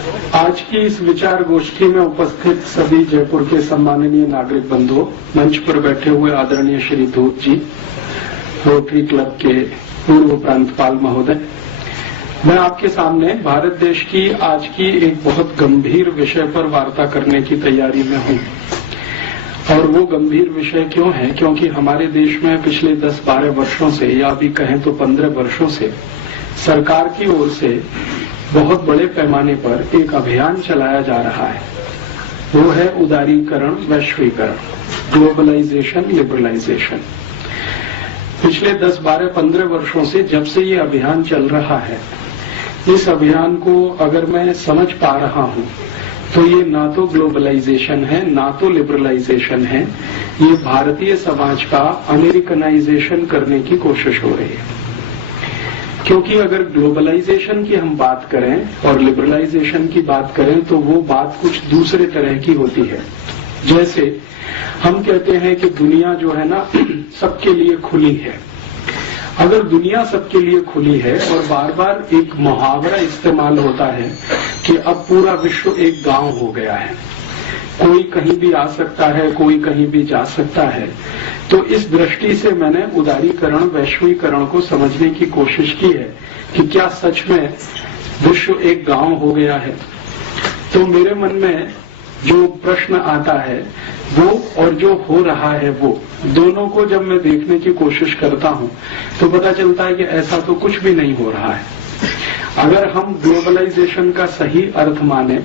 आज की इस विचार गोष्ठी में उपस्थित सभी जयपुर के सम्माननीय नागरिक बंधुओं, मंच पर बैठे हुए आदरणीय श्री धूत जी, रोटरी क्लब के पूर्व प्रांतपाल महोदय, मैं आपके सामने भारत देश की आज की एक बहुत गंभीर विषय पर वार्ता करने की तैयारी में हूं। और वो गंभीर विषय क्यों है? क्योंकि हमारे देश में पिछले 10-12 वर्षों से, या भी कहें तो 15 वर्षों से, सरकार की ओर से बहुत बड़े पैमाने पर एक अभियान चलाया जा रहा है। वो है उदारीकरण, वैश्वीकरण, ग्लोबलाइजेशन, लिबरलाइजेशन। पिछले 10, 12, 15 वर्षों से जब से ये अभियान चल रहा है, इस अभियान को अगर मैं समझ पा रहा हूं तो ये ना तो ग्लोबलाइजेशन है, ना तो लिबरलाइजेशन है, ये भारतीय समाज का अमेरिकनाइजेशन करने की कोशिश हो रही है। क्योंकि अगर ग्लोबलाइजेशन की हम बात करें और लिबरलाइजेशन की बात करें तो वो बात कुछ दूसरे तरह की होती है। जैसे हम कहते हैं कि दुनिया जो है ना सबके लिए खुली है। अगर दुनिया सबके लिए खुली है और बार बार एक मुहावरा इस्तेमाल होता है कि अब पूरा विश्व एक गांव हो गया है, कोई कहीं भी आ सकता है, कोई कहीं भी जा सकता है, तो इस दृष्टि से मैंने उदारीकरण, वैश्वीकरण को समझने की कोशिश की है कि क्या सच में विश्व एक गांव हो गया है। तो मेरे मन में जो प्रश्न आता है वो और जो हो रहा है वो दोनों को जब मैं देखने की कोशिश करता हूं तो पता चलता है कि ऐसा तो कुछ भी नहीं हो रहा है। अगर हम ग्लोबलाइजेशन का सही अर्थ माने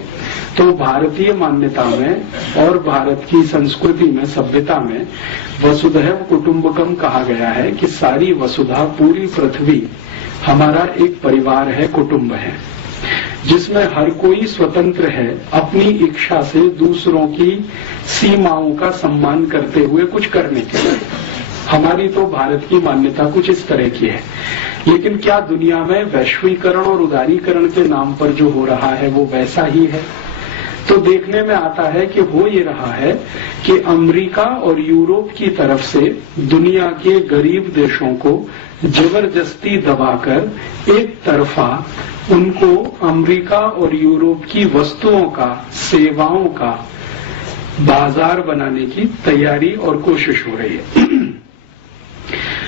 तो भारतीय मान्यता में और भारत की संस्कृति में, सभ्यता में वसुधैव कुटुंबकम कहा गया है कि सारी वसुधा, पूरी पृथ्वी हमारा एक परिवार है, कुटुंब है, जिसमें हर कोई स्वतंत्र है अपनी इच्छा से दूसरों की सीमाओं का सम्मान करते हुए कुछ करने के लिए। हमारी तो भारत की मान्यता कुछ इस तरह की है। लेकिन क्या दुनिया में वैश्वीकरण और उदारीकरण के नाम पर जो हो रहा है वो वैसा ही है? तो देखने में आता है कि हो ये रहा है कि अमेरिका और यूरोप की तरफ से दुनिया के गरीब देशों को जबरदस्ती दबाकर एक तरफा उनको अमेरिका और यूरोप की वस्तुओं का, सेवाओं का बाजार बनाने की तैयारी और कोशिश हो रही है।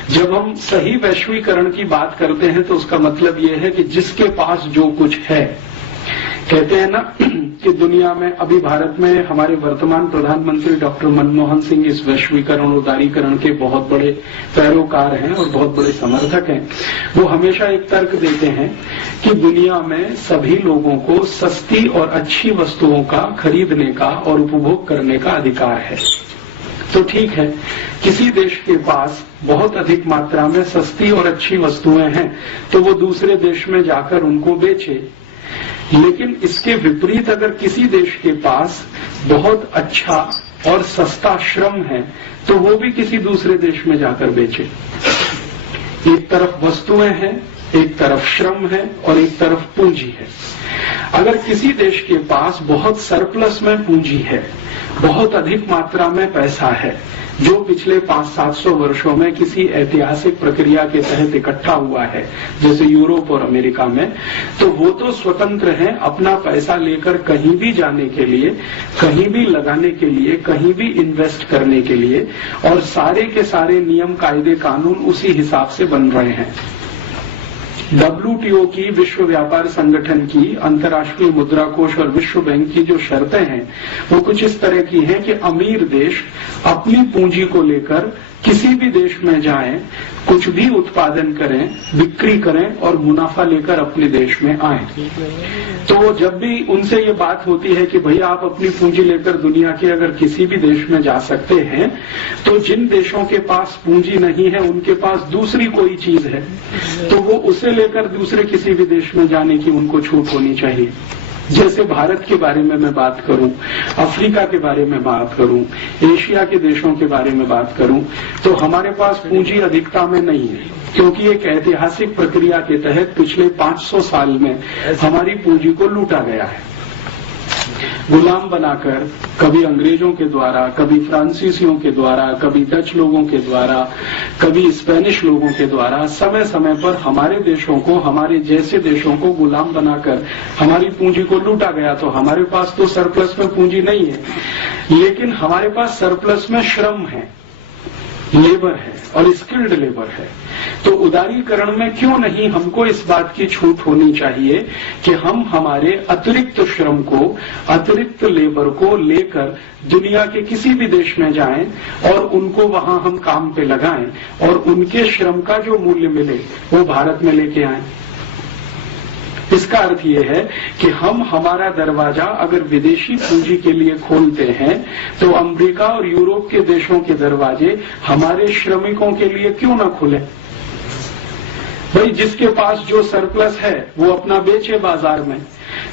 जब हम सही वैश्वीकरण की बात करते हैं तो उसका मतलब यह है कि जिसके पास जो कुछ है, कहते हैं ना कि दुनिया में अभी भारत में हमारे वर्तमान प्रधानमंत्री डॉक्टर मनमोहन सिंह इस वैश्वीकरण उदारीकरण के बहुत बड़े पैरोकार हैं और बहुत बड़े समर्थक हैं। वो हमेशा एक तर्क देते हैं कि दुनिया में सभी लोगों को सस्ती और अच्छी वस्तुओं का खरीदने का और उपभोग करने का अधिकार है। तो ठीक है, किसी देश के पास बहुत अधिक मात्रा में सस्ती और अच्छी वस्तुएं हैं तो वो दूसरे देश में जाकर उनको बेचे। लेकिन इसके विपरीत अगर किसी देश के पास बहुत अच्छा और सस्ता श्रम है तो वो भी किसी दूसरे देश में जाकर बेचे। एक तरफ वस्तुएं हैं, एक तरफ श्रम है और एक तरफ पूंजी है। अगर किसी देश के पास बहुत सरप्लस में पूंजी है, बहुत अधिक मात्रा में पैसा है, जो पिछले 500-700 वर्षों में किसी ऐतिहासिक प्रक्रिया के तहत इकट्ठा हुआ है, जैसे यूरोप और अमेरिका में, तो वो तो स्वतंत्र हैं अपना पैसा लेकर कहीं भी जाने के लिए, कहीं भी लगाने के लिए, कहीं भी इन्वेस्ट करने के लिए, और सारे के सारे नियम, कायदे, कानून उसी हिसाब से बन रहे हैं। WTO की, विश्व व्यापार संगठन की, अंतर्राष्ट्रीय मुद्रा कोष और विश्व बैंक की जो शर्तें हैं वो कुछ इस तरह की हैं कि अमीर देश अपनी पूंजी को लेकर किसी भी देश में जाएं, कुछ भी उत्पादन करें, बिक्री करें और मुनाफा लेकर अपने देश में आएं। तो जब भी उनसे ये बात होती है कि भैया आप अपनी पूंजी लेकर दुनिया के अगर किसी भी देश में जा सकते हैं, तो जिन देशों के पास पूंजी नहीं है उनके पास दूसरी कोई चीज है तो वो उसे लेकर दूसरे किसी भी देश में जाने की उनको छूट होनी चाहिए। जैसे भारत के बारे में मैं बात करूं, अफ्रीका के बारे में बात करूं, एशिया के देशों के बारे में बात करूं, तो हमारे पास पूंजी अधिकता में नहीं है, क्योंकि एक ऐतिहासिक प्रक्रिया के तहत पिछले 500 साल में हमारी पूंजी को लूटा गया है। गुलाम बनाकर, कभी अंग्रेजों के द्वारा, कभी फ्रांसीसियों के द्वारा, कभी डच लोगों के द्वारा, कभी स्पेनिश लोगों के द्वारा समय समय पर हमारे देशों को, हमारे जैसे देशों को गुलाम बनाकर हमारी पूंजी को लूटा गया। तो हमारे पास तो सरप्लस में पूंजी नहीं है, लेकिन हमारे पास सरप्लस में श्रम है, लेबर है और स्किल्ड लेबर है। तो उदारीकरण में क्यों नहीं हमको इस बात की छूट होनी चाहिए कि हम हमारे अतिरिक्त श्रम को, अतिरिक्त लेबर को लेकर दुनिया के किसी भी देश में जाएं और उनको वहां हम काम पे लगाएं और उनके श्रम का जो मूल्य मिले वो भारत में लेके आएं। इसका अर्थ ये है कि हम हमारा दरवाजा अगर विदेशी पूंजी के लिए खोलते हैं तो अमेरिका और यूरोप के देशों के दरवाजे हमारे श्रमिकों के लिए क्यों न खुले। भाई जिसके पास जो सरप्लस है वो अपना बेचे बाजार में।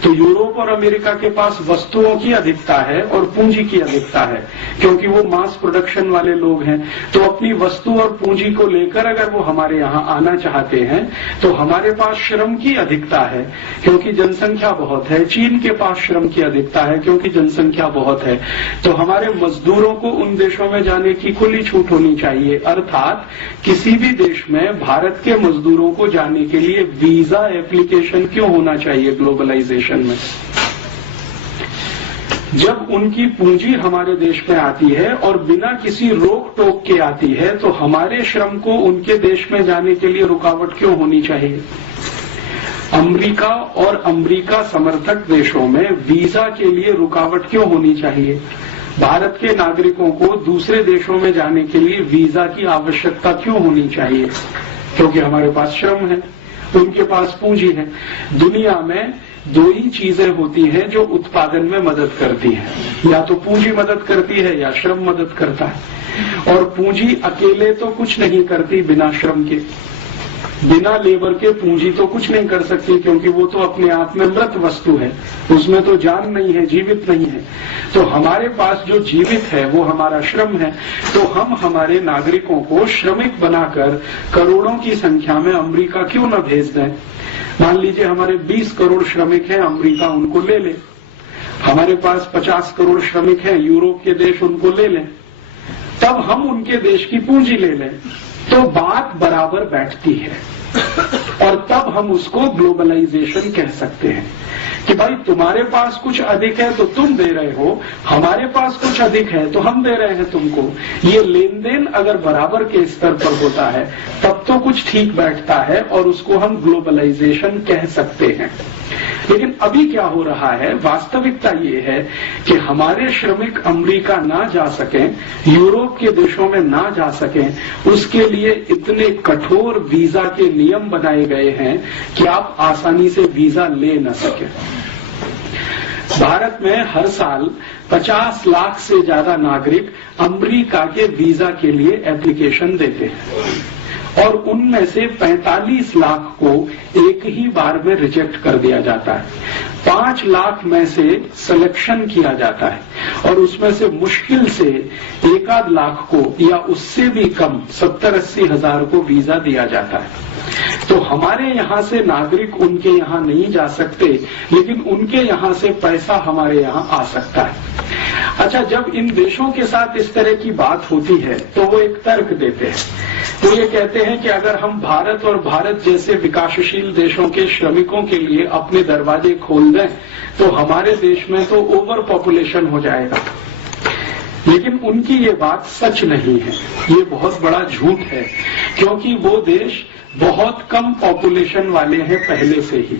तो यूरोप और अमेरिका के पास वस्तुओं की अधिकता है और पूंजी की अधिकता है, क्योंकि वो मास प्रोडक्शन वाले लोग हैं। तो अपनी वस्तु और पूंजी को लेकर अगर वो हमारे यहाँ आना चाहते हैं तो हमारे पास श्रम की अधिकता है क्योंकि जनसंख्या बहुत है। चीन के पास श्रम की अधिकता है क्योंकि जनसंख्या बहुत है। तो हमारे मजदूरों को उन देशों में जाने की खुली छूट होनी चाहिए। अर्थात किसी भी देश में भारत के मजदूरों को जाने के लिए वीजा एप्लीकेशन क्यों होना चाहिए ग्लोबलाइजेशन में। जब उनकी पूंजी हमारे देश में आती है और बिना किसी रोक टोक के आती है तो हमारे श्रम को उनके देश में जाने के लिए रुकावट क्यों होनी चाहिए। अमेरिका और अमेरिका समर्थक देशों में वीजा के लिए रुकावट क्यों होनी चाहिए। भारत के नागरिकों को दूसरे देशों में जाने के लिए वीजा की आवश्यकता क्यों होनी चाहिए, क्योंकि हमारे पास श्रम है, उनके पास पूंजी है। दुनिया में दो ही चीजें होती हैं जो उत्पादन में मदद करती हैं, या तो पूंजी मदद करती है या श्रम मदद करता है। और पूंजी अकेले तो कुछ नहीं करती बिना श्रम के, बिना लेबर के पूंजी तो कुछ नहीं कर सकती, क्योंकि वो तो अपने आप में मृत वस्तु है, उसमें तो जान नहीं है, जीवित नहीं है। तो हमारे पास जो जीवित है वो हमारा श्रम है। तो हम हमारे नागरिकों को श्रमिक बनाकर करोड़ों की संख्या में अमेरिका क्यों न भेज दें। मान लीजिए हमारे 20 करोड़ श्रमिक हैं, अमेरिका उनको ले ले। हमारे पास 50 करोड़ श्रमिक हैं, यूरोप के देश उनको ले लें, तब हम उनके देश की पूंजी ले लें तो बात बराबर बैठती है और तब हम उसको ग्लोबलाइजेशन कह सकते हैं कि भाई तुम्हारे पास कुछ अधिक है तो तुम दे रहे हो, हमारे पास कुछ अधिक है तो हम दे रहे हैं तुमको। ये लेन देन अगर बराबर के स्तर पर होता है तब तो कुछ ठीक बैठता है और उसको हम ग्लोबलाइजेशन कह सकते हैं। लेकिन अभी क्या हो रहा है, वास्तविकता ये है कि हमारे श्रमिक अमेरिका ना जा सकें, यूरोप के देशों में ना जा सकें, उसके लिए इतने कठोर वीजा के नियम बनाए गए हैं कि आप आसानी से वीजा ले न सकें। भारत में हर साल 50 लाख से ज्यादा नागरिक अमेरिका के वीजा के लिए एप्लीकेशन देते हैं और उनमें से 45 लाख को एक ही बार में रिजेक्ट कर दिया जाता है। 5 लाख में से सिलेक्शन किया जाता है और उसमें से मुश्किल से 1-8 लाख को या उससे भी कम 70-80 हजार को वीजा दिया जाता है। तो हमारे यहाँ से नागरिक उनके यहाँ नहीं जा सकते, लेकिन उनके यहाँ से पैसा हमारे यहाँ आ सकता है। अच्छा, जब इन देशों के साथ इस तरह की बात होती है तो वो एक तर्क देते हैं। वो ये कहते हैं कि अगर हम भारत और भारत जैसे विकासशील देशों के श्रमिकों के लिए अपने दरवाजे खोल दें तो हमारे देश में तो ओवर पॉपुलेशन हो जाएगा। लेकिन उनकी ये बात सच नहीं है, ये बहुत बड़ा झूठ है, क्योंकि वो देश बहुत कम पॉपुलेशन वाले हैं पहले से ही,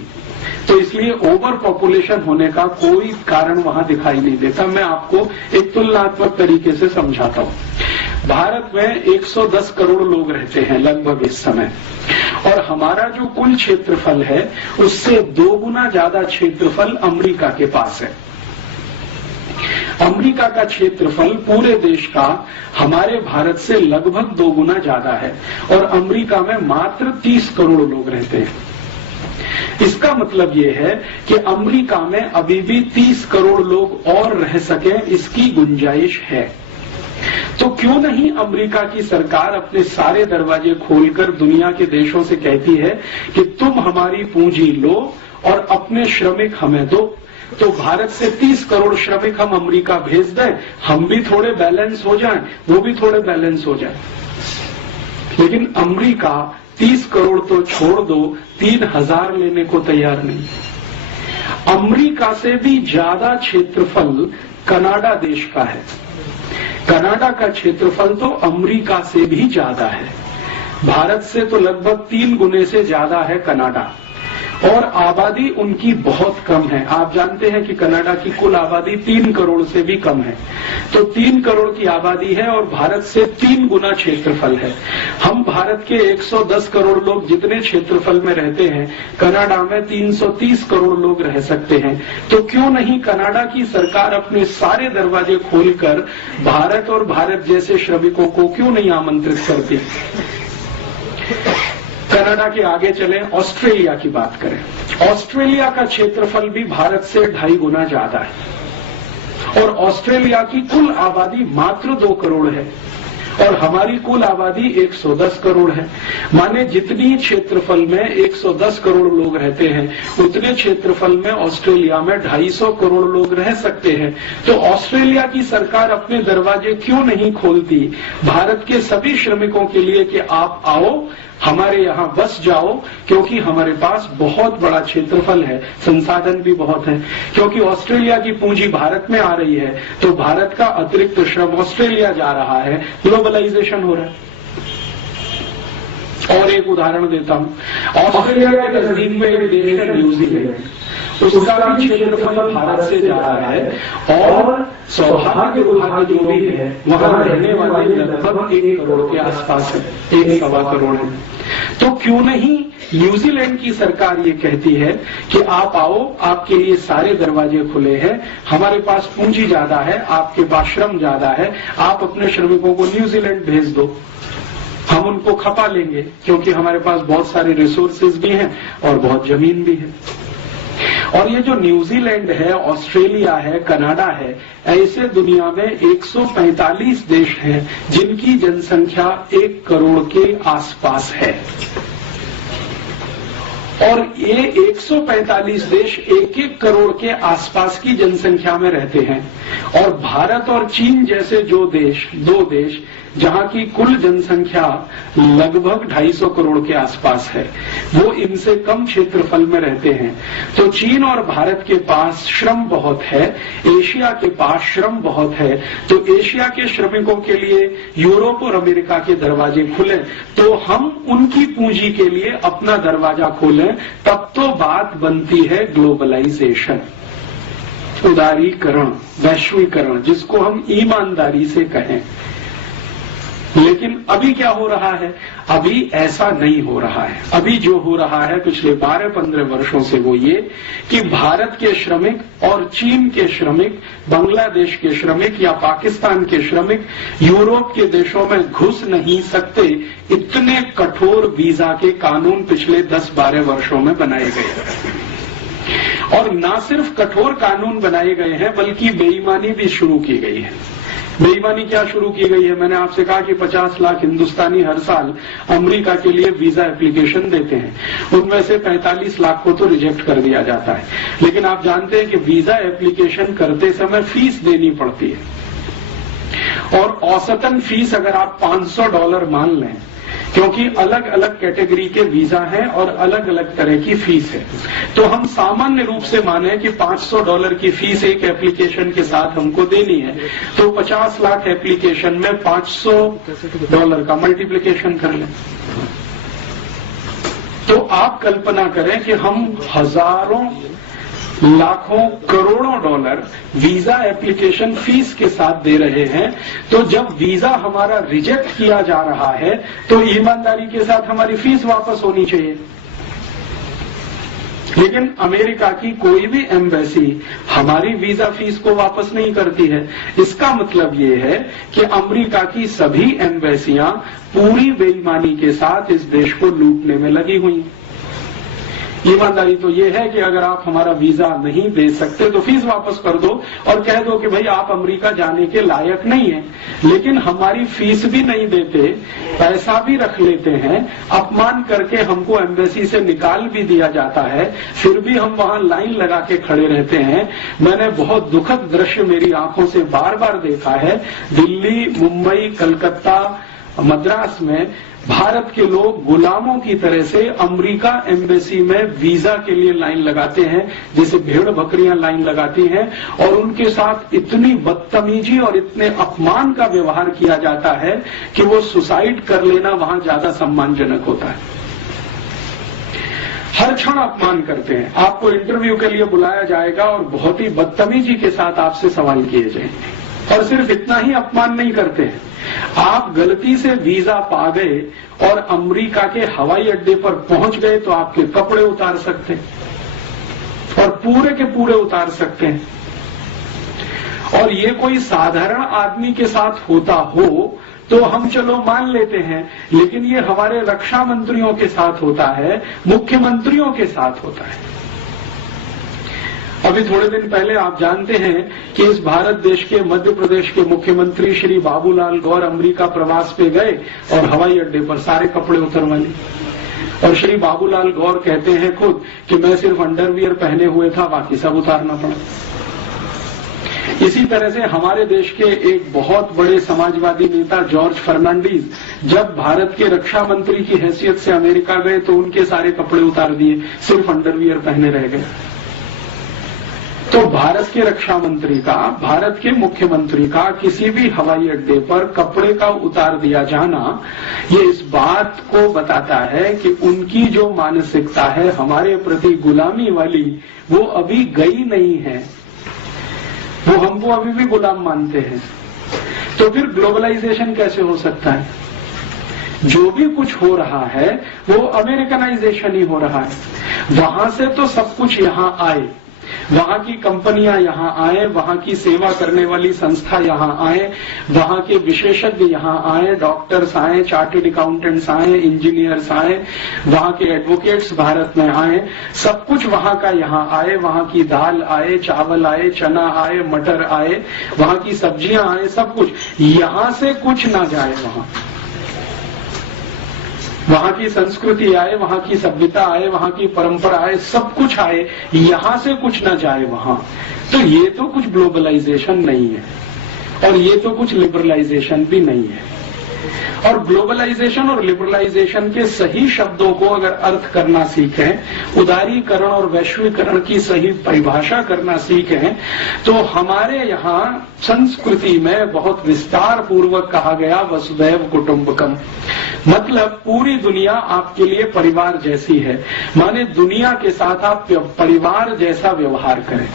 तो इसलिए ओवर पॉपुलेशन होने का कोई कारण वहां दिखाई नहीं देता। मैं आपको एक तुलनात्मक तरीके से समझाता हूं। भारत में 110 करोड़ लोग रहते हैं लगभग इस समय, और हमारा जो कुल क्षेत्रफल है उससे 2 गुना ज्यादा क्षेत्रफल अमेरिका के पास है। अमेरिका का क्षेत्रफल पूरे देश का हमारे भारत से लगभग 2 गुना ज्यादा है और अमेरिका में मात्र 30 करोड़ लोग रहते हैं। इसका मतलब ये है कि अमेरिका में अभी भी 30 करोड़ लोग और रह सकें, इसकी गुंजाइश है। तो क्यों नहीं अमेरिका की सरकार अपने सारे दरवाजे खोलकर दुनिया के देशों से कहती है कि तुम हमारी पूंजी लो और अपने श्रमिक हमें दो, तो भारत से 30 करोड़ श्रमिक हम अमेरिका भेज दें, हम भी थोड़े बैलेंस हो जाएं, वो भी थोड़े बैलेंस हो जाएं। लेकिन अमेरिका 30 करोड़ तो छोड़ दो, 3000 लेने को तैयार नहीं। अमेरिका से भी ज्यादा क्षेत्रफल कनाडा देश का है। कनाडा का क्षेत्रफल तो अमेरिका से भी ज्यादा है। भारत से तो लगभग 3 गुने से ज्यादा है कनाडा, और आबादी उनकी बहुत कम है। आप जानते हैं कि कनाडा की कुल आबादी 3 करोड़ से भी कम है। तो 3 करोड़ की आबादी है और भारत से 3 गुना क्षेत्रफल है। हम भारत के 110 करोड़ लोग जितने क्षेत्रफल में रहते हैं, कनाडा में 330 करोड़ लोग रह सकते हैं। तो क्यों नहीं कनाडा की सरकार अपने सारे दरवाजे खोलकर भारत और भारत जैसे श्रमिकों को क्यों नहीं आमंत्रित करती। कनाडा के आगे चलें, ऑस्ट्रेलिया की बात करें। ऑस्ट्रेलिया का क्षेत्रफल भी भारत से 2.5 गुना ज्यादा है और ऑस्ट्रेलिया की कुल आबादी मात्र 2 करोड़ है और हमारी कुल आबादी 110 करोड़ है। माने जितनी क्षेत्रफल में 110 करोड़ लोग रहते हैं, उतने क्षेत्रफल में ऑस्ट्रेलिया में 250 करोड़ लोग रह सकते हैं। तो ऑस्ट्रेलिया की सरकार अपने दरवाजे क्यों नहीं खोलती भारत के सभी श्रमिकों के लिए कि आप आओ, हमारे यहां बस जाओ, क्योंकि हमारे पास बहुत बड़ा क्षेत्रफल है, संसाधन भी बहुत है। क्योंकि ऑस्ट्रेलिया की पूंजी भारत में आ रही है, तो भारत का अतिरिक्त श्रम ऑस्ट्रेलिया जा रहा है, ग्लोबलाइजेशन हो रहा है। और एक उदाहरण देता हूं, ऑस्ट्रेलिया के नजदीक में एक देश है न्यूजीलैंड, उसका भी क्षेत्रफल भारत से जा रहा है और सौभाग्य विभाग जो भी है वहां रहने वाले लगभग 1 करोड़ के आसपास है, 1.25 करोड़ है। तो क्यों नहीं न्यूजीलैंड की सरकार ये कहती है कि आप आओ, आपके लिए सारे दरवाजे खुले हैं, हमारे पास पूंजी ज्यादा है, आपके पास श्रम ज्यादा है, आप अपने श्रमिकों को न्यूजीलैंड भेज दो, हम उनको खपा लेंगे, क्योंकि हमारे पास बहुत सारे रिसोर्सेज भी हैं और बहुत जमीन भी है। और ये जो न्यूजीलैंड है, ऑस्ट्रेलिया है, कनाडा है, ऐसे दुनिया में 145 देश हैं जिनकी जनसंख्या 1 करोड़ के आसपास है। और ये 145 देश 1-1 करोड़ के आसपास की जनसंख्या में रहते हैं। और भारत और चीन जैसे दो देश जहां की कुल जनसंख्या लगभग 250 करोड़ के आसपास है, वो इनसे कम क्षेत्रफल में रहते हैं। तो चीन और भारत के पास श्रम बहुत है, एशिया के पास श्रम बहुत है। तो एशिया के श्रमिकों के लिए यूरोप और अमेरिका के दरवाजे खुले, तो हम उनकी पूंजी के लिए अपना दरवाजा खोलें, तब तो बात बनती है ग्लोबलाइजेशन, उदारीकरण, वैश्वीकरण, जिसको हम ईमानदारी से कहें। लेकिन अभी क्या हो रहा है? अभी ऐसा नहीं हो रहा है। अभी जो हो रहा है पिछले 12-15 वर्षों से वो ये कि भारत के श्रमिक और चीन के श्रमिक, बांग्लादेश के श्रमिक या पाकिस्तान के श्रमिक यूरोप के देशों में घुस नहीं सकते। इतने कठोर वीजा के कानून पिछले 10-12 वर्षों में बनाए गए और न सिर्फ कठोर कानून बनाए गए हैं बल्कि बेईमानी भी शुरू की गई है। बेईमानी क्या शुरू की गई है? मैंने आपसे कहा कि 50 लाख हिंदुस्तानी हर साल अमेरिका के लिए वीजा एप्लीकेशन देते हैं, उनमें से 45 लाख को तो रिजेक्ट कर दिया जाता है। लेकिन आप जानते हैं कि वीजा एप्लीकेशन करते समय फीस देनी पड़ती है और औसतन फीस अगर आप $500 मान लें, क्योंकि अलग अलग कैटेगरी के वीजा हैं और अलग अलग तरह की फीस है, तो हम सामान्य रूप से माने कि $500 की फीस एक एप्लीकेशन के साथ हमको देनी है, तो 50 लाख एप्लीकेशन में $500 का मल्टीप्लिकेशन कर लें। तो आप कल्पना करें कि हम हजारों, लाखों, करोड़ों डॉलर वीजा एप्लीकेशन फीस के साथ दे रहे हैं। तो जब वीजा हमारा रिजेक्ट किया जा रहा है तो ईमानदारी के साथ हमारी फीस वापस होनी चाहिए। लेकिन अमेरिका की कोई भी एम्बेसी हमारी वीजा फीस को वापस नहीं करती है। इसका मतलब ये है कि अमेरिका की सभी एम्बेसियां पूरी बेईमानी के साथ इस देश को लूटने में लगी हुई हैं। ईमानदारी तो ये है कि अगर आप हमारा वीजा नहीं दे सकते तो फीस वापस कर दो और कह दो कि भाई आप अमेरिका जाने के लायक नहीं है। लेकिन हमारी फीस भी नहीं देते, पैसा भी रख लेते हैं, अपमान करके हमको एम्बेसी से निकाल भी दिया जाता है, फिर भी हम वहां लाइन लगा के खड़े रहते हैं। मैंने बहुत दुखद दृश्य मेरी आंखों से बार बार देखा है। दिल्ली, मुंबई, कलकत्ता, मद्रास में भारत के लोग गुलामों की तरह से अमेरिका एम्बेसी में वीजा के लिए लाइन लगाते हैं, जैसे भेड़ बकरियां लाइन लगाती हैं, और उनके साथ इतनी बदतमीजी और इतने अपमान का व्यवहार किया जाता है कि वो सुसाइड कर लेना वहां ज्यादा सम्मानजनक होता है। हर क्षण अपमान करते हैं। आपको इंटरव्यू के लिए बुलाया जाएगा और बहुत ही बदतमीजी के साथ आपसे सवाल किए जाएंगे। और सिर्फ इतना ही अपमान नहीं करते हैं, आप गलती से वीजा पा गए और अमेरिका के हवाई अड्डे पर पहुंच गए तो आपके कपड़े उतार सकते हैं और पूरे के पूरे उतार सकते हैं। और ये कोई साधारण आदमी के साथ होता हो तो हम चलो मान लेते हैं, लेकिन ये हमारे रक्षा मंत्रियों के साथ होता है, मुख्यमंत्रियों के साथ होता है। अभी थोड़े दिन पहले आप जानते हैं कि इस भारत देश के मध्य प्रदेश के मुख्यमंत्री श्री बाबूलाल गौर अमेरिका प्रवास पे गए और हवाई अड्डे पर सारे कपड़े उतरवा लिए। और श्री बाबूलाल गौर कहते हैं खुद कि मैं सिर्फ अंडरवियर पहने हुए था, बाकी सब उतारना पड़ा। इसी तरह से हमारे देश के एक बहुत बड़े समाजवादी नेता जॉर्ज फर्नांडीज जब भारत के रक्षा मंत्री की हैसियत से अमेरिका गए तो उनके सारे कपड़े उतार दिए, सिर्फ अंडरवियर पहने रह गए। तो भारत के रक्षा मंत्री का, भारत के मुख्यमंत्री का किसी भी हवाई अड्डे पर कपड़े का उतार दिया जाना, ये इस बात को बताता है कि उनकी जो मानसिकता है हमारे प्रति गुलामी वाली, वो अभी गई नहीं है। वो हमको अभी भी गुलाम मानते हैं। तो फिर ग्लोबलाइजेशन कैसे हो सकता है? जो भी कुछ हो रहा है वो अमेरिकनाइजेशन ही हो रहा है। वहां से तो सब कुछ यहां आए, वहां की कंपनियां यहां आए, वहां की सेवा करने वाली संस्था यहां आए, वहां के विशेषज्ञ यहां आए, डॉक्टर्स आए, चार्टर्ड अकाउंटेंट्स आए, इंजीनियर्स आए, वहां के एडवोकेट्स भारत में आए, सब कुछ वहां का यहां आए। वहां की दाल आए, चावल आए, चना आए, मटर आए, वहां की सब्जियां आए, सब कुछ। यहां से कुछ ना जाए वहां की संस्कृति आए, वहां की सभ्यता आए, वहां की परंपरा आए, सब कुछ आए, यहां से कुछ ना जाए वहां। तो ये तो कुछ ग्लोबलाइजेशन नहीं है और ये तो कुछ लिबरलाइजेशन भी नहीं है। और ग्लोबलाइजेशन और लिबरलाइजेशन के सही शब्दों को अगर अर्थ करना सीखें, उदारीकरण और वैश्वीकरण की सही परिभाषा करना सीखें, तो हमारे यहाँ संस्कृति में बहुत विस्तार पूर्वक कहा गया वसुधैव कुटुंबकम, मतलब पूरी दुनिया आपके लिए परिवार जैसी है। माने दुनिया के साथ आप परिवार जैसा व्यवहार करें।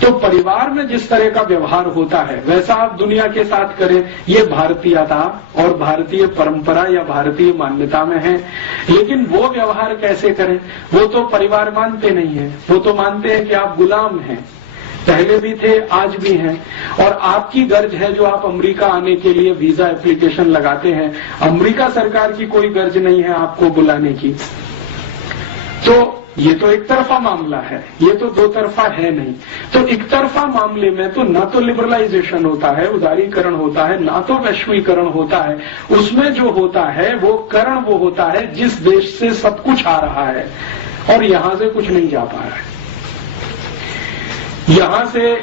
तो परिवार में जिस तरह का व्यवहार होता है वैसा आप दुनिया के साथ करें। ये भारतीयता और भारतीय परंपरा या भारतीय मान्यता में है। लेकिन वो व्यवहार कैसे करें? वो तो परिवार मानते नहीं है। वो तो मानते हैं कि आप गुलाम हैं, पहले भी थे, आज भी हैं। और आपकी गर्ज है जो आप अमेरिका आने के लिए वीजा एप्लीकेशन लगाते हैं। अमेरिका सरकार की कोई गर्ज नहीं है आपको बुलाने की। तो ये तो एक तरफा मामला है, ये तो दो तरफा है नहीं। तो एक तरफा मामले में तो ना तो लिबरलाइजेशन होता है, उदारीकरण होता है, ना तो वैश्वीकरण होता है। उसमें जो होता है वो करण वो होता है जिस देश से सब कुछ आ रहा है और यहां से कुछ नहीं जा पा रहा है। यहां से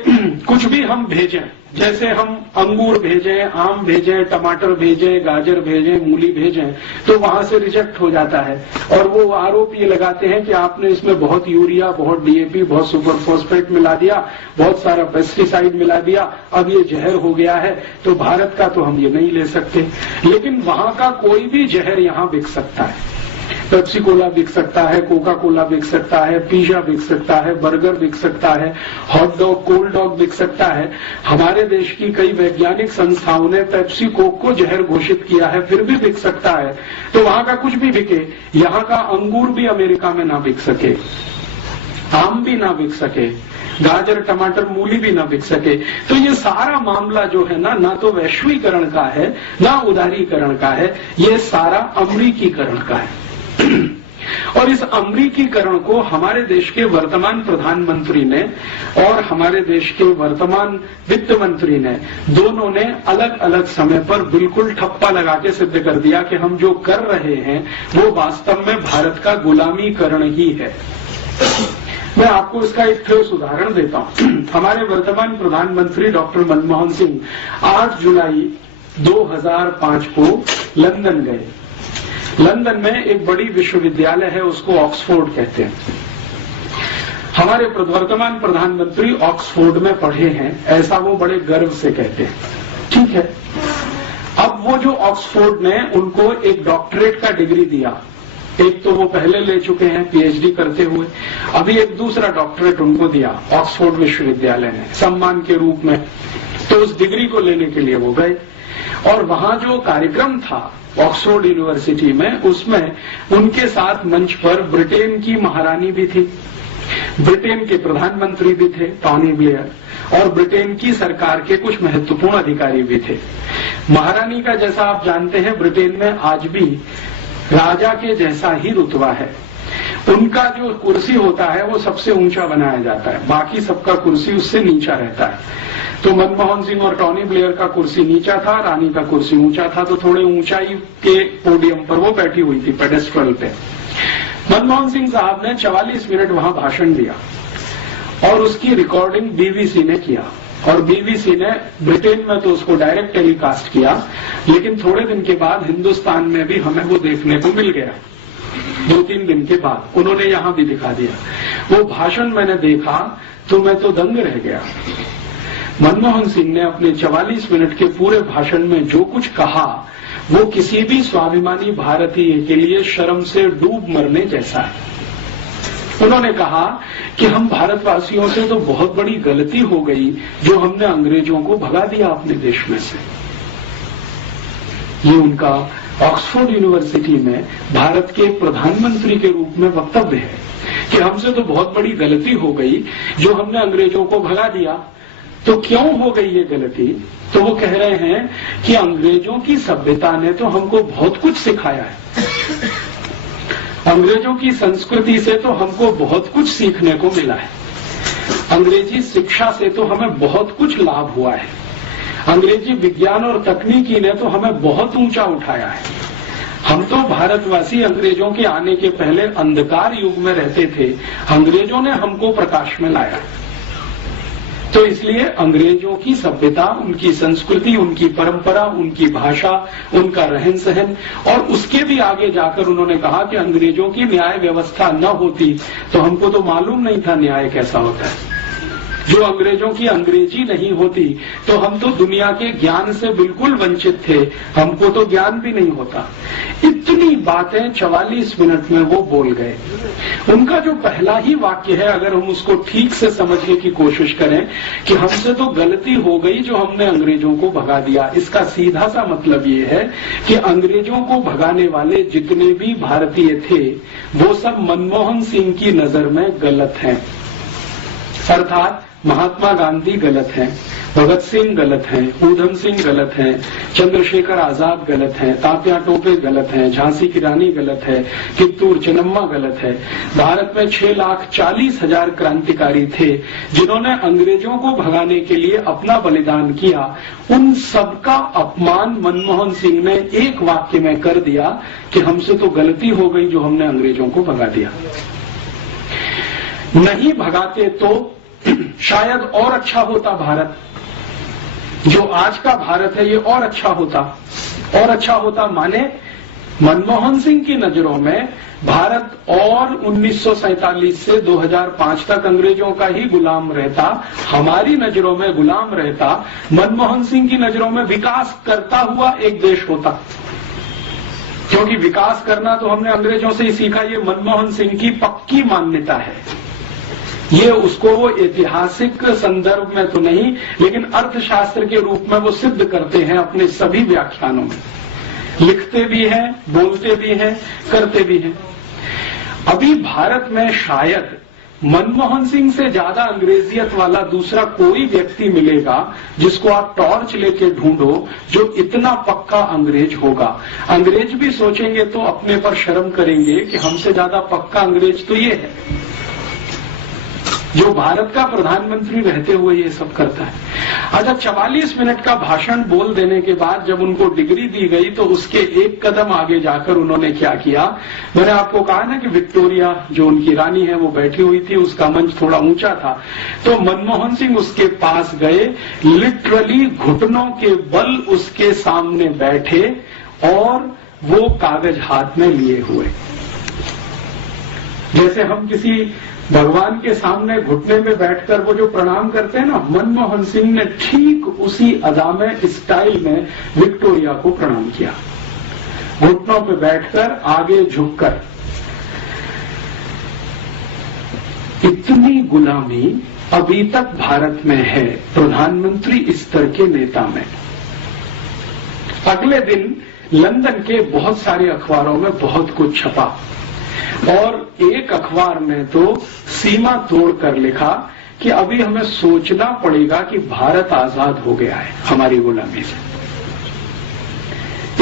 कुछ भी हम भेजें, जैसे हम अंगूर भेजें, आम भेजें, टमाटर भेजें, गाजर भेजें, मूली भेजें, तो वहां से रिजेक्ट हो जाता है। और वो आरोप ये लगाते हैं कि आपने इसमें बहुत यूरिया, बहुत डीएपी, बहुत सुपर फॉस्फेट मिला दिया, बहुत सारा पेस्टिसाइड मिला दिया, अब ये जहर हो गया है, तो भारत का तो हम ये नहीं ले सकते। लेकिन वहां का कोई भी जहर यहां बिक सकता है। पेप्सी कोला बिक सकता है, कोका कोला बिक सकता है, पिज्जा बिक सकता है, बर्गर बिक सकता है, हॉट डॉग, कोल्ड डॉग बिक सकता है। हमारे देश की कई वैज्ञानिक संस्थाओं ने पेप्सी कोक को जहर घोषित किया है, फिर भी बिक सकता है। तो वहां का कुछ भी बिके, यहां का अंगूर भी अमेरिका में ना बिक सके, आम भी ना बिक सके, गाजर, टमाटर, मूली भी ना बिक सके। तो ये सारा मामला जो है ना तो वैश्वीकरण का है, ना उदारीकरण का है, ये सारा अमरीकीकरण का है। और इस अमरीकीकरण को हमारे देश के वर्तमान प्रधानमंत्री ने और हमारे देश के वर्तमान वित्त मंत्री ने, दोनों ने अलग अलग समय पर बिल्कुल ठप्पा लगा के सिद्ध कर दिया कि हम जो कर रहे हैं वो वास्तव में भारत का गुलामीकरण ही है। मैं आपको इसका एक ठोस उदाहरण देता हूं। हमारे वर्तमान प्रधानमंत्री डॉक्टर मनमोहन सिंह 8 जुलाई 2005 को लंदन गए। लंदन में एक बड़ी विश्वविद्यालय है, उसको ऑक्सफोर्ड कहते हैं। हमारे वर्तमान प्रधानमंत्री ऑक्सफोर्ड में पढ़े हैं, ऐसा वो बड़े गर्व से कहते हैं। ठीक है, अब वो जो ऑक्सफोर्ड ने उनको एक डॉक्टरेट का डिग्री दिया, एक तो वो पहले ले चुके हैं पीएचडी करते हुए, अभी एक दूसरा डॉक्टरेट उनको दिया ऑक्सफोर्ड विश्वविद्यालय ने सम्मान के रूप में। तो उस डिग्री को लेने के लिए वो गए और वहां जो कार्यक्रम था ऑक्सफोर्ड यूनिवर्सिटी में, उसमें उनके साथ मंच पर ब्रिटेन की महारानी भी थी, ब्रिटेन के प्रधानमंत्री भी थे टॉनी ब्लेयर, और ब्रिटेन की सरकार के कुछ महत्वपूर्ण अधिकारी भी थे। महारानी का, जैसा आप जानते हैं, ब्रिटेन में आज भी राजा के जैसा ही रुतबा है। उनका जो कुर्सी होता है वो सबसे ऊंचा बनाया जाता है, बाकी सबका कुर्सी उससे नीचा रहता है। तो मनमोहन सिंह और टॉनी ब्लेयर का कुर्सी नीचा था, रानी का कुर्सी ऊंचा था, तो थोड़े ऊंचाई के पोडियम पर वो बैठी हुई थी, पेडेस्ट्रल पे। मनमोहन सिंह साहब ने 44 मिनट वहां भाषण दिया और उसकी रिकॉर्डिंग बीबीसी ने किया, और बीबीसी ने ब्रिटेन में तो उसको डायरेक्ट टेलीकास्ट किया, लेकिन थोड़े दिन के बाद हिंदुस्तान में भी हमें वो देखने को मिल गया। 2-3 दिन के बाद उन्होंने यहां भी दिखा दिया। वो भाषण मैंने देखा तो मैं तो दंग रह गया। मनमोहन सिंह ने अपने 44 मिनट के पूरे भाषण में जो कुछ कहा वो किसी भी स्वाभिमानी भारतीय के लिए शर्म से डूब मरने जैसा है। उन्होंने कहा कि हम भारतवासियों से तो बहुत बड़ी गलती हो गई जो हमने अंग्रेजों को भगा दिया अपने देश में से। ये उनका ऑक्सफोर्ड यूनिवर्सिटी में भारत के प्रधानमंत्री के रूप में वक्तव्य है कि हमसे तो बहुत बड़ी गलती हो गई जो हमने अंग्रेजों को भगा दिया। तो क्यों हो गई ये गलती? तो वो कह रहे हैं कि अंग्रेजों की सभ्यता ने तो हमको बहुत कुछ सिखाया है, अंग्रेजों की संस्कृति से तो हमको बहुत कुछ सीखने को मिला है, अंग्रेजी शिक्षा से तो हमें बहुत कुछ लाभ हुआ है, अंग्रेजी विज्ञान और तकनीकी ने तो हमें बहुत ऊंचा उठाया है। हम तो भारतवासी अंग्रेजों के आने के पहले अंधकार युग में रहते थे, अंग्रेजों ने हमको प्रकाश में लाया। तो इसलिए अंग्रेजों की सभ्यता, उनकी संस्कृति, उनकी परंपरा, उनकी भाषा, उनका रहन सहन, और उसके भी आगे जाकर उन्होंने कहा कि अंग्रेजों की न्याय व्यवस्था न होती तो हमको तो मालूम नहीं था न्याय कैसा होता है। जो अंग्रेजों की अंग्रेजी नहीं होती तो हम तो दुनिया के ज्ञान से बिल्कुल वंचित थे, हमको तो ज्ञान भी नहीं होता। इतनी बातें 44 मिनट में वो बोल गए। उनका जो पहला ही वाक्य है, अगर हम उसको ठीक से समझने की कोशिश करें कि हमसे तो गलती हो गई जो हमने अंग्रेजों को भगा दिया, इसका सीधा सा मतलब ये है कि अंग्रेजों को भगाने वाले जितने भी भारतीय थे वो सब मनमोहन सिंह की नजर में गलत हैं। अर्थात महात्मा गांधी गलत हैं, भगत सिंह गलत हैं, ऊधम सिंह गलत हैं, चंद्रशेखर आजाद गलत हैं, तात्या टोपे गलत हैं, झांसी की रानी गलत है, कित्तूर चेन्नम्मा गलत है। भारत में 6,40,000 क्रांतिकारी थे जिन्होंने अंग्रेजों को भगाने के लिए अपना बलिदान किया। उन सबका अपमान मनमोहन सिंह ने एक वाक्य में कर दिया कि हमसे तो गलती हो गई जो हमने अंग्रेजों को भगा दिया। नहीं भगाते तो शायद और अच्छा होता भारत, जो आज का भारत है ये और अच्छा होता। और अच्छा होता माने मनमोहन सिंह की नजरों में भारत और 1947 से 2005 तक अंग्रेजों का ही गुलाम रहता, हमारी नजरों में गुलाम रहता। मनमोहन सिंह की नजरों में विकास करता हुआ एक देश होता, क्योंकि विकास करना तो हमने अंग्रेजों से ही सीखा। ये मनमोहन सिंह की पक्की मान्यता है। ये उसको वो ऐतिहासिक संदर्भ में तो नहीं, लेकिन अर्थशास्त्र के रूप में वो सिद्ध करते हैं अपने सभी व्याख्यानों में, लिखते भी हैं, बोलते भी हैं, करते भी हैं। अभी भारत में शायद मनमोहन सिंह से ज्यादा अंग्रेजियत वाला दूसरा कोई व्यक्ति मिलेगा जिसको आप टॉर्च लेके ढूंढो जो इतना पक्का अंग्रेज होगा। अंग्रेज भी सोचेंगे तो अपने पर शर्म करेंगे कि हमसे ज्यादा पक्का अंग्रेज तो ये है जो भारत का प्रधानमंत्री रहते हुए ये सब करता है। अच्छा, 44 मिनट का भाषण बोल देने के बाद जब उनको डिग्री दी गई तो उसके एक कदम आगे जाकर उन्होंने क्या किया, मैंने आपको कहा ना कि विक्टोरिया जो उनकी रानी है वो बैठी हुई थी, उसका मंच थोड़ा ऊंचा था, तो मनमोहन सिंह उसके पास गए, लिटरली घुटनों के बल उसके सामने बैठे और वो कागज हाथ में लिए हुए। जैसे हम किसी भगवान के सामने घुटने में बैठकर वो जो प्रणाम करते हैं ना, मनमोहन सिंह ने ठीक उसी अदा में, स्टाइल में विक्टोरिया को प्रणाम किया, घुटनों पे बैठकर, आगे झुककर। इतनी गुलामी अभी तक भारत में है प्रधानमंत्री स्तर के नेता में। अगले दिन लंदन के बहुत सारे अखबारों में बहुत कुछ छपा और एक अखबार ने तो सीमा तोड़कर लिखा कि अभी हमें सोचना पड़ेगा कि भारत आजाद हो गया है हमारी गुलामी से।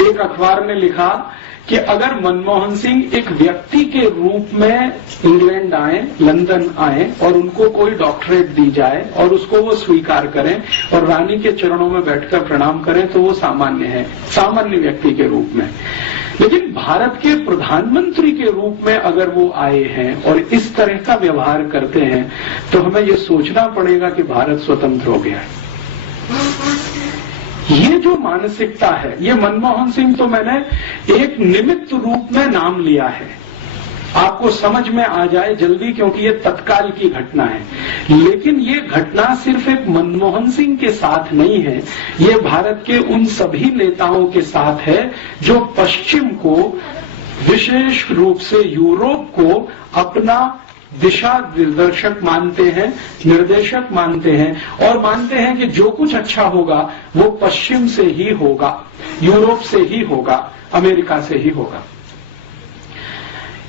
एक अखबार ने लिखा कि अगर मनमोहन सिंह एक व्यक्ति के रूप में इंग्लैंड आए, लंदन आए और उनको कोई डॉक्टरेट दी जाए और उसको वो स्वीकार करें और रानी के चरणों में बैठकर प्रणाम करें तो वो सामान्य है, सामान्य व्यक्ति के रूप में। लेकिन भारत के प्रधानमंत्री के रूप में अगर वो आए हैं और इस तरह का व्यवहार करते हैं तो हमें ये सोचना पड़ेगा कि भारत स्वतंत्र हो गया है। ये जो मानसिकता है, ये मनमोहन सिंह तो मैंने एक निमित्त रूप में नाम लिया है, आपको समझ में आ जाए जल्दी, क्योंकि ये तत्काल की घटना है। लेकिन ये घटना सिर्फ एक मनमोहन सिंह के साथ नहीं है, ये भारत के उन सभी नेताओं के साथ है जो पश्चिम को, विशेष रूप से यूरोप को अपना दिशा निर्देशक मानते हैं, निर्देशक मानते हैं और मानते हैं कि जो कुछ अच्छा होगा वो पश्चिम से ही होगा, यूरोप से ही होगा, अमेरिका से ही होगा।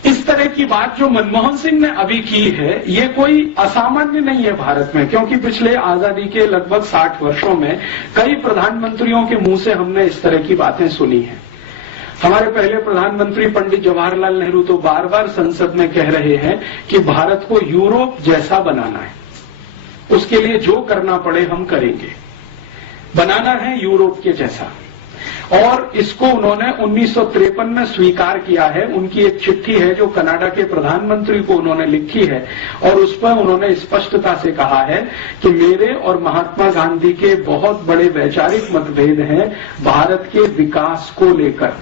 इस तरह की बात जो मनमोहन सिंह ने अभी की है, ये कोई असामान्य नहीं है भारत में, क्योंकि पिछले आजादी के लगभग 60 वर्षों में कई प्रधानमंत्रियों के मुंह से हमने इस तरह की बातें सुनी हैं। हमारे पहले प्रधानमंत्री पंडित जवाहरलाल नेहरू तो बार बार संसद में कह रहे हैं कि भारत को यूरोप जैसा बनाना है, उसके लिए जो करना पड़े हम करेंगे, बनाना है यूरोप के जैसा। और इसको उन्होंने 1953 में स्वीकार किया है। उनकी एक चिट्ठी है जो कनाडा के प्रधानमंत्री को उन्होंने लिखी है और उस पर उन्होंने स्पष्टता से कहा है कि मेरे और महात्मा गांधी के बहुत बड़े वैचारिक मतभेद हैं भारत के विकास को लेकर।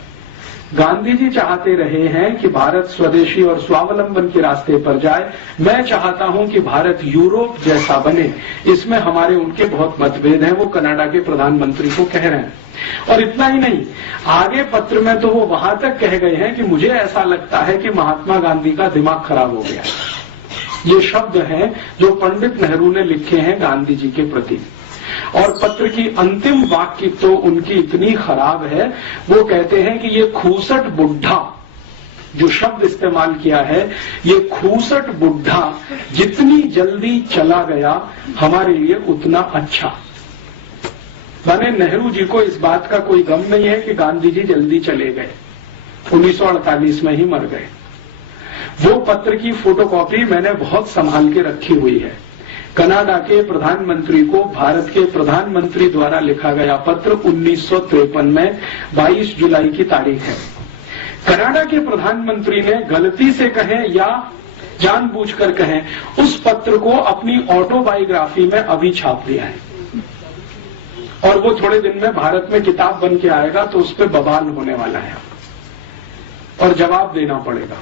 गांधी जी चाहते रहे हैं कि भारत स्वदेशी और स्वावलंबन के रास्ते पर जाए, मैं चाहता हूं कि भारत यूरोप जैसा बने। इसमें हमारे उनके बहुत मतभेद हैं, वो कनाडा के प्रधानमंत्री को कह रहे हैं। और इतना ही नहीं, आगे पत्र में तो वो वहां तक कह गए हैं कि मुझे ऐसा लगता है कि महात्मा गांधी का दिमाग खराब हो गया। ये शब्द हैं जो पंडित नेहरू ने लिखे हैं गांधी जी के प्रति। और पत्र की अंतिम वाक्य तो उनकी इतनी खराब है, वो कहते हैं कि ये खूसट बुढ़ा, जो शब्द इस्तेमाल किया है, ये खूसट बुढ़ा जितनी जल्दी चला गया हमारे लिए उतना अच्छा। माने नेहरू जी को इस बात का कोई गम नहीं है कि गांधी जी जल्दी चले गए, 1948 में ही मर गए। वो पत्र की फोटोकॉपी मैंने बहुत संभाल के रखी हुई है। कनाडा के प्रधानमंत्री को भारत के प्रधानमंत्री द्वारा लिखा गया पत्र 1953 में 22 जुलाई की तारीख है। कनाडा के प्रधानमंत्री ने गलती से कहें या जानबूझकर कहें, उस पत्र को अपनी ऑटोबायोग्राफी में अभी छाप दिया है और वो थोड़े दिन में भारत में किताब बन के आएगा तो उस पर बवाल होने वाला है और जवाब देना पड़ेगा।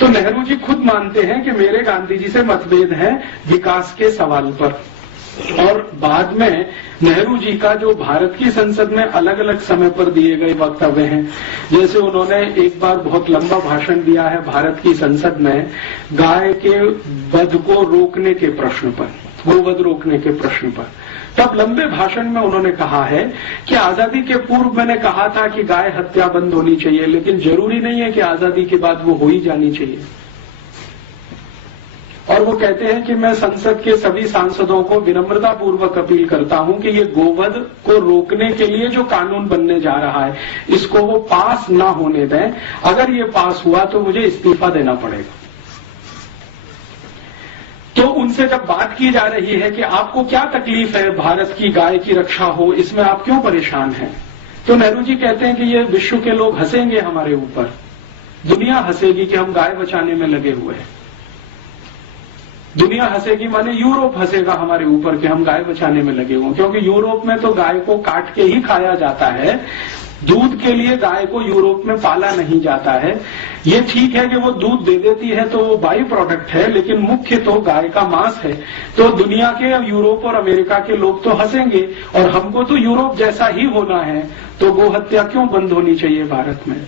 तो नेहरू जी खुद मानते हैं कि मेरे गांधी जी से मतभेद हैं विकास के सवाल पर। और बाद में नेहरू जी का जो भारत की संसद में अलग अलग समय पर दिए गए वक्तव्य हैं, जैसे उन्होंने एक बार बहुत लंबा भाषण दिया है भारत की संसद में गाय के वध को रोकने के प्रश्न पर, गोवध रोकने के प्रश्न पर। तब लंबे भाषण में उन्होंने कहा है कि आजादी के पूर्व मैंने कहा था कि गाय हत्या बंद होनी चाहिए, लेकिन जरूरी नहीं है कि आजादी के बाद वो हो ही जानी चाहिए। कहते हैं कि मैं संसद के सभी सांसदों को विनम्रता पूर्वक अपील करता हूं कि ये गोवध को रोकने के लिए जो कानून बनने जा रहा है इसको वो पास ना होने दें। अगर ये पास हुआ तो मुझे इस्तीफा देना पड़ेगा। तो उनसे जब बात की जा रही है कि आपको क्या तकलीफ है भारत की गाय की रक्षा हो, इसमें आप क्यों परेशान हैं, तो नेहरू जी कहते हैं कि ये विश्व के लोग हंसेंगे हमारे ऊपर, दुनिया हंसेगी कि हम गाय बचाने में लगे हुए हैं। दुनिया हंसेगी माने यूरोप हंसेगा हमारे ऊपर कि हम गाय बचाने में लगे हुए, क्योंकि यूरोप में तो गाय को काट के ही खाया जाता है। दूध के लिए गाय को यूरोप में पाला नहीं जाता है। ये ठीक है कि वो दूध दे देती है तो वो बाई प्रोडक्ट है, लेकिन मुख्य तो गाय का मांस है। तो दुनिया के यूरोप और अमेरिका के लोग तो हंसेंगे, और हमको तो यूरोप जैसा ही होना है, तो गो हत्या क्यों बंद होनी चाहिए भारत में।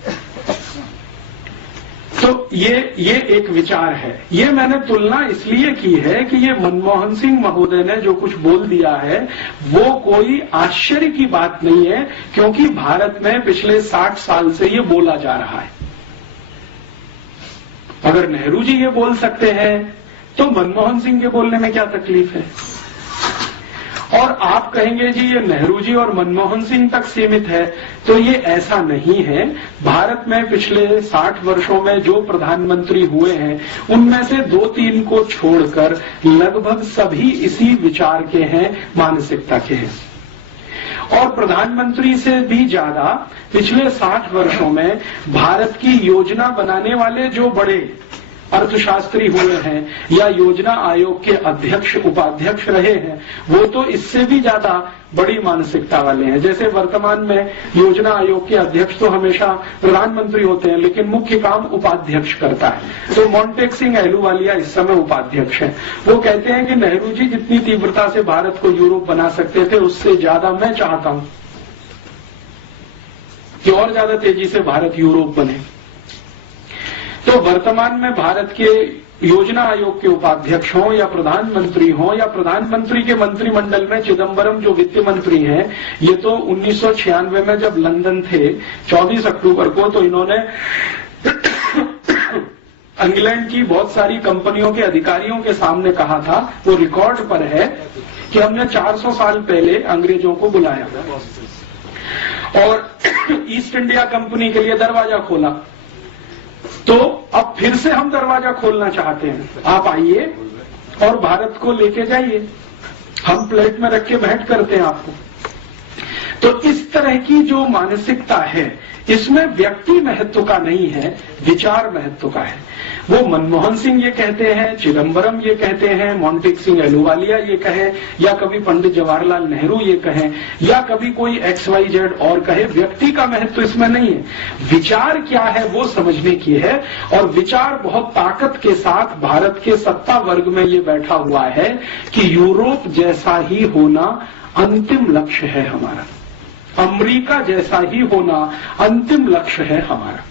तो ये एक विचार है। ये मैंने तुलना इसलिए की है कि ये मनमोहन सिंह महोदय ने जो कुछ बोल दिया है वो कोई आश्चर्य की बात नहीं है, क्योंकि भारत में पिछले 60 साल से ये बोला जा रहा है। अगर नेहरू जी ये बोल सकते हैं तो मनमोहन सिंह के बोलने में क्या तकलीफ है। और आप कहेंगे जी ये नेहरू जी और मनमोहन सिंह तक सीमित है, तो ये ऐसा नहीं है। भारत में पिछले 60 वर्षों में जो प्रधानमंत्री हुए हैं उनमें से 2-3 को छोड़कर लगभग सभी इसी विचार के हैं, मानसिकता के हैं। और प्रधानमंत्री से भी ज्यादा पिछले 60 वर्षों में भारत की योजना बनाने वाले जो बड़े अर्थशास्त्री हुए हैं या योजना आयोग के अध्यक्ष उपाध्यक्ष रहे हैं, वो तो इससे भी ज्यादा बड़ी मानसिकता वाले हैं। जैसे वर्तमान में योजना आयोग के अध्यक्ष तो हमेशा प्रधानमंत्री होते हैं, लेकिन मुख्य काम उपाध्यक्ष करता है। तो मोंटेक सिंह अहलूवालिया इस समय उपाध्यक्ष हैं। वो कहते हैं कि नेहरू जी जितनी तीव्रता से भारत को यूरोप बना सकते थे, उससे ज्यादा मैं चाहता हूं कि और ज्यादा तेजी से भारत यूरोप बने। तो वर्तमान में भारत के योजना आयोग के उपाध्यक्ष हों या प्रधानमंत्री हों या प्रधानमंत्री के मंत्रिमंडल में चिदम्बरम जो वित्त मंत्री हैं, ये तो 1996 में जब लंदन थे 24 अक्टूबर को, तो इन्होंने इंग्लैंड की बहुत सारी कंपनियों के अधिकारियों के सामने कहा था, वो रिकॉर्ड पर है, कि हमने 400 साल पहले अंग्रेजों को बुलाया और ईस्ट इंडिया कंपनी के लिए दरवाजा खोला। तो अब फिर से हम दरवाजा खोलना चाहते हैं, आप आइए और भारत को लेके जाइए, हम प्लेट में रख के भेंट करते हैं आपको। तो इस तरह की जो मानसिकता है इसमें व्यक्ति महत्व का नहीं है, विचार महत्व का है। वो मनमोहन सिंह ये कहते हैं, चिदम्बरम ये कहते हैं, मोंटेक सिंह अहलूवालिया ये कहे, या कभी पंडित जवाहरलाल नेहरू ये कहें, या कभी कोई XYZ और कहे, व्यक्ति का महत्व इसमें नहीं है। विचार क्या है वो समझने की है। और विचार बहुत ताकत के साथ भारत के सत्ता वर्ग में ये बैठा हुआ है कि यूरोप जैसा ही होना अंतिम लक्ष्य है हमारा, अमेरिका जैसा ही होना अंतिम लक्ष्य है हमारा।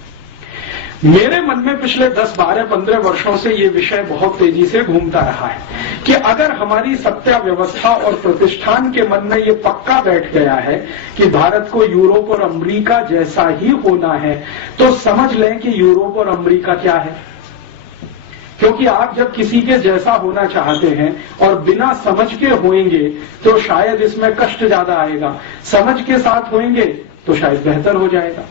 मेरे मन में पिछले 10, 12, 15 वर्षों से ये विषय बहुत तेजी से घूमता रहा है कि अगर हमारी सत्ता व्यवस्था और प्रतिष्ठान के मन में ये पक्का बैठ गया है कि भारत को यूरोप और अमेरिका जैसा ही होना है, तो समझ लें कि यूरोप और अमेरिका क्या है। क्योंकि आप जब किसी के जैसा होना चाहते हैं और बिना समझ के होएंगे तो शायद इसमें कष्ट ज्यादा आएगा, समझ के साथ होएंगे तो शायद बेहतर हो जाएगा।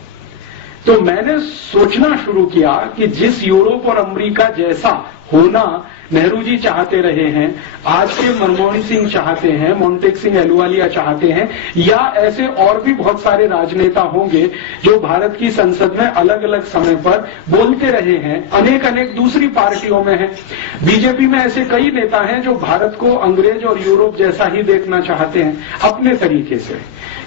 तो मैंने सोचना शुरू किया कि जिस यूरोप और अमेरिका जैसा होना नेहरू जी चाहते रहे हैं, आज के मनमोहन सिंह चाहते हैं, मोंटेक सिंह अहलूवालिया चाहते हैं, या ऐसे और भी बहुत सारे राजनेता होंगे जो भारत की संसद में अलग अलग समय पर बोलते रहे हैं, अनेक दूसरी पार्टियों में हैं। बीजेपी में ऐसे कई नेता हैं जो भारत को अंग्रेज और यूरोप जैसा ही देखना चाहते हैं अपने तरीके से।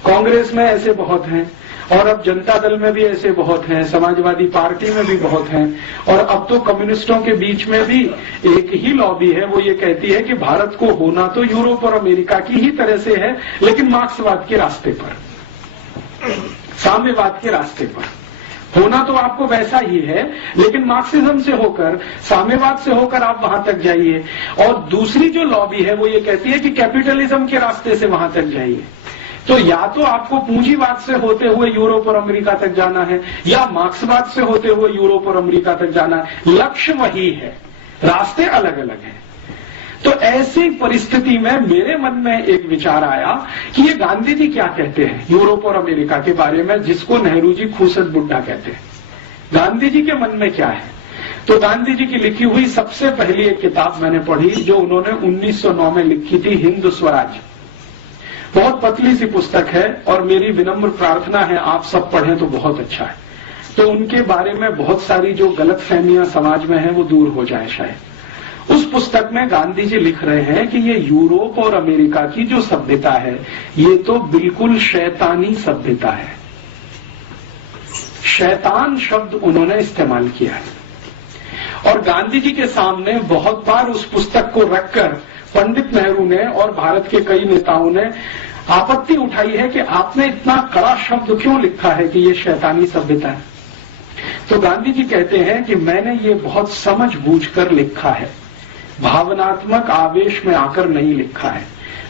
कांग्रेस में ऐसे बहुत हैं, और अब जनता दल में भी ऐसे बहुत हैं, समाजवादी पार्टी में भी बहुत हैं, और अब तो कम्युनिस्टों के बीच में भी एक ही लॉबी है, वो ये कहती है कि भारत को होना तो यूरोप और अमेरिका की ही तरह से है, लेकिन मार्क्सवाद के रास्ते पर, साम्यवाद के रास्ते पर होना तो आपको वैसा ही है, लेकिन मार्क्सिज्म से होकर, साम्यवाद से होकर आप वहां तक जाइए। और दूसरी जो लॉबी है वो ये कहती है कि कैपिटलिज्म के रास्ते से वहां तक जाइए। तो या तो आपको पूंजीवाद से होते हुए यूरोप और अमेरिका तक जाना है, या मार्क्सवाद से होते हुए यूरोप और अमेरिका तक जाना है। लक्ष्य वही है, रास्ते अलग अलग हैं। तो ऐसी परिस्थिति में मेरे मन में एक विचार आया कि ये गांधी जी क्या कहते हैं यूरोप और अमेरिका के बारे में, जिसको नेहरू जी खूसट बुड्ढा कहते हैं। गांधी जी के मन में क्या है? तो गांधी जी की लिखी हुई सबसे पहली एक किताब मैंने पढ़ी जो उन्होंने 1909 में लिखी थी, हिंद स्वराज। बहुत पतली सी पुस्तक है और मेरी विनम्र प्रार्थना है आप सब पढ़ें तो बहुत अच्छा है। तो उनके बारे में बहुत सारी जो गलतफहमियां समाज में है वो दूर हो जाए शायद। उस पुस्तक में गांधी जी लिख रहे हैं कि ये यूरोप और अमेरिका की जो सभ्यता है ये तो बिल्कुल शैतानी सभ्यता है। शैतान शब्द उन्होंने इस्तेमाल किया है और गांधी जी के सामने बहुत बार उस पुस्तक को रखकर पंडित नेहरू ने और भारत के कई नेताओं ने आपत्ति उठाई है कि आपने इतना कड़ा शब्द क्यों लिखा है कि ये शैतानी सभ्यता है। तो गांधी जी कहते हैं कि मैंने ये बहुत समझ बूझकर लिखा है, भावनात्मक आवेश में आकर नहीं लिखा है।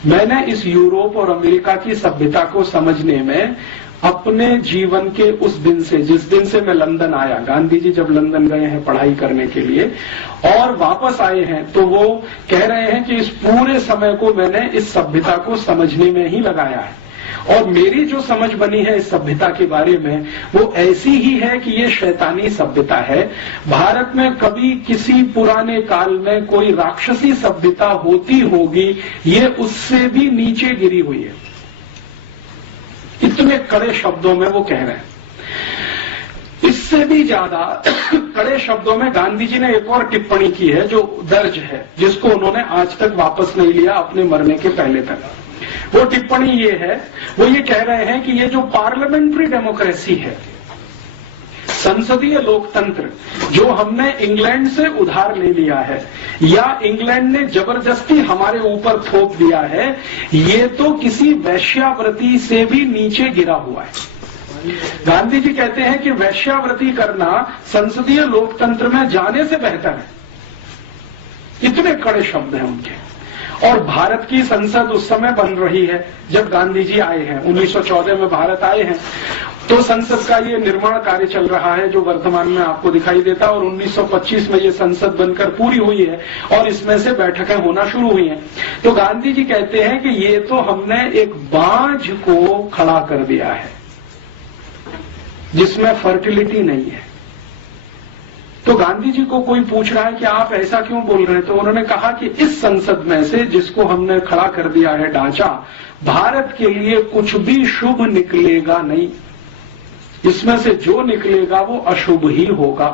मैंने इस यूरोप और अमेरिका की सभ्यता को समझने में अपने जीवन के उस दिन से, जिस दिन से मैं लंदन आया, गांधी जी जब लंदन गए हैं पढ़ाई करने के लिए और वापस आए हैं, तो वो कह रहे हैं कि इस पूरे समय को मैंने इस सभ्यता को समझने में ही लगाया है और मेरी जो समझ बनी है इस सभ्यता के बारे में वो ऐसी ही है कि ये शैतानी सभ्यता है। भारत में कभी किसी पुराने काल में कोई राक्षसी सभ्यता होती होगी, ये उससे भी नीचे गिरी हुई है। इतने कड़े शब्दों में वो कह रहे हैं। इससे भी ज्यादा कड़े शब्दों में गांधी जी ने एक और टिप्पणी की है जो दर्ज है, जिसको उन्होंने आज तक वापस नहीं लिया अपने मरने के पहले तक। वो टिप्पणी ये है, वो ये कह रहे हैं कि ये जो पार्लियामेंट्री डेमोक्रेसी है, संसदीय लोकतंत्र जो हमने इंग्लैंड से उधार ले लिया है या इंग्लैंड ने जबरदस्ती हमारे ऊपर थोप दिया है, ये तो किसी वैश्यावृत्ति से भी नीचे गिरा हुआ है। गांधी जी कहते हैं कि वैश्यावृत्ति करना संसदीय लोकतंत्र में जाने से बेहतर है। इतने कड़े शब्द हैं उनके। और भारत की संसद उस समय बन रही है जब गांधी जी आए हैं, 1914 में भारत आए हैं, तो संसद का ये निर्माण कार्य चल रहा है जो वर्तमान में आपको दिखाई देता है और 1925 में ये संसद बनकर पूरी हुई है और इसमें से बैठकें होना शुरू हुई हैं। तो गांधी जी कहते हैं कि ये तो हमने एक बांझ को खड़ा कर दिया है जिसमें फर्टिलिटी नहीं है। तो गांधी जी को कोई पूछ रहा है कि आप ऐसा क्यों बोल रहे हैं, तो उन्होंने कहा कि इस संसद में से जिसको हमने खड़ा कर दिया है ढांचा, भारत के लिए कुछ भी शुभ निकलेगा नहीं, इसमें से जो निकलेगा वो अशुभ ही होगा।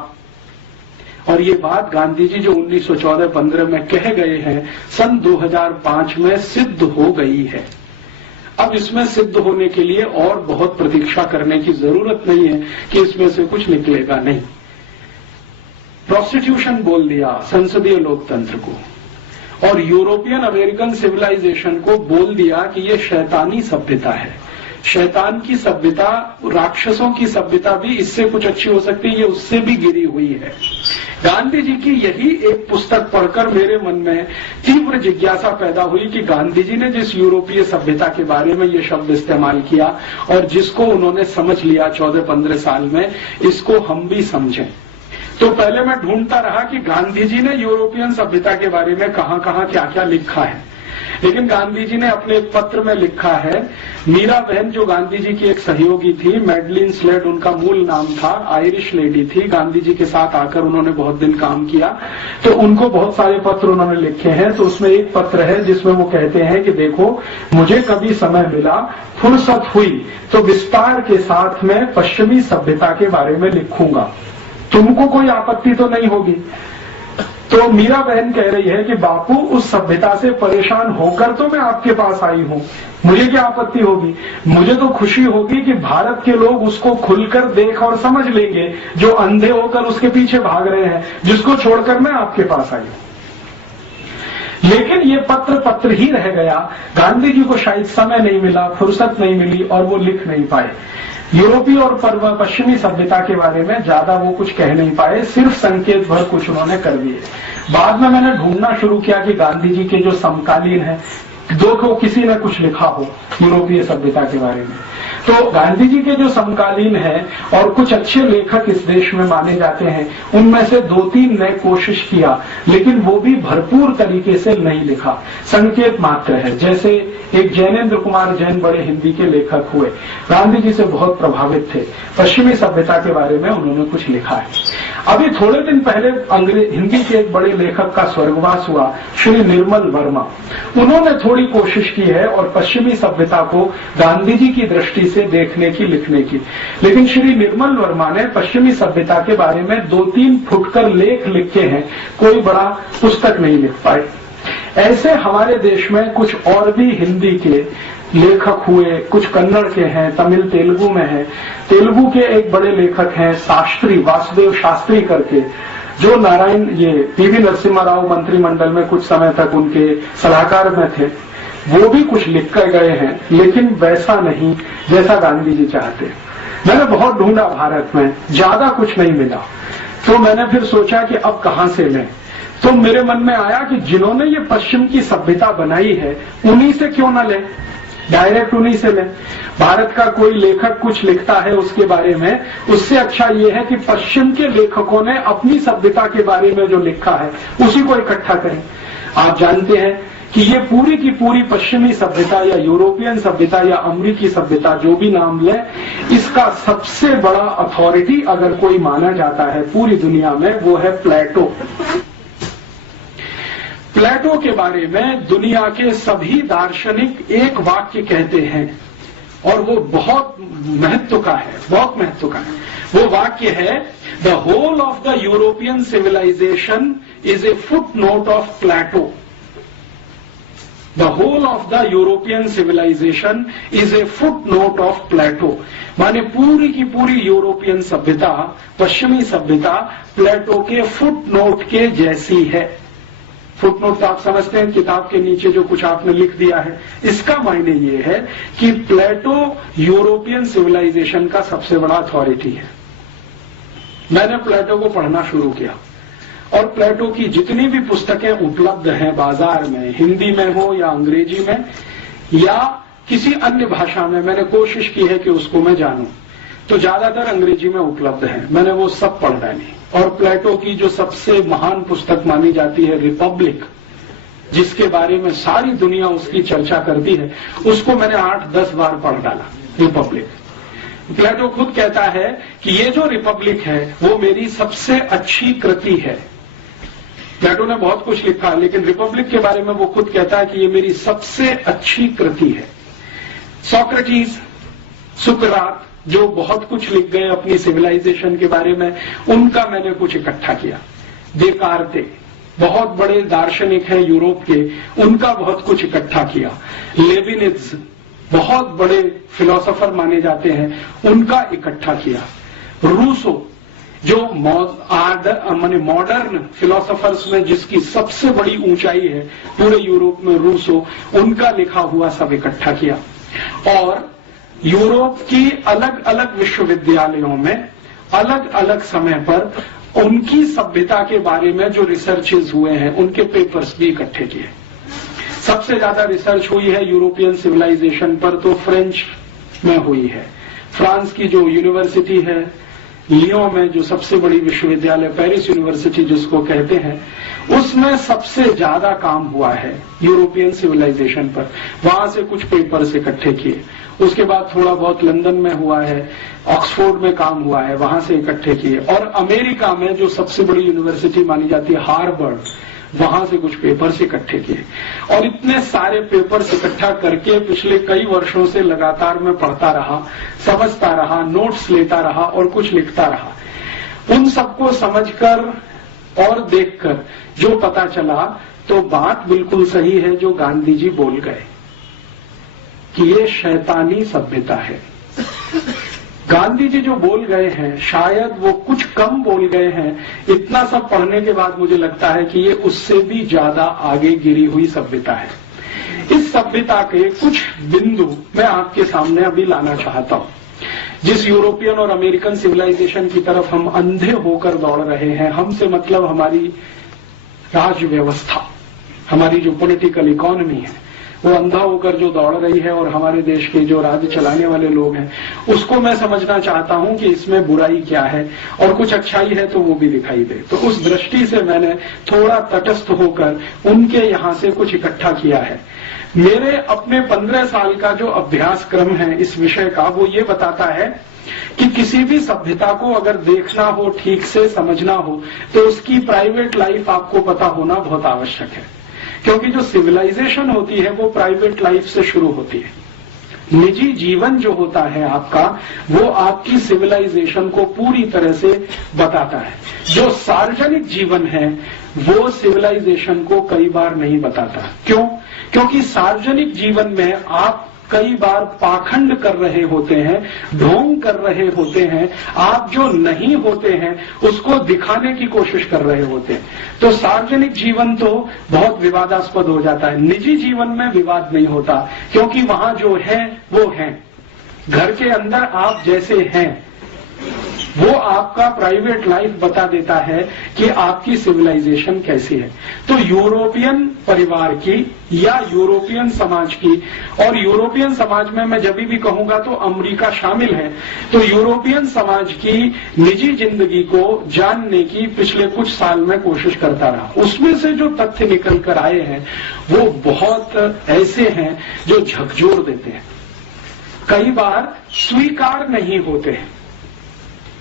और ये बात गांधी जी जो 1914-15 में कह गए हैं, सन 2005 में सिद्ध हो गई है। अब इसमें सिद्ध होने के लिए और बहुत प्रतीक्षा करने की जरूरत नहीं है कि इसमें से कुछ निकलेगा नहीं। प्रोस्टिट्यूशन बोल दिया संसदीय लोकतंत्र को और यूरोपियन अमेरिकन सिविलाइजेशन को बोल दिया कि ये शैतानी सभ्यता है। शैतान की सभ्यता, राक्षसों की सभ्यता भी इससे कुछ अच्छी हो सकती है, ये उससे भी गिरी हुई है। गांधी जी की यही एक पुस्तक पढ़कर मेरे मन में तीव्र जिज्ञासा पैदा हुई कि गांधी जी ने जिस यूरोपीय सभ्यता के बारे में ये शब्द इस्तेमाल किया और जिसको उन्होंने समझ लिया 14-15 साल में, इसको हम भी समझें। तो पहले मैं ढूंढता रहा कि गांधी जी ने यूरोपियन सभ्यता के बारे में कहां कहां क्या क्या लिखा है, लेकिन गांधी जी ने अपने एक पत्र में लिखा है। मीरा बहन जो गांधी जी की एक सहयोगी थी, मैडलिन स्लेड उनका मूल नाम था, आयरिश लेडी थी, गांधी जी के साथ आकर उन्होंने बहुत दिन काम किया, तो उनको बहुत सारे पत्र उन्होंने लिखे हैं। तो उसमें एक पत्र है जिसमें वो कहते हैं कि देखो, मुझे कभी समय मिला, फुर्सत हुई तो विस्तार के साथ में पश्चिमी सभ्यता के बारे में लिखूंगा, तुमको कोई आपत्ति तो नहीं होगी। तो मीरा बहन कह रही है कि बापू, उस सभ्यता से परेशान होकर तो मैं आपके पास आई हूं, मुझे क्या आपत्ति होगी। मुझे तो खुशी होगी कि भारत के लोग उसको खुलकर देख और समझ लेंगे जो अंधे होकर उसके पीछे भाग रहे हैं, जिसको छोड़कर मैं आपके पास आई हूं। लेकिन ये पत्र ही रह गया। गांधी जी को शायद समय नहीं मिला, फुर्सत नहीं मिली और वो लिख नहीं पाए। यूरोपीय और पश्चिमी सभ्यता के बारे में ज्यादा वो कुछ कह नहीं पाए, सिर्फ संकेत भर कुछ उन्होंने कर दिए। बाद में मैंने ढूंढना शुरू किया कि गांधी जी के जो समकालीन है, दो को किसी ने कुछ लिखा हो यूरोपीय सभ्यता के बारे में। तो गांधी जी के जो समकालीन हैं और कुछ अच्छे लेखक इस देश में माने जाते हैं, उनमें से 2-3 ने कोशिश किया, लेकिन वो भी भरपूर तरीके से नहीं लिखा, संकेत मात्र है। जैसे एक जैनेन्द्र कुमार जैन बड़े हिंदी के लेखक हुए, गांधी जी से बहुत प्रभावित थे, पश्चिमी सभ्यता के बारे में उन्होंने कुछ लिखा है। अभी थोड़े दिन पहले हिंदी के एक बड़े लेखक का स्वर्गवास हुआ, श्री निर्मल वर्मा। उन्होंने थोड़ी कोशिश की है और पश्चिमी सभ्यता को गांधी जी की दृष्टि से देखने की, लिखने की, लेकिन श्री निर्मल वर्मा ने पश्चिमी सभ्यता के बारे में 2-3 फुटकर लेख लिखे हैं, कोई बड़ा पुस्तक नहीं लिख पाए। ऐसे हमारे देश में कुछ और भी हिंदी के लेखक हुए, कुछ कन्नड़ के हैं, तमिल तेलुगु में हैं। तेलुगु के एक बड़े लेखक हैं शास्त्री, वासुदेव शास्त्री करके, जो नारायण ये पीवी नरसिम्हा राव मंत्रिमंडल में कुछ समय तक उनके सलाहकार में थे। वो भी कुछ लिख कर गए हैं, लेकिन वैसा नहीं जैसा गांधी जी चाहते। मैंने बहुत ढूंढा भारत में, ज्यादा कुछ नहीं मिला, तो मैंने फिर सोचा कि अब कहां से लें। तो मेरे मन में आया कि जिन्होंने ये पश्चिम की सभ्यता बनाई है, उन्हीं से क्यों न लें, डायरेक्ट उन्हीं से लें। भारत का कोई लेखक कुछ लिखता है उसके बारे में, उससे अच्छा ये है कि पश्चिम के लेखकों ने अपनी सभ्यता के बारे में जो लिखा है उसी को इकट्ठा करें। आप जानते हैं कि ये पूरी की पूरी पश्चिमी सभ्यता या यूरोपियन सभ्यता या अमेरिकी सभ्यता, जो भी नाम ले, इसका सबसे बड़ा अथॉरिटी अगर कोई माना जाता है पूरी दुनिया में, वो है प्लेटो। प्लेटो के बारे में दुनिया के सभी दार्शनिक एक वाक्य कहते हैं, और वो बहुत महत्व का है, बहुत महत्व का है। वो वाक्य है, the whole of the European civilization is a footnote of Plato. The whole of the European civilization is a footnote of Plato. माने पूरी की पूरी यूरोपियन सभ्यता, पश्चिमी सभ्यता प्लेटो के फुट नोट के जैसी है। फुटनोट तो आप समझते हैं, किताब के नीचे जो कुछ आपने लिख दिया है, इसका मायने ये है कि प्लेटो यूरोपियन सिविलाइजेशन का सबसे बड़ा अथॉरिटी है। मैंने प्लेटो को पढ़ना शुरू किया, और प्लेटो की जितनी भी पुस्तकें उपलब्ध हैं बाजार में, हिंदी में हो या अंग्रेजी में या किसी अन्य भाषा में, मैंने कोशिश की है कि उसको मैं जानूं, तो ज्यादातर अंग्रेजी में उपलब्ध है। मैंने वो सब पढ़ डाली, और प्लेटो की जो सबसे महान पुस्तक मानी जाती है रिपब्लिक, जिसके बारे में सारी दुनिया उसकी चर्चा करती है, उसको मैंने 8-10 बार पढ़ डाला। रिपब्लिक, प्लेटो खुद कहता है कि ये जो रिपब्लिक है वो मेरी सबसे अच्छी कृति है। प्लेटो ने बहुत कुछ लिखा, लेकिन रिपब्लिक के बारे में वो खुद कहता है कि ये मेरी सबसे अच्छी कृति है। सोक्रेटिस, सुकरात, जो बहुत कुछ लिख गए अपनी सिविलाइजेशन के बारे में, उनका मैंने कुछ इकट्ठा किया। देकार्ते, बहुत बड़े दार्शनिक हैं यूरोप के, उनका बहुत कुछ इकट्ठा किया। लेविनिज, बहुत बड़े फिलोसोफर माने जाते हैं, उनका इकट्ठा किया। रूसो, जो मॉडर्न फिलोसोफर्स में जिसकी सबसे बड़ी ऊंचाई है पूरे यूरोप में, रूसो, उनका लिखा हुआ सब इकट्ठा किया। और यूरोप की अलग अलग विश्वविद्यालयों में अलग अलग समय पर उनकी सभ्यता के बारे में जो रिसर्चेज हुए हैं, उनके पेपर्स भी इकट्ठे किए। सबसे ज्यादा रिसर्च हुई है यूरोपियन सिविलाइजेशन पर, तो फ्रेंच में हुई है। फ्रांस की जो यूनिवर्सिटी है लियों में, जो सबसे बड़ी विश्वविद्यालय पेरिस यूनिवर्सिटी जिसको कहते हैं, उसमें सबसे ज्यादा काम हुआ है यूरोपियन सिविलाइजेशन पर। वहां से कुछ पेपर्स इकट्ठे किए। उसके बाद थोड़ा बहुत लंदन में हुआ है, ऑक्सफोर्ड में काम हुआ है, वहां से इकट्ठे किए। और अमेरिका में जो सबसे बड़ी यूनिवर्सिटी मानी जाती है हार्वर्ड, वहां से कुछ पेपर्स इकट्ठे किए। और इतने सारे पेपर्स इकट्ठा करके पिछले कई वर्षों से लगातार मैं पढ़ता रहा, समझता रहा, नोट्स लेता रहा और कुछ लिखता रहा। उन सबको समझकर और देखकर जो पता चला, तो बात बिल्कुल सही है जो गांधी जी बोल गए कि ये शैतानी सभ्यता है। गांधी जी जो बोल गए हैं, शायद वो कुछ कम बोल गए हैं। इतना सब पढ़ने के बाद मुझे लगता है कि ये उससे भी ज्यादा आगे गिरी हुई सभ्यता है। इस सभ्यता के कुछ बिंदु मैं आपके सामने अभी लाना चाहता हूं। जिस यूरोपियन और अमेरिकन सिविलाइजेशन की तरफ हम अंधे होकर दौड़ रहे हैं, हमसे मतलब हमारी राज व्यवस्था, हमारी जो पॉलिटिकल इकोनॉमी है, वो अंधा होकर जो दौड़ रही है और हमारे देश के जो राज्य चलाने वाले लोग हैं उसको मैं समझना चाहता हूं कि इसमें बुराई क्या है और कुछ अच्छाई है तो वो भी दिखाई दे। तो उस दृष्टि से मैंने थोड़ा तटस्थ होकर उनके यहां से कुछ इकट्ठा किया है। मेरे अपने 15 साल का जो अभ्यास क्रम है इस विषय का, वो ये बताता है कि किसी भी सभ्यता को अगर देखना हो, ठीक से समझना हो, तो उसकी प्राइवेट लाइफ आपको पता होना बहुत आवश्यक है। क्योंकि जो सिविलाइजेशन होती है वो प्राइवेट लाइफ से शुरू होती है। निजी जीवन जो होता है आपका, वो आपकी सिविलाइजेशन को पूरी तरह से बताता है। जो सार्वजनिक जीवन है वो सिविलाइजेशन को कई बार नहीं बताता। क्यों? क्योंकि सार्वजनिक जीवन में आप कई बार पाखंड कर रहे होते हैं, ढोंग कर रहे होते हैं, आप जो नहीं होते हैं उसको दिखाने की कोशिश कर रहे होते हैं। तो सार्वजनिक जीवन तो बहुत विवादास्पद हो जाता है। निजी जीवन में विवाद नहीं होता क्योंकि वहां जो है वो है। घर के अंदर आप जैसे हैं वो आपका प्राइवेट लाइफ बता देता है कि आपकी सिविलाइजेशन कैसी है। तो यूरोपियन परिवार की या यूरोपियन समाज की, और यूरोपियन समाज में मैं जब भी कहूंगा तो अमेरिका शामिल है, तो यूरोपियन समाज की निजी जिंदगी को जानने की पिछले कुछ साल में कोशिश करता रहा। उसमें से जो तथ्य निकल कर आए हैं वो बहुत ऐसे हैं जो झकझोर देते हैं, कई बार स्वीकार नहीं होते हैं,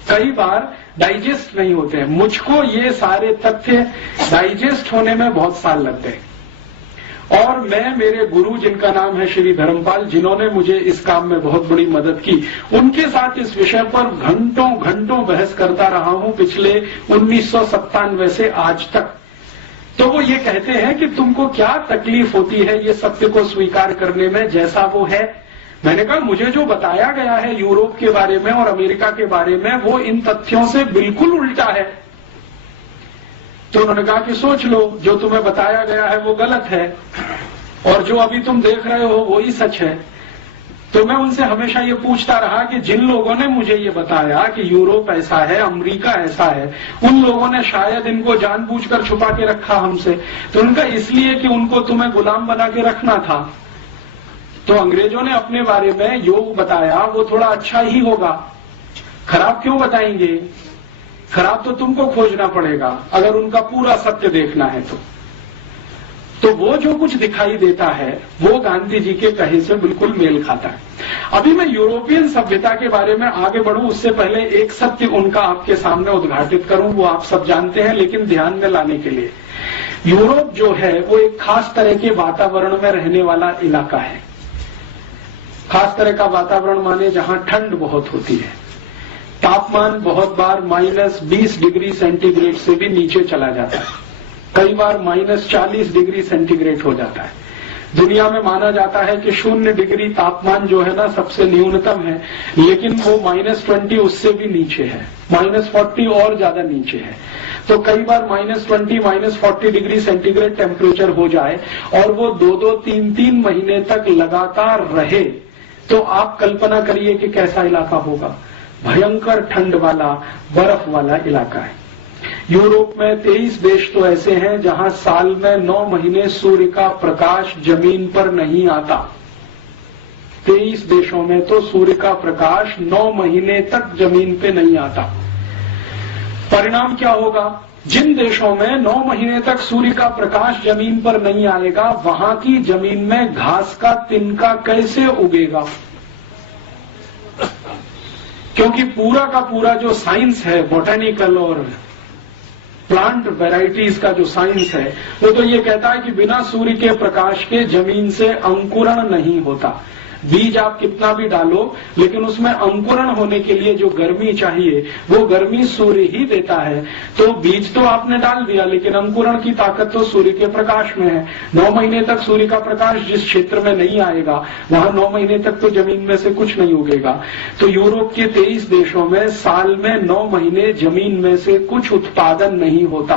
कई बार डाइजेस्ट नहीं होते हैं। मुझको ये सारे तथ्य डाइजेस्ट होने में बहुत साल लगते हैं और मैं, मेरे गुरु जिनका नाम है श्री धर्मपाल, जिन्होंने मुझे इस काम में बहुत बड़ी मदद की, उनके साथ इस विषय पर घंटों घंटों बहस करता रहा हूं पिछले 1997 से आज तक। तो वो ये कहते हैं कि तुमको क्या तकलीफ होती है ये सत्य को स्वीकार करने में जैसा वो है। मैंने कहा मुझे जो बताया गया है यूरोप के बारे में और अमेरिका के बारे में वो इन तथ्यों से बिल्कुल उल्टा है। तो उन्होंने कहा कि सोच लो, जो तुम्हें बताया गया है वो गलत है और जो अभी तुम देख रहे हो वो ही सच है। तो मैं उनसे हमेशा ये पूछता रहा कि जिन लोगों ने मुझे ये बताया कि यूरोप ऐसा है, अमेरिका ऐसा है, उन लोगों ने शायद इनको जानबूझकर छुपा के रखा हमसे। तो उनका इसलिए कि उनको तुम्हें गुलाम बना के रखना था। तो अंग्रेजों ने अपने बारे में योग बताया वो थोड़ा अच्छा ही होगा, खराब क्यों बताएंगे? खराब तो तुमको खोजना पड़ेगा अगर उनका पूरा सत्य देखना है तो वो जो कुछ दिखाई देता है वो गांधी जी के कहे से बिल्कुल मेल खाता है। अभी मैं यूरोपियन सभ्यता के बारे में आगे बढ़ूं उससे पहले एक सत्य उनका आपके सामने उद्घाटित करूं। वो आप सब जानते हैं लेकिन ध्यान में लाने के लिए, यूरोप जो है वो एक खास तरह के वातावरण में रहने वाला इलाका है। खास तरह का वातावरण माने जहां ठंड बहुत होती है, तापमान बहुत बार -20 डिग्री सेंटीग्रेड से भी नीचे चला जाता है, कई बार -40 डिग्री सेंटीग्रेड हो जाता है। दुनिया में माना जाता है कि 0 डिग्री तापमान जो है ना सबसे न्यूनतम है, लेकिन वो -20 उससे भी नीचे है, -40 और ज्यादा नीचे है। तो कई बार -20 -40 डिग्री सेंटीग्रेड टेम्परेचर हो जाए और वो 2-2 3-3 महीने तक लगातार रहे, तो आप कल्पना करिए कि कैसा इलाका होगा। भयंकर ठंड वाला, बर्फ वाला इलाका है। यूरोप में 23 देश तो ऐसे हैं जहां साल में 9 महीने सूर्य का प्रकाश जमीन पर नहीं आता। 23 देशों में तो सूर्य का प्रकाश 9 महीने तक जमीन पे नहीं आता। परिणाम क्या होगा? जिन देशों में 9 महीने तक सूर्य का प्रकाश जमीन पर नहीं आएगा, वहां की जमीन में घास का तिनका कैसे उगेगा? क्योंकि पूरा का पूरा जो साइंस है, बोटेनिकल और प्लांट वैरायटीज का जो साइंस है, वो तो ये कहता है कि बिना सूर्य के प्रकाश के जमीन से अंकुरण नहीं होता। बीज आप कितना भी डालो, लेकिन उसमें अंकुरण होने के लिए जो गर्मी चाहिए वो गर्मी सूर्य ही देता है। तो बीज तो आपने डाल दिया, लेकिन अंकुरण की ताकत तो सूर्य के प्रकाश में है। 9 महीने तक सूर्य का प्रकाश जिस क्षेत्र में नहीं आएगा, वहां 9 महीने तक तो जमीन में से कुछ नहीं उगेगा। तो यूरोप के 23 देशों में साल में 9 महीने जमीन में से कुछ उत्पादन नहीं होता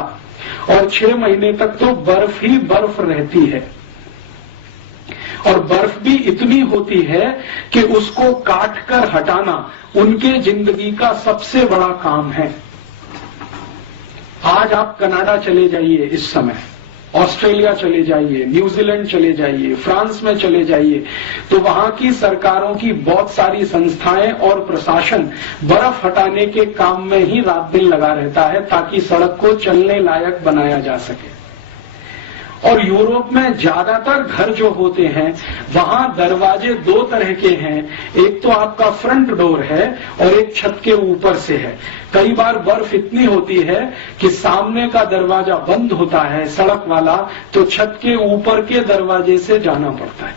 और 6 महीने तक तो बर्फ ही बर्फ रहती है। और बर्फ भी इतनी होती है कि उसको काटकर हटाना उनके जिंदगी का सबसे बड़ा काम है। आज आप कनाडा चले जाइए इस समय, ऑस्ट्रेलिया चले जाइए, न्यूजीलैंड चले जाइए, फ्रांस में चले जाइए, तो वहां की सरकारों की बहुत सारी संस्थाएं और प्रशासन बर्फ हटाने के काम में ही रात दिन लगा रहता है ताकि सड़क को चलने लायक बनाया जा सके। और यूरोप में ज्यादातर घर जो होते हैं वहां दरवाजे दो तरह के हैं, एक तो आपका फ्रंट डोर है और एक छत के ऊपर से है। कई बार बर्फ इतनी होती है कि सामने का दरवाजा बंद होता है सड़क वाला, तो छत के ऊपर के दरवाजे से जाना पड़ता है।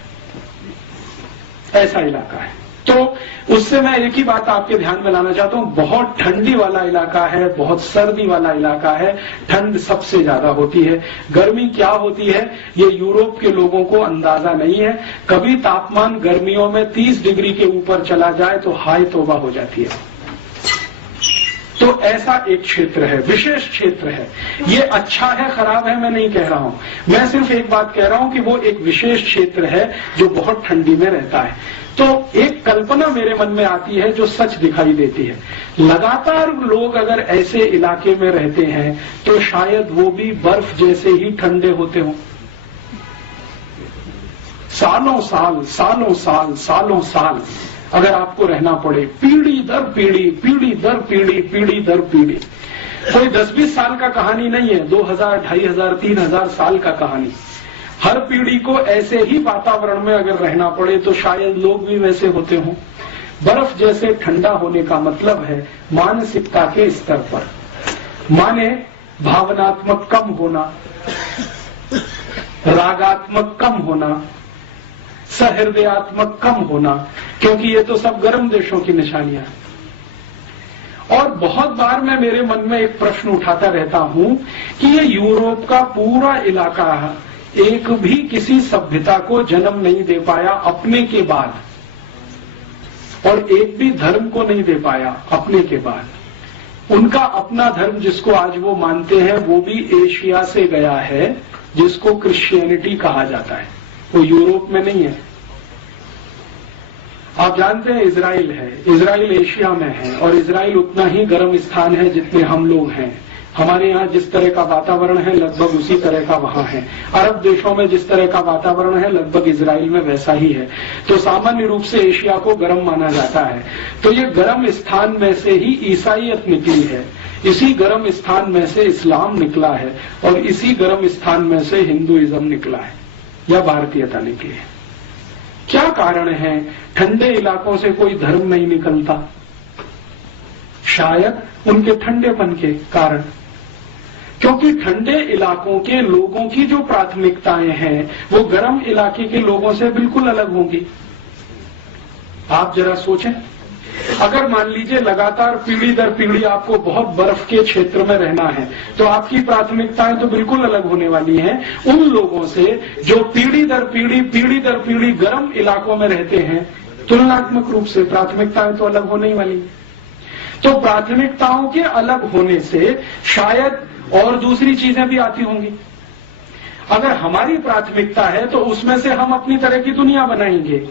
ऐसा इलाका है। तो उससे मैं एक ही बात आपके ध्यान में लाना चाहता हूं, बहुत ठंडी वाला इलाका है, बहुत सर्दी वाला इलाका है, ठंड सबसे ज्यादा होती है। गर्मी क्या होती है ये यूरोप के लोगों को अंदाजा नहीं है। कभी तापमान गर्मियों में 30 डिग्री के ऊपर चला जाए तो हाय तौबा हो जाती है। तो ऐसा एक क्षेत्र है, विशेष क्षेत्र है। ये अच्छा है खराब है मैं नहीं कह रहा हूं, मैं सिर्फ एक बात कह रहा हूं कि वो एक विशेष क्षेत्र है जो बहुत ठंडी में रहता है। तो एक कल्पना मेरे मन में आती है जो सच दिखाई देती है। लगातार लोग अगर ऐसे इलाके में रहते हैं तो शायद वो भी बर्फ जैसे ही ठंडे होते हों। सालों साल सालों साल सालों साल अगर आपको रहना पड़े, पीढ़ी दर पीढ़ी, पीढ़ी दर पीढ़ी, पीढ़ी दर पीढ़ी, कोई 10-20 साल का कहानी नहीं है, 2000, 2500, 3000 साल का कहानी। हर पीढ़ी को ऐसे ही वातावरण में अगर रहना पड़े तो शायद लोग भी वैसे होते हों। बर्फ जैसे ठंडा होने का मतलब है मानसिकता के स्तर पर, माने भावनात्मक कम होना, रागात्मक कम होना, सहृदयात्मक कम होना, क्योंकि ये तो सब गर्म देशों की निशानियां हैं। और बहुत बार मैं मेरे मन में एक प्रश्न उठाता रहता हूं कि ये यूरोप का पूरा इलाका एक भी किसी सभ्यता को जन्म नहीं दे पाया अपने के बाद, और एक भी धर्म को नहीं दे पाया अपने के बाद। उनका अपना धर्म जिसको आज वो मानते हैं वो भी एशिया से गया है, जिसको क्रिश्चियनिटी कहा जाता है, वो यूरोप में नहीं है। आप जानते हैं इजराइल है, इजराइल एशिया में है और इजराइल उतना ही गर्म स्थान है जितने हम लोग हैं। हमारे यहाँ जिस तरह का वातावरण है लगभग उसी तरह का वहां है। अरब देशों में जिस तरह का वातावरण है लगभग इजराइल में वैसा ही है। तो सामान्य रूप से एशिया को गर्म माना जाता है। तो ये गर्म स्थान में से ही ईसाईयत निकली है, इसी गर्म स्थान में से इस्लाम निकला है और इसी गर्म स्थान में से हिंदुइज्म निकला है या भारतीयता निकली है। क्या कारण है ठंडे इलाकों से कोई धर्म नहीं निकलता? शायद उनके ठंडेपन के कारण, क्योंकि ठंडे इलाकों के लोगों की जो प्राथमिकताएं हैं वो गर्म इलाके के लोगों से बिल्कुल अलग होंगी। आप जरा सोचें, अगर मान लीजिए लगातार पीढ़ी दर पीढ़ी आपको बहुत बर्फ के क्षेत्र में रहना है तो आपकी प्राथमिकताएं तो बिल्कुल अलग होने वाली हैं उन लोगों से जो पीढ़ी दर पीढ़ी गर्म इलाकों में रहते हैं। तुलनात्मक रूप से प्राथमिकताएं तो अलग होने ही वाली। तो प्राथमिकताओं के अलग होने से शायद और दूसरी चीजें भी आती होंगी। अगर हमारी प्राथमिकता है तो उसमें से हम अपनी तरह की दुनिया बनाएंगे।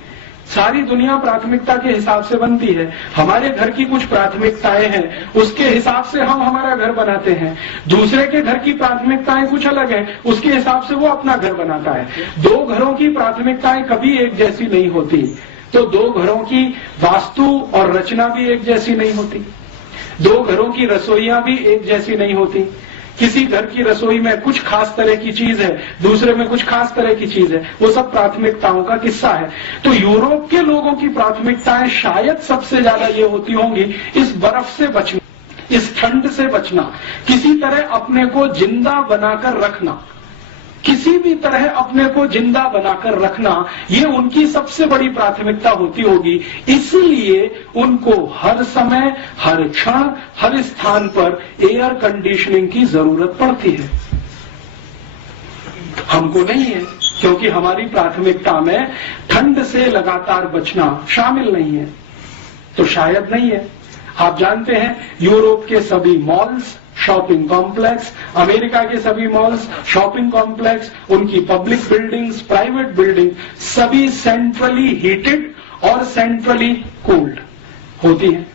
सारी दुनिया प्राथमिकता के हिसाब से बनती है। हमारे घर की कुछ प्राथमिकताएं हैं, उसके हिसाब से हम हमारा घर बनाते हैं। दूसरे के घर की प्राथमिकताएं कुछ अलग है, उसके हिसाब से वो अपना घर बनाता है। दो घरों की प्राथमिकताएं कभी एक जैसी नहीं होती, तो दो घरों की वास्तु और रचना भी एक जैसी नहीं होती। दो घरों की रसोइयां भी एक जैसी नहीं होती। किसी घर की रसोई में कुछ खास तरह की चीज है, दूसरे में कुछ खास तरह की चीज है। वो सब प्राथमिकताओं का किस्सा है। तो यूरोप के लोगों की प्राथमिकताएं शायद सबसे ज्यादा ये होती होंगी, इस बर्फ से बचना, इस ठंड से बचना, किसी तरह अपने को जिंदा बनाकर रखना, किसी भी तरह अपने को जिंदा बनाकर रखना, ये उनकी सबसे बड़ी प्राथमिकता होती होगी। इसलिए उनको हर समय, हर क्षण, हर स्थान पर एयर कंडीशनिंग की जरूरत पड़ती है। हमको नहीं है, क्योंकि हमारी प्राथमिकता में ठंड से लगातार बचना शामिल नहीं है। तो शायद नहीं है। आप जानते हैं यूरोप के सभी मॉल्स, शॉपिंग कॉम्प्लेक्स, अमेरिका के सभी मॉल्स, शॉपिंग कॉम्प्लेक्स, उनकी पब्लिक बिल्डिंग्स, प्राइवेट बिल्डिंग, सभी सेंट्रली हीटेड और सेंट्रली कूल्ड होती हैं।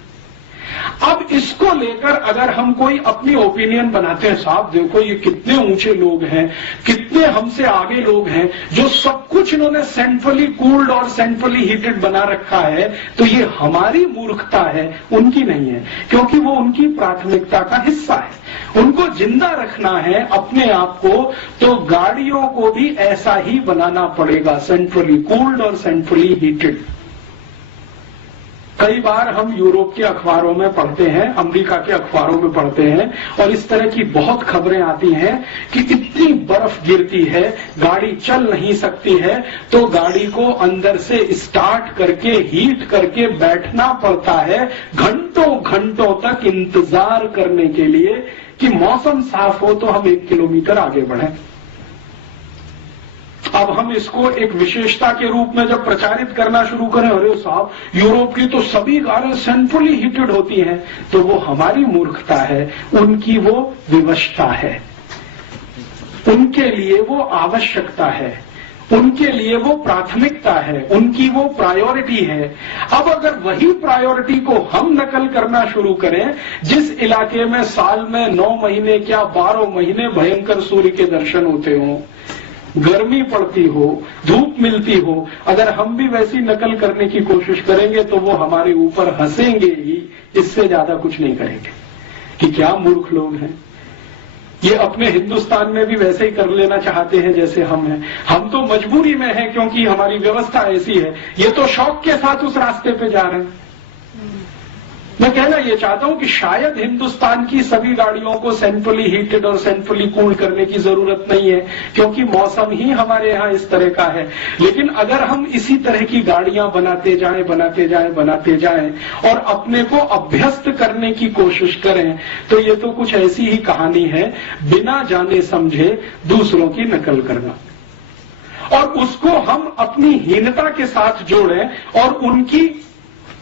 अब इसको लेकर अगर हम कोई अपनी ओपिनियन बनाते हैं, साहब देखो ये कितने ऊंचे लोग हैं, कितने हमसे आगे लोग हैं, जो सब कुछ इन्होंने सेंट्रली कूल्ड और सेंट्रली हीटेड बना रखा है, तो ये हमारी मूर्खता है, उनकी नहीं है, क्योंकि वो उनकी प्राथमिकता का हिस्सा है। उनको जिंदा रखना है अपने आप को, तो गाड़ियों को भी ऐसा ही बनाना पड़ेगा, सेंट्रली कूल्ड और सेंट्रली हीटेड। कई बार हम यूरोप के अखबारों में पढ़ते हैं, अमेरिका के अखबारों में पढ़ते हैं, और इस तरह की बहुत खबरें आती हैं कि इतनी बर्फ गिरती है, गाड़ी चल नहीं सकती है, तो गाड़ी को अंदर से स्टार्ट करके हीट करके बैठना पड़ता है, घंटों घंटों तक इंतजार करने के लिए कि मौसम साफ हो तो हम 1 किलोमीटर आगे बढ़ें। अब हम इसको एक विशेषता के रूप में जब प्रचारित करना शुरू करें, अरे साहब यूरोप की तो सभी कारें सेंट्रली हीटेड होती हैं, तो वो हमारी मूर्खता है, उनकी वो विवशता है, उनके लिए वो आवश्यकता है, उनके लिए वो प्राथमिकता है, उनकी वो प्रायोरिटी है। अब अगर वही प्रायोरिटी को हम नकल करना शुरू करें, जिस इलाके में साल में 9 महीने क्या 12 महीने भयंकर सूर्य के दर्शन होते हों, गर्मी पड़ती हो, धूप मिलती हो, अगर हम भी वैसी नकल करने की कोशिश करेंगे तो वो हमारे ऊपर हंसेंगे ही, इससे ज्यादा कुछ नहीं करेंगे कि क्या मूर्ख लोग हैं। ये अपने हिंदुस्तान में भी वैसे ही कर लेना चाहते हैं जैसे हम हैं। हम तो मजबूरी में हैं क्योंकि हमारी व्यवस्था ऐसी है, ये तो शौक के साथ उस रास्ते पे जा रहे हैं। मैं कहना ये चाहता हूं कि शायद हिंदुस्तान की सभी गाड़ियों को सेंट्रली हीटेड और सेंट्रली कूल्ड करने की जरूरत नहीं है, क्योंकि मौसम ही हमारे यहां इस तरह का है। लेकिन अगर हम इसी तरह की गाड़ियां बनाते जाएं और अपने को अभ्यस्त करने की कोशिश करें, तो ये तो कुछ ऐसी ही कहानी है, बिना जाने समझे दूसरों की नकल करना, और उसको हम अपनी हीनता के साथ जोड़ें और उनकी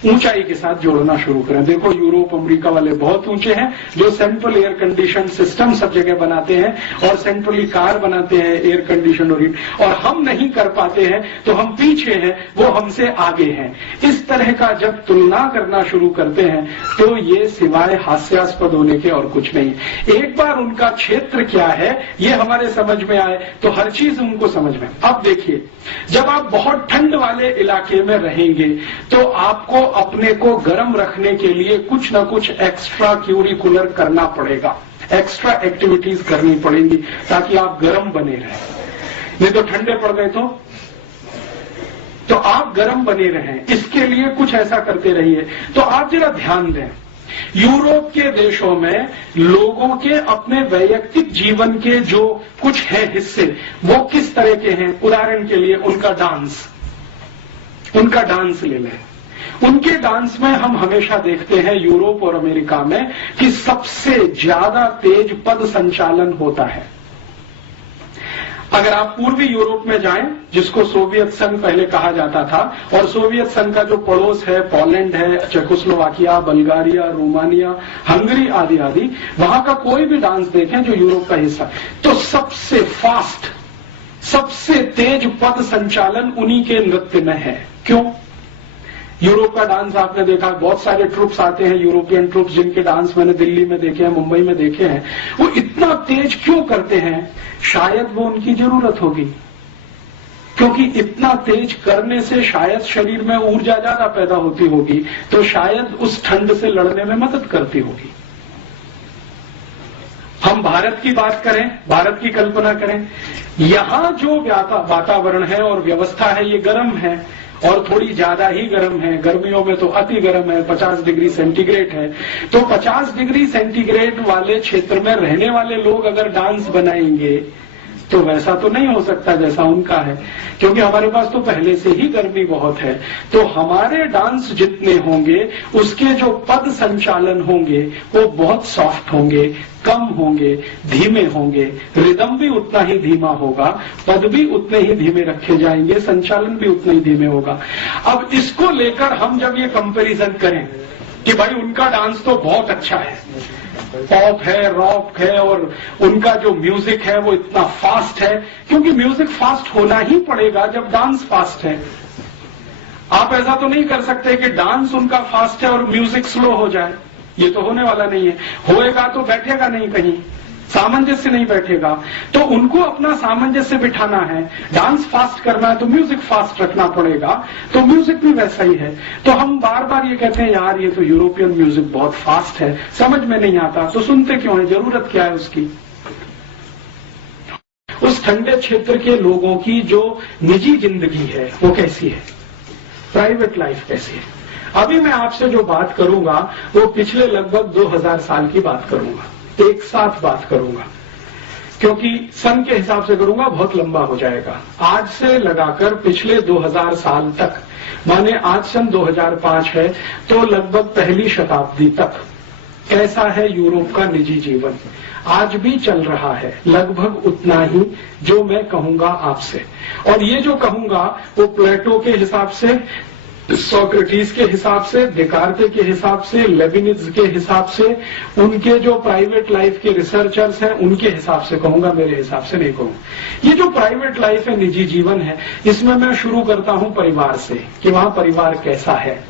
ऊंचाई के साथ जोड़ना शुरू करें। देखो यूरोप अमेरिका वाले बहुत ऊंचे हैं, जो सेंट्रल एयर कंडीशन सिस्टम सब जगह बनाते हैं और सेंट्रली कार बनाते हैं एयर कंडीशन और हीट, और हम नहीं कर पाते हैं, तो हम पीछे हैं, वो हमसे आगे हैं। इस तरह का जब तुलना करना शुरू करते हैं तो ये सिवाय हास्यास्पद होने के और कुछ नहीं। एक बार उनका क्षेत्र क्या है ये हमारे समझ में आए तो हर चीज उनको समझ में। अब देखिए, जब आप बहुत ठंड वाले इलाके में रहेंगे तो आपको अपने को गर्म रखने के लिए कुछ ना कुछ एक्स्ट्रा क्यूरिकुलर करना पड़ेगा, एक्स्ट्रा एक्टिविटीज करनी पड़ेंगी ताकि आप गर्म बने रहें। नहीं तो ठंडे पड़ गए तो आप गर्म बने रहें, इसके लिए कुछ ऐसा करते रहिए। तो आप जरा ध्यान दें, यूरोप के देशों में लोगों के अपने वैयक्तिक जीवन के जो कुछ है हिस्से, वो किस तरह के हैं। उदाहरण के लिए उनका डांस ले लें। उनके डांस में हम हमेशा देखते हैं यूरोप और अमेरिका में कि सबसे ज्यादा तेज पद संचालन होता है। अगर आप पूर्वी यूरोप में जाएं, जिसको सोवियत संघ पहले कहा जाता था, और सोवियत संघ का जो पड़ोस है, पोलैंड है, चेकोस्लोवाकिया, बल्गारिया, रोमानिया, हंगरी आदि आदि, वहां का कोई भी डांस देखें जो यूरोप का हिस्सा, तो सबसे फास्ट, सबसे तेज पद संचालन उन्हीं के नृत्य में है। क्यों? यूरोप का डांस आपने देखा, बहुत सारे ट्रुप्स आते हैं, यूरोपियन ट्रुप्स, जिनके डांस मैंने दिल्ली में देखे हैं, मुंबई में देखे हैं। वो इतना तेज क्यों करते हैं? शायद वो उनकी जरूरत होगी, क्योंकि इतना तेज करने से शायद शरीर में ऊर्जा ज्यादा पैदा होती होगी, तो शायद उस ठंड से लड़ने में मदद करती होगी। हम भारत की बात करें, भारत की कल्पना करें, यहां जो वातावरण है और व्यवस्था है, ये गर्म है और थोड़ी ज्यादा ही गर्म है। गर्मियों में तो अति गर्म है, 50 डिग्री सेंटीग्रेड है। तो 50 डिग्री सेंटीग्रेड वाले क्षेत्र में रहने वाले लोग अगर डांस बनाएंगे तो वैसा तो नहीं हो सकता जैसा उनका है, क्योंकि हमारे पास तो पहले से ही गर्मी बहुत है। तो हमारे डांस जितने होंगे उसके जो पद संचालन होंगे वो बहुत सॉफ्ट होंगे, कम होंगे, धीमे होंगे, रिदम भी उतना ही धीमा होगा, पद भी उतने ही धीमे रखे जाएंगे, संचालन भी उतना ही धीमे होगा। अब इसको लेकर हम जब ये कंपैरिजन करें कि भाई उनका डांस तो बहुत अच्छा है, पॉप है, रॉक है, और उनका जो म्यूजिक है वो इतना फास्ट है, क्योंकि म्यूजिक फास्ट होना ही पड़ेगा जब डांस फास्ट है। आप ऐसा तो नहीं कर सकते कि डांस उनका फास्ट है और म्यूजिक स्लो हो जाए, ये तो होने वाला नहीं है। होएगा तो बैठेगा नहीं कहीं, सामंजस्य नहीं बैठेगा। तो उनको अपना सामंजस्य बिठाना है। डांस फास्ट करना है तो म्यूजिक फास्ट रखना पड़ेगा, तो म्यूजिक भी वैसा ही है। तो हम बार बार ये कहते हैं यार ये तो यूरोपियन म्यूजिक बहुत फास्ट है, समझ में नहीं आता, तो सुनते क्यों है, जरूरत क्या है उसकी। उस ठंडे क्षेत्र के लोगों की जो निजी जिंदगी है वो कैसी है, प्राइवेट लाइफ कैसी है। अभी मैं आपसे जो बात करूंगा वो पिछले लगभग 2000 साल की बात करूंगा, एक साथ बात करूंगा, क्योंकि सन के हिसाब से करूंगा बहुत लंबा हो जाएगा। आज से लगाकर पिछले 2000 साल तक, माने आज सन 2005 है, तो लगभग पहली शताब्दी तक कैसा है यूरोप का निजी जीवन, आज भी चल रहा है लगभग उतना ही जो मैं कहूंगा आपसे। और ये जो कहूंगा वो प्लेटो के हिसाब से, सोक्रेटिस के हिसाब से, डेकार्ते के हिसाब से, लेबिनिज के हिसाब से, उनके जो प्राइवेट लाइफ के रिसर्चर्स हैं उनके हिसाब से कहूंगा, मेरे हिसाब से नहीं कहूंगा। ये जो प्राइवेट लाइफ है, निजी जीवन है, इसमें मैं शुरू करता हूं परिवार से कि वहां परिवार कैसा है,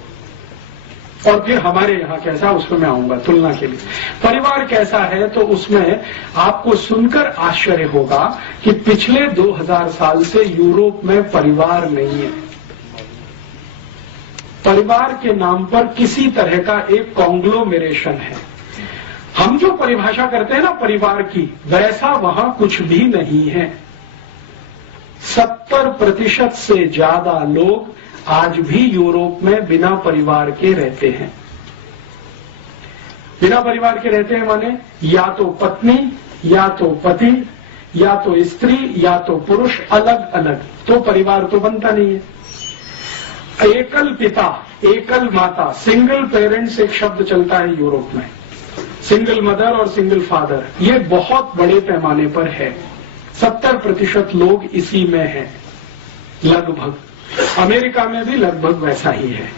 और फिर हमारे यहाँ कैसा, उसमें मैं आऊंगा तुलना के लिए। परिवार कैसा है तो उसमें आपको सुनकर आश्चर्य होगा कि पिछले 2000 साल से यूरोप में परिवार नहीं है। परिवार के नाम पर किसी तरह का एक कॉन्ग्लोमेरेशन है। हम जो परिभाषा करते हैं ना परिवार की, वैसा वहां कुछ भी नहीं है। 70% से ज्यादा लोग आज भी यूरोप में बिना परिवार के रहते हैं। बिना परिवार के रहते हैं माने या तो पत्नी, या तो पति, या तो स्त्री, या तो पुरुष, अलग अलग, तो परिवार तो बनता नहीं है। एकल पिता, एकल माता, सिंगल पेरेंट्स एक शब्द चलता है यूरोप में, सिंगल मदर और सिंगल फादर, ये बहुत बड़े पैमाने पर है। 70% लोग इसी में हैं लगभग। अमेरिका में भी लगभग वैसा ही है।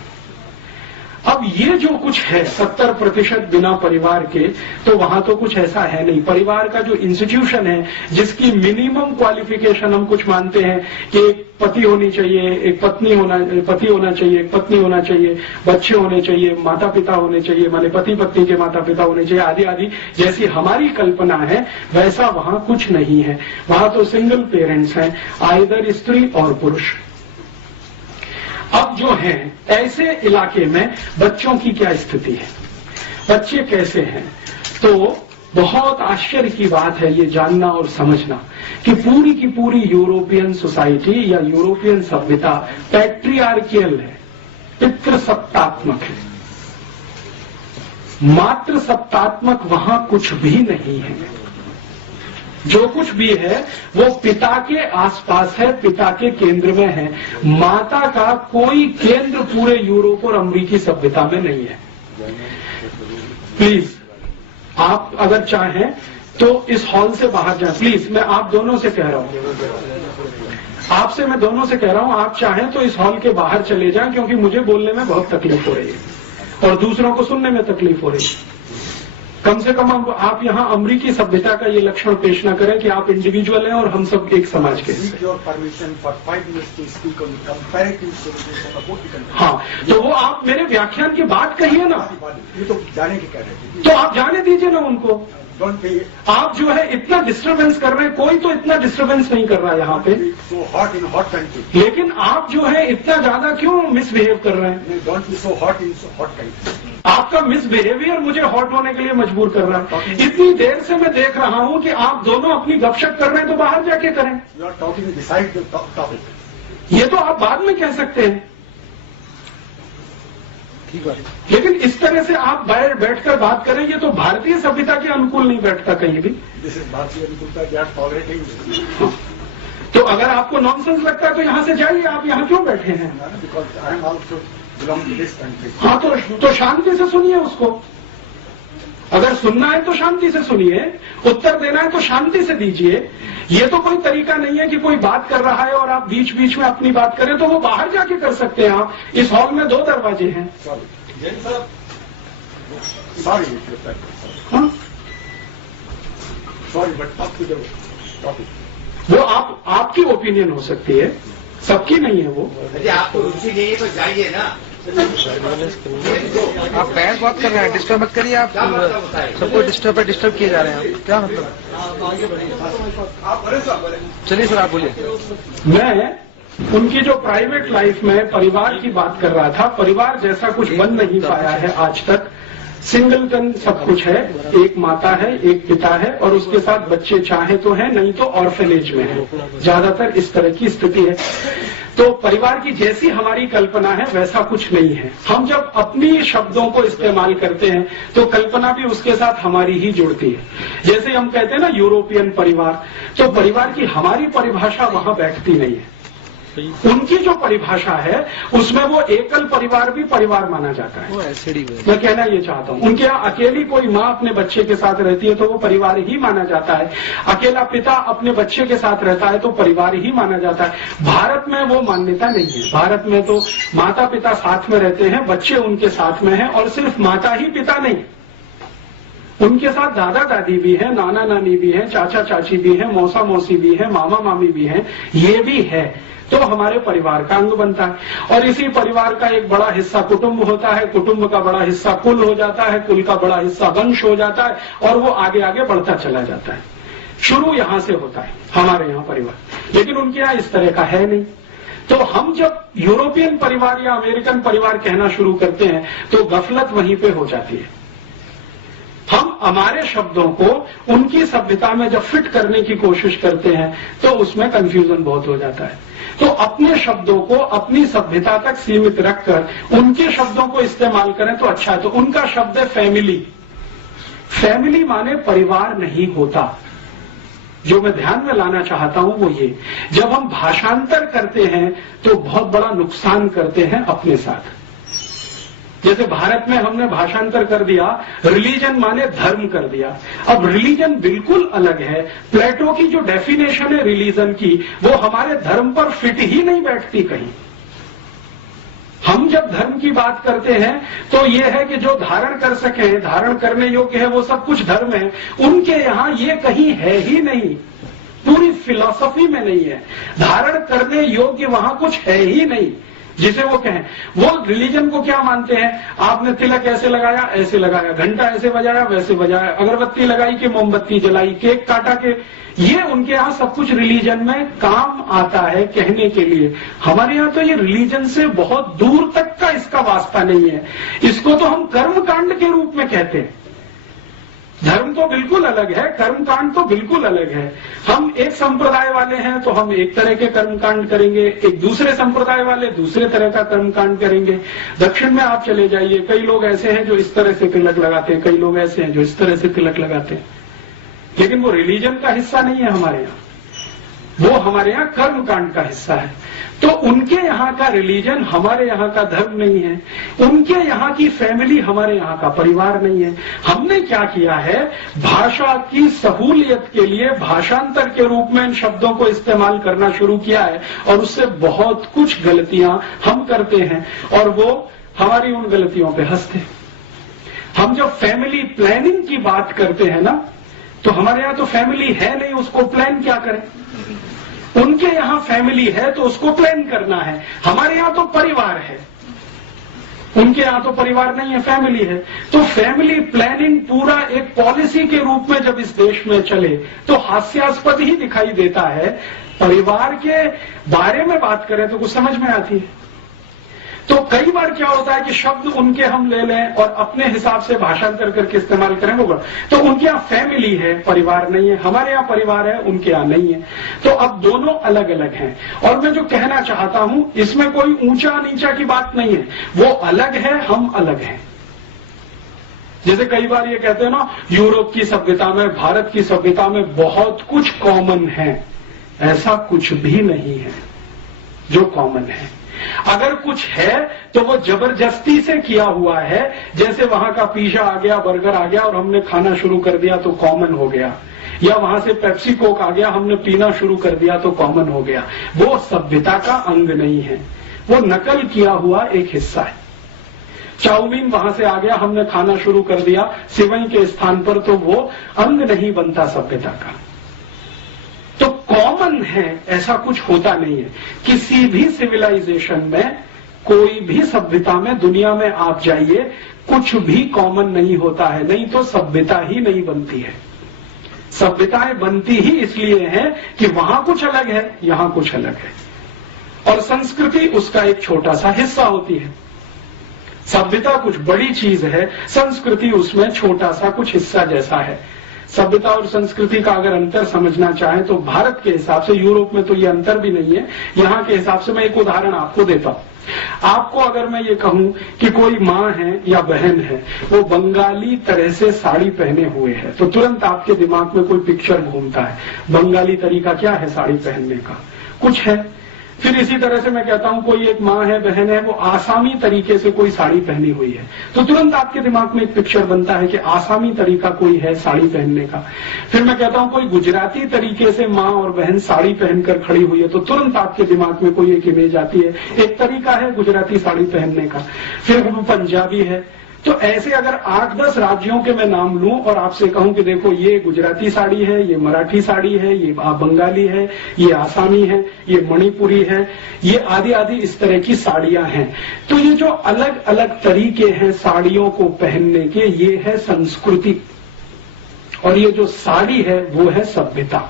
अब ये जो कुछ है 70% बिना परिवार के, तो वहां तो कुछ ऐसा है नहीं। परिवार का जो इंस्टीट्यूशन है, जिसकी मिनिमम क्वालिफिकेशन हम कुछ मानते हैं कि एक पति होनी चाहिए, एक पति होना चाहिए, एक पत्नी होना चाहिए, बच्चे होने चाहिए, माता पिता होने चाहिए, माने पति पत्नी के माता पिता होने चाहिए, आदि आदि, जैसी हमारी कल्पना है वैसा वहां कुछ नहीं है। वहां तो सिंगल पेरेंट्स हैं, आइदर स्त्री और पुरुष। अब जो है ऐसे इलाके में बच्चों की क्या स्थिति है, बच्चे कैसे हैं, तो बहुत आश्चर्य की बात है ये जानना और समझना कि पूरी की पूरी यूरोपियन सोसाइटी या यूरोपियन सभ्यता पैट्रियार्कियल है, पितृसत्तात्मक है। मातृ सत्तात्मक वहां कुछ भी नहीं है। जो कुछ भी है वो पिता के आसपास है, पिता के केंद्र में है। माता का कोई केंद्र पूरे यूरोप और अमेरिकी सभ्यता में नहीं है। प्लीज आप अगर चाहें तो इस हॉल से बाहर जाएं। प्लीज मैं आप दोनों से कह रहा हूं, आपसे मैं दोनों से कह रहा हूं, आप चाहें तो इस हॉल के बाहर चले जाएं, क्योंकि मुझे बोलने में बहुत तकलीफ हो रही है और दूसरों को सुनने में तकलीफ हो रही है। कम से कम आप यहाँ अमेरिकी सभ्यता का ये लक्षण पेश न करें कि आप इंडिविजुअल हैं और हम सब एक समाज के हैं। हाँ, तो वो आप मेरे व्याख्यान की बात कहिए ना, ये तो जाने की कह रहे थे, तो आप जाने दीजिए ना उनको। आप जो है इतना डिस्टर्बेंस कर रहे हैं, कोई तो इतना डिस्टर्बेंस नहीं कर रहा है यहाँ पे। so hot in hot country. लेकिन आप जो है इतना ज्यादा क्यों मिसबिहेव कर रहे हैं? Don't be so hot in so hot country. आपका मिसबिहेवियर मुझे हॉट होने के लिए मजबूर कर रहा है। इतनी देर से मैं देख रहा हूँ कि आप दोनों अपनी गपशप कर रहे हैं, तो बाहर जाके करें। You are talking beside the topic. ये तो आप बाद में कह सकते हैं, ठीक है, लेकिन इस तरह से आप बाहर बैठकर बात करें, ये तो भारतीय सभ्यता के अनुकूल नहीं बैठता कहीं भी। दिस इज भारतीय अनुकूलता, दे आर टॉलरेटिंग। तो अगर आपको नॉनसेंस लगता है तो यहाँ से जाइए, आप यहाँ क्यों बैठे हैं? Because I am also belong to this country. हाँ, तो शांति से सुनिए उसको। अगर सुनना है तो शांति से सुनिए, उत्तर देना है तो शांति से दीजिए। ये तो कोई तरीका नहीं है कि कोई बात कर रहा है और आप बीच बीच में अपनी बात करें, तो वो बाहर जाके कर सकते हैं। आप इस हॉल में 2 दरवाजे हैं। Sorry but talk to the topic. वो आपकी ओपिनियन हो सकती है, सबकी नहीं है वो। आपको रुचि नहीं है तो जाइए ना। आप बहस बहुत कर रहे हैं, डिस्टर्ब मत करिए। आप सबको डिस्टर्ब किए जा रहे हैं। क्या मतलब? चलिए सर, आप बोलिए। मैं उनकी जो प्राइवेट लाइफ में परिवार की बात कर रहा था। परिवार जैसा कुछ बन नहीं पाया है आज तक। सिंगलटन सब कुछ है, एक माता है, एक पिता है और उसके साथ बच्चे चाहे तो हैं, नहीं तो ऑर्फनेज में है। ज्यादातर इस तरह की स्थिति है। तो परिवार की जैसी हमारी कल्पना है वैसा कुछ नहीं है। हम जब अपनी शब्दों को इस्तेमाल करते हैं तो कल्पना भी उसके साथ हमारी ही जुड़ती है। जैसे हम कहते हैं ना यूरोपियन परिवार, तो परिवार की हमारी परिभाषा वहां बैठती नहीं है। उनकी जो परिभाषा है उसमें वो एकल परिवार भी परिवार माना जाता है। मैं कहना ये चाहता हूं, उनके यहाँ अकेली कोई माँ अपने बच्चे के साथ रहती है तो वो परिवार ही माना जाता है। अकेला पिता अपने बच्चे के साथ रहता है तो परिवार ही माना जाता है। भारत में वो मान्यता नहीं है। भारत में तो माता पिता साथ में रहते हैं, बच्चे उनके साथ में हैं और सिर्फ माता ही पिता नहीं, उनके साथ दादा दादी भी है, नाना नानी भी है, चाचा चाची भी है, मौसा मौसी भी है, मामा मामी भी है। ये भी है तो हमारे परिवार का अंग बनता है। और इसी परिवार का एक बड़ा हिस्सा कुटुंब होता है, कुटुंब का बड़ा हिस्सा कुल हो जाता है, कुल का बड़ा हिस्सा वंश हो जाता है और वो आगे आगे बढ़ता चला जाता है। शुरू यहां से होता है हमारे यहाँ परिवार, लेकिन उनके यहाँ इस तरह का है नहीं। तो हम जब यूरोपियन परिवार या अमेरिकन परिवार कहना शुरू करते हैं तो गफलत वहीं पे हो जाती है। हम हमारे शब्दों को उनकी सभ्यता में जब फिट करने की कोशिश करते हैं तो उसमें कंफ्यूजन बहुत हो जाता है। तो अपने शब्दों को अपनी सभ्यता तक सीमित रखकर उनके शब्दों को इस्तेमाल करें तो अच्छा है। तो उनका शब्द है फैमिली। फैमिली माने परिवार नहीं होता। जो मैं ध्यान में लाना चाहता हूं वो ये, जब हम भाषांतर करते हैं तो बहुत बड़ा नुकसान करते हैं अपने साथ। जैसे भारत में हमने भाषांतर कर दिया, रिलीजन माने धर्म कर दिया। अब रिलीजन बिल्कुल अलग है। प्लेटो की जो डेफिनेशन है रिलीजन की, वो हमारे धर्म पर फिट ही नहीं बैठती कहीं। हम जब धर्म की बात करते हैं तो ये है कि जो धारण कर सके, धारण करने योग्य है, वो सब कुछ धर्म है। उनके यहां ये कहीं है ही नहीं, पूरी फिलॉसफी में नहीं है। धारण करने योग्य वहां कुछ है ही नहीं जिसे वो कहें। वो रिलीजन को क्या मानते हैं? आपने तिलक ऐसे लगाया, ऐसे लगाया, घंटा ऐसे बजाया, वैसे बजाया, अगरबत्ती लगाई कि मोमबत्ती जलाई, केक काटा के, ये उनके यहाँ सब कुछ रिलीजन में काम आता है कहने के लिए। हमारे यहाँ तो ये रिलीजन से बहुत दूर तक का इसका वास्ता नहीं है। इसको तो हम कर्मकांड के रूप में कहते हैं। धर्म तो बिल्कुल अलग है, कर्मकांड तो बिल्कुल अलग है। हम एक संप्रदाय वाले हैं तो हम एक तरह के कर्मकांड करेंगे, एक दूसरे संप्रदाय वाले दूसरे तरह का कर्मकांड करेंगे। दक्षिण में आप चले जाइए, कई लोग ऐसे हैं जो इस तरह से तिलक लगाते हैं, कई लोग ऐसे हैं जो इस तरह से तिलक लगाते हैं, लेकिन वो रिलीजन का हिस्सा नहीं है हमारे यहाँ, वो हमारे यहाँ कर्मकांड का हिस्सा है। तो उनके यहाँ का रिलीजन हमारे यहाँ का धर्म नहीं है, उनके यहाँ की फैमिली हमारे यहाँ का परिवार नहीं है। हमने क्या किया है, भाषा की सहूलियत के लिए भाषांतर के रूप में इन शब्दों को इस्तेमाल करना शुरू किया है और उससे बहुत कुछ गलतियां हम करते हैं और वो हमारी उन गलतियों पे हंसते हैं। हम जब फैमिली प्लानिंग की बात करते हैं ना, तो हमारे यहाँ तो फैमिली है नहीं, उसको प्लान क्या करें। उनके यहाँ फैमिली है तो उसको प्लान करना है। हमारे यहाँ तो परिवार है, उनके यहाँ तो परिवार नहीं है, फैमिली है। तो फैमिली प्लानिंग पूरा एक पॉलिसी के रूप में जब इस देश में चले तो हास्यास्पद ही दिखाई देता है। परिवार के बारे में बात करें तो कुछ समझ में आती है। तो कई बार क्या होता है कि शब्द उनके हम ले लें और अपने हिसाब से भाषांतर करके इस्तेमाल करें, होगा तो उनके यहाँ फैमिली है, परिवार नहीं है। हमारे यहाँ परिवार है, उनके यहाँ नहीं है। तो अब दोनों अलग अलग हैं। और मैं जो कहना चाहता हूं, इसमें कोई ऊंचा नीचा की बात नहीं है, वो अलग है, हम अलग हैं। जैसे कई बार ये कहते हैं ना, यूरोप की सभ्यता में, भारत की सभ्यता में बहुत कुछ कॉमन है। ऐसा कुछ भी नहीं है जो कॉमन है। अगर कुछ है तो वो जबरदस्ती से किया हुआ है। जैसे वहां का पिज्जा आ गया, बर्गर आ गया और हमने खाना शुरू कर दिया तो कॉमन हो गया, या वहां से पेप्सी कोक आ गया, हमने पीना शुरू कर दिया तो कॉमन हो गया। वो सभ्यता का अंग नहीं है, वो नकल किया हुआ एक हिस्सा है। चाउमीन वहां से आ गया, हमने खाना शुरू कर दिया सिवई के स्थान पर, तो वो अंग नहीं बनता सभ्यता का। तो कॉमन है ऐसा कुछ होता नहीं है। किसी भी सिविलाइजेशन में कोई भी सभ्यता में दुनिया में आप जाइए, कुछ भी कॉमन नहीं होता है, नहीं तो सभ्यता ही नहीं बनती है। सभ्यताएं बनती ही इसलिए हैं कि वहां कुछ अलग है, यहां कुछ अलग है, और संस्कृति उसका एक छोटा सा हिस्सा होती है। सभ्यता कुछ बड़ी चीज है, संस्कृति उसमें छोटा सा कुछ हिस्सा जैसा है। सभ्यता और संस्कृति का अगर अंतर समझना चाहें तो भारत के हिसाब से, यूरोप में तो ये अंतर भी नहीं है, यहां के हिसाब से मैं एक उदाहरण आपको देता हूं। आपको अगर मैं ये कहूं कि कोई माँ है या बहन है, वो बंगाली तरह से साड़ी पहने हुए है, तो तुरंत आपके दिमाग में कोई पिक्चर घूमता है। बंगाली तरीका क्या है साड़ी पहनने का? कुछ है। फिर इसी तरह से मैं कहता हूं कोई एक माँ है, बहन है, वो आसामी तरीके से कोई साड़ी पहनी हुई है, तो तुरंत आपके दिमाग में एक पिक्चर बनता है कि आसामी तरीका कोई है साड़ी पहनने का। फिर मैं कहता हूं कोई गुजराती तरीके से माँ और बहन साड़ी पहनकर खड़ी हुई है, तो तुरंत आपके दिमाग में कोई एक इमेज आती है, एक तरीका है गुजराती साड़ी पहनने का। फिर वो पंजाबी है। तो ऐसे अगर 8-10 राज्यों के मैं नाम लूं और आपसे कहूं कि देखो ये गुजराती साड़ी है, ये मराठी साड़ी है, ये बंगाली है, ये आसामी है, ये मणिपुरी है, ये आदि आदि इस तरह की साड़ियां हैं, तो ये जो अलग अलग तरीके हैं साड़ियों को पहनने के, ये है संस्कृति, और ये जो साड़ी है वो है सभ्यता।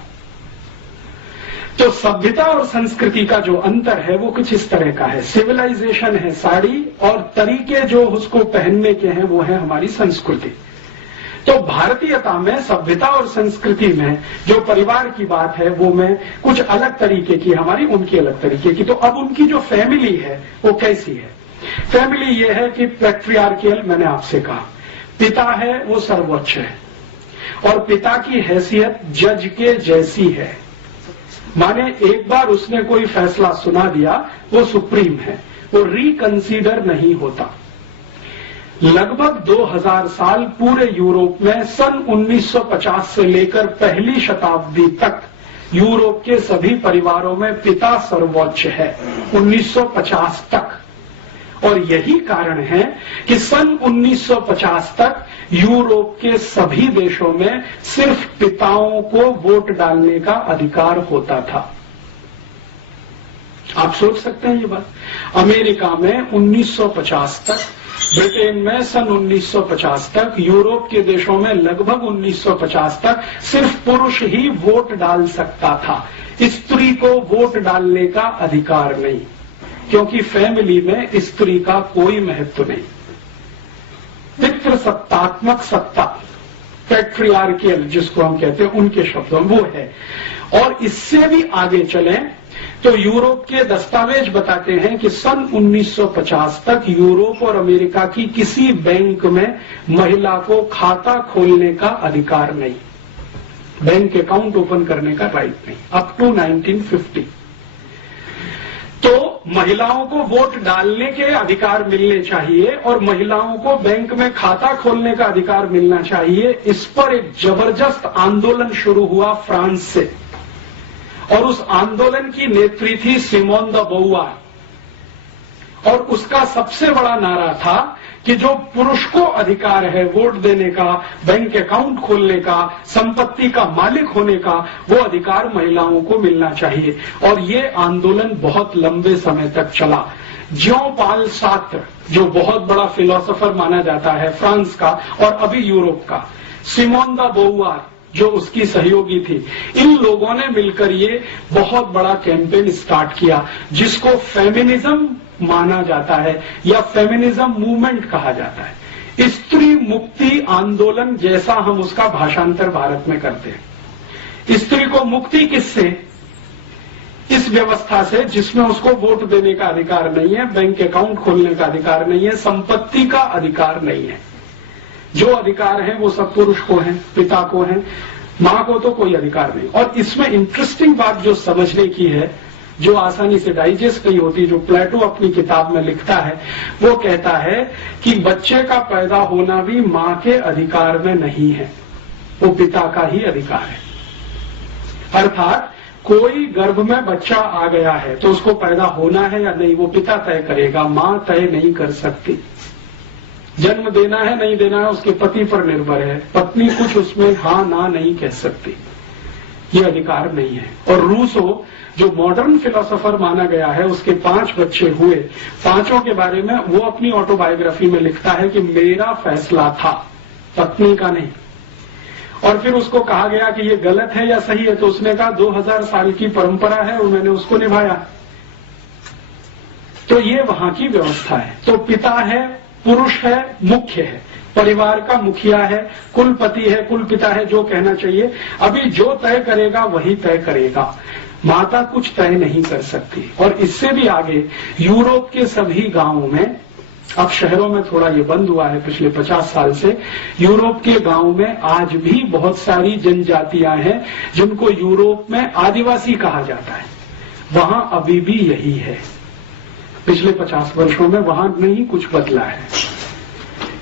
तो सभ्यता और संस्कृति का जो अंतर है वो कुछ इस तरह का है। सिविलाइजेशन है साड़ी, और तरीके जो उसको पहनने के हैं वो है हमारी संस्कृति। तो भारतीयता में, सभ्यता और संस्कृति में जो परिवार की बात है वो में कुछ अलग तरीके की, हमारी उनकी अलग तरीके की। तो अब उनकी जो फैमिली है वो कैसी है? फैमिली ये है कि पैट्रियार्कियल, मैंने आपसे कहा, पिता है वो सर्वोच्च है, और पिता की हैसियत जज के जैसी है। माने एक बार उसने कोई फैसला सुना दिया, वो सुप्रीम है, वो रिकंसीडर नहीं होता। लगभग 2000 साल पूरे यूरोप में सन 1950 से लेकर पहली शताब्दी तक यूरोप के सभी परिवारों में पिता सर्वोच्च है, 1950 तक। और यही कारण है कि सन 1950 तक यूरोप के सभी देशों में सिर्फ पिताओं को वोट डालने का अधिकार होता था। आप सोच सकते हैं ये बात? अमेरिका में 1950 तक, ब्रिटेन में सन 1950 तक, यूरोप के देशों में लगभग 1950 तक सिर्फ पुरुष ही वोट डाल सकता था, स्त्री को वोट डालने का अधिकार नहीं, क्योंकि फैमिली में स्त्री का कोई महत्व नहीं। पितृसत्तात्मक सत्ता, पैट्रियार्कियल जिसको हम कहते हैं, उनके शब्दों में वो है। और इससे भी आगे चलें तो यूरोप के दस्तावेज बताते हैं कि सन 1950 तक यूरोप और अमेरिका की किसी बैंक में महिला को खाता खोलने का अधिकार नहीं, बैंक अकाउंट ओपन करने का राइट नहीं, अप टू 1950। तो महिलाओं को वोट डालने के अधिकार मिलने चाहिए और महिलाओं को बैंक में खाता खोलने का अधिकार मिलना चाहिए। इस पर एक जबरदस्त आंदोलन शुरू हुआ फ्रांस से, और उस आंदोलन की नेत्री थी सिमोन द बोवार, और उसका सबसे बड़ा नारा था कि जो पुरुष को अधिकार है वोट देने का, बैंक अकाउंट खोलने का, संपत्ति का मालिक होने का, वो अधिकार महिलाओं को मिलना चाहिए। और ये आंदोलन बहुत लंबे समय तक चला। ज्यों पाल सार्त्र, जो बहुत बड़ा फिलोसोफर माना जाता है फ्रांस का और अभी यूरोप का, सिमोन द बोवार जो उसकी सहयोगी थी, इन लोगों ने मिलकर ये बहुत बड़ा कैंपेन स्टार्ट किया, जिसको फेमिनिज्म माना जाता है या फेमिनिज्म मूवमेंट कहा जाता है। स्त्री मुक्ति आंदोलन जैसा हम उसका भाषांतर भारत में करते हैं। स्त्री को मुक्ति किससे? इस व्यवस्था से जिसमें उसको वोट देने का अधिकार नहीं है, बैंक अकाउंट खोलने का अधिकार नहीं है, संपत्ति का अधिकार नहीं है। जो अधिकार है वो सब पुरुष को है, पिता को है, मां को तो कोई अधिकार नहीं। और इसमें इंटरेस्टिंग बात जो समझने की है, जो आसानी से डाइजेस्ट नहीं होती, जो प्लेटो अपनी किताब में लिखता है, वो कहता है कि बच्चे का पैदा होना भी मां के अधिकार में नहीं है, वो पिता का ही अधिकार है। अर्थात कोई गर्भ में बच्चा आ गया है तो उसको पैदा होना है या नहीं वो पिता तय करेगा, मां तय नहीं कर सकती। जन्म देना है नहीं देना है उसके पति पर निर्भर है, पत्नी कुछ उसमें हाँ ना नहीं कह सकती, ये अधिकार नहीं है। और रूसो जो मॉडर्न फिलोसोफर माना गया है, उसके 5 बच्चे हुए, 5 के बारे में वो अपनी ऑटोबायोग्राफी में लिखता है कि मेरा फैसला था, पत्नी का नहीं। और फिर उसको कहा गया कि ये गलत है या सही है, तो उसने कहा 2000 साल की परंपरा है और मैंने उसको निभाया। तो ये वहां की व्यवस्था है। तो पिता है, पुरुष है, मुख्य है, परिवार का मुखिया है, कुलपति है, कुलपिता है, जो कहना चाहिए। अभी जो तय करेगा वही तय करेगा, माता कुछ तय नहीं कर सकती। और इससे भी आगे यूरोप के सभी गांवों में, अब शहरों में थोड़ा ये बंद हुआ है पिछले 50 साल से, यूरोप के गांवों में आज भी बहुत सारी जनजातियां हैं जिनको यूरोप में आदिवासी कहा जाता है। वहां अभी भी यही है। पिछले 50 वर्षों में वहां नहीं कुछ बदला है।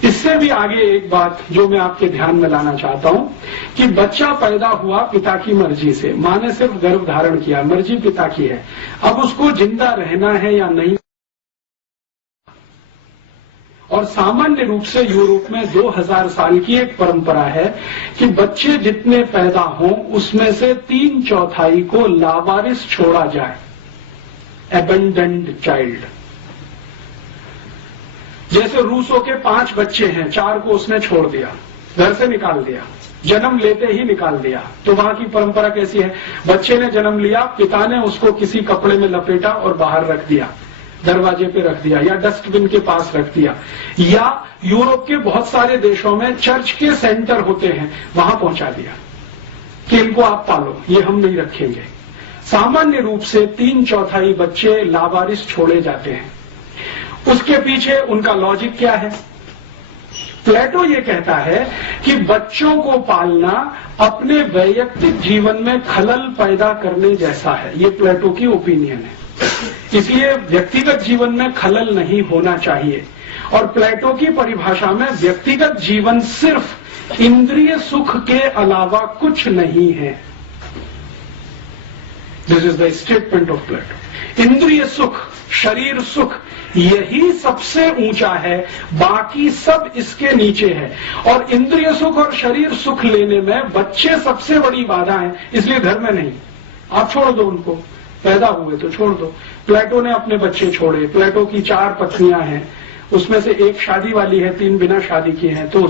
इससे भी आगे एक बात जो मैं आपके ध्यान में लाना चाहता हूं कि बच्चा पैदा हुआ पिता की मर्जी से, मां ने सिर्फ गर्भ धारण किया, मर्जी पिता की है। अब उसको जिंदा रहना है या नहीं। और सामान्य रूप से यूरोप में 2000 साल की एक परंपरा है कि बच्चे जितने पैदा हों उसमें से 3/4 को लावारिस छोड़ा जाए, एबंडन्ड चाइल्ड। जैसे रूसों के 5 बच्चे हैं, 4 को उसने छोड़ दिया, घर से निकाल दिया, जन्म लेते ही निकाल दिया। तो वहां की परंपरा कैसी है? बच्चे ने जन्म लिया, पिता ने उसको किसी कपड़े में लपेटा और बाहर रख दिया, दरवाजे पे रख दिया या डस्टबिन के पास रख दिया। या यूरोप के बहुत सारे देशों में चर्च के सेंटर होते हैं, वहां पहुंचा दिया कि इनको आप पालो, ये हम नहीं रखेंगे। सामान्य रूप से 3/4 बच्चे लावारिस छोड़े जाते हैं। उसके पीछे उनका लॉजिक क्या है? प्लेटो ये कहता है कि बच्चों को पालना अपने वैयक्तिक जीवन में खलल पैदा करने जैसा है। ये प्लेटो की ओपिनियन है। इसलिए व्यक्तिगत जीवन में खलल नहीं होना चाहिए। और प्लेटो की परिभाषा में व्यक्तिगत जीवन सिर्फ इंद्रिय सुख के अलावा कुछ नहीं है। This is the statement of Plato. इंद्रिय सुख, शरीर सुख, यही सबसे ऊंचा है, बाकी सब इसके नीचे है। और इंद्रिय सुख और शरीर सुख लेने में बच्चे सबसे बड़ी बाधा है, इसलिए घर में नहीं। आप छोड़ दो उनको, पैदा हुए तो छोड़ दो। प्लेटो ने अपने बच्चे छोड़े। प्लेटो की 4 पत्नियां हैं, उसमें से 1 शादी वाली है, 3 बिना शादी की हैं, तो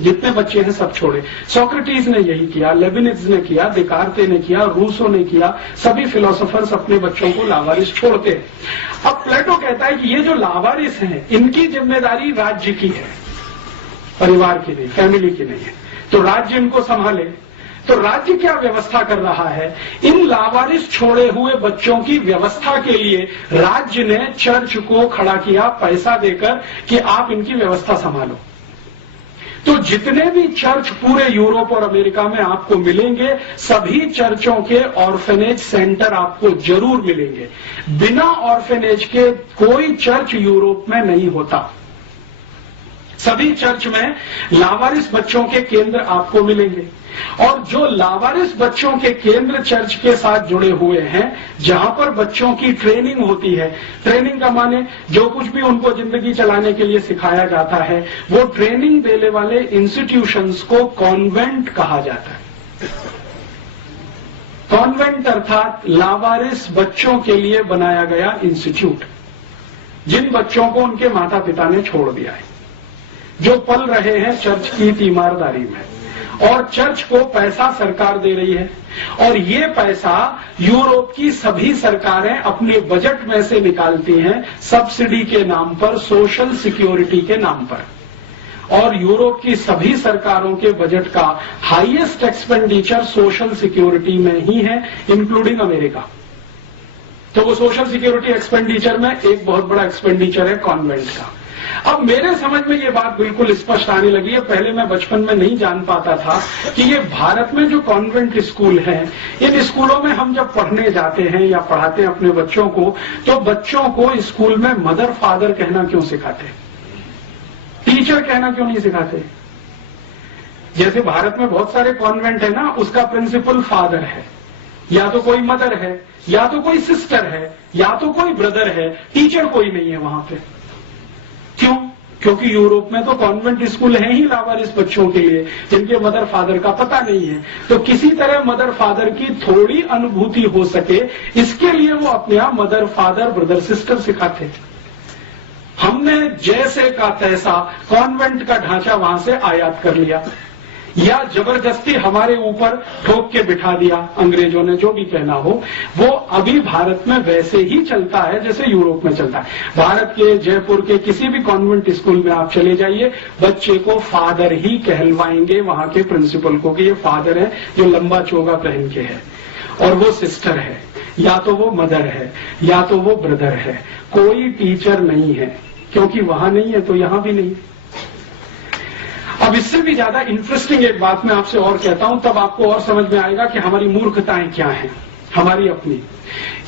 जितने बच्चे हैं सब छोड़े। सोक्रेटिस ने यही किया, लेबिनिज ने किया, देकार्ते ने किया, रूसो ने किया। सभी फिलोसोफर्स अपने बच्चों को लावारिस छोड़ते हैं। अब प्लेटो कहता है कि ये जो लावारिस हैं, इनकी जिम्मेदारी राज्य की है, परिवार की नहीं, फैमिली की नहीं है। तो राज्य इनको संभाले। तो राज्य क्या व्यवस्था कर रहा है? इन लावारिस छोड़े हुए बच्चों की व्यवस्था के लिए राज्य ने चर्च को खड़ा किया पैसा देकर कि आप इनकी व्यवस्था संभालो। तो जितने भी चर्च पूरे यूरोप और अमेरिका में आपको मिलेंगे, सभी चर्चों के ऑर्फेनेज सेंटर आपको जरूर मिलेंगे। बिना ऑर्फेनेज के कोई चर्च यूरोप में नहीं होता। सभी चर्च में लावारिस बच्चों के केंद्र आपको मिलेंगे। और जो लावारिस बच्चों के केंद्र चर्च के साथ जुड़े हुए हैं, जहां पर बच्चों की ट्रेनिंग होती है, ट्रेनिंग का माने जो कुछ भी उनको जिंदगी चलाने के लिए सिखाया जाता है, वो ट्रेनिंग देने वाले इंस्टीट्यूशंस को कॉन्वेंट कहा जाता है। कॉन्वेंट अर्थात लावारिस बच्चों के लिए बनाया गया इंस्टीट्यूट, जिन बच्चों को उनके माता पिता ने छोड़ दिया है, जो पल रहे हैं चर्च की तीमारदारी में। और चर्च को पैसा सरकार दे रही है, और ये पैसा यूरोप की सभी सरकारें अपने बजट में से निकालती हैं, सब्सिडी के नाम पर, सोशल सिक्योरिटी के नाम पर। और यूरोप की सभी सरकारों के बजट का हाईएस्ट एक्सपेंडिचर सोशल सिक्योरिटी में ही है, इंक्लूडिंग अमेरिका। तो वो सोशल सिक्योरिटी एक्सपेंडिचर में एक बहुत बड़ा एक्सपेंडिचर है कॉन्वेंट का। अब मेरे समझ में ये बात बिल्कुल स्पष्ट आने लगी है। पहले मैं बचपन में नहीं जान पाता था कि ये भारत में जो कॉन्वेंट स्कूल हैं, इन स्कूलों में हम जब पढ़ने जाते हैं या पढ़ाते हैं अपने बच्चों को, तो बच्चों को स्कूल में मदर फादर कहना क्यों सिखाते, टीचर कहना क्यों नहीं सिखाते? जैसे भारत में बहुत सारे कॉन्वेंट है ना, उसका प्रिंसिपल फादर है, या तो कोई मदर है, या तो कोई सिस्टर है, या तो कोई ब्रदर है, टीचर कोई नहीं है वहां पे। क्यों? क्योंकि यूरोप में तो कॉन्वेंट स्कूल है ही लावारिस बच्चों के लिए जिनके मदर फादर का पता नहीं है। तो किसी तरह मदर फादर की थोड़ी अनुभूति हो सके इसके लिए वो अपने यहां मदर फादर ब्रदर सिस्टर सिखाते। हमने जैसे का तैसा कॉन्वेंट का ढांचा वहां से आयात कर लिया या जबरदस्ती हमारे ऊपर ठोक के बिठा दिया अंग्रेजों ने, जो भी कहना हो। वो अभी भारत में वैसे ही चलता है जैसे यूरोप में चलता है। भारत के जयपुर के किसी भी कॉन्वेंट स्कूल में आप चले जाइए, बच्चे को फादर ही कहलवाएंगे वहां के प्रिंसिपल को कि ये फादर है जो लंबा चोगा पहन के है, और वो सिस्टर है, या तो वो मदर है, या तो वो ब्रदर है। कोई टीचर नहीं है, क्योंकि वहां नहीं है तो यहां भी नहीं। अब इससे भी ज्यादा इंटरेस्टिंग एक बात मैं आपसे और कहता हूं, तब आपको और समझ में आएगा कि हमारी मूर्खताएं क्या हैं, हमारी अपनी।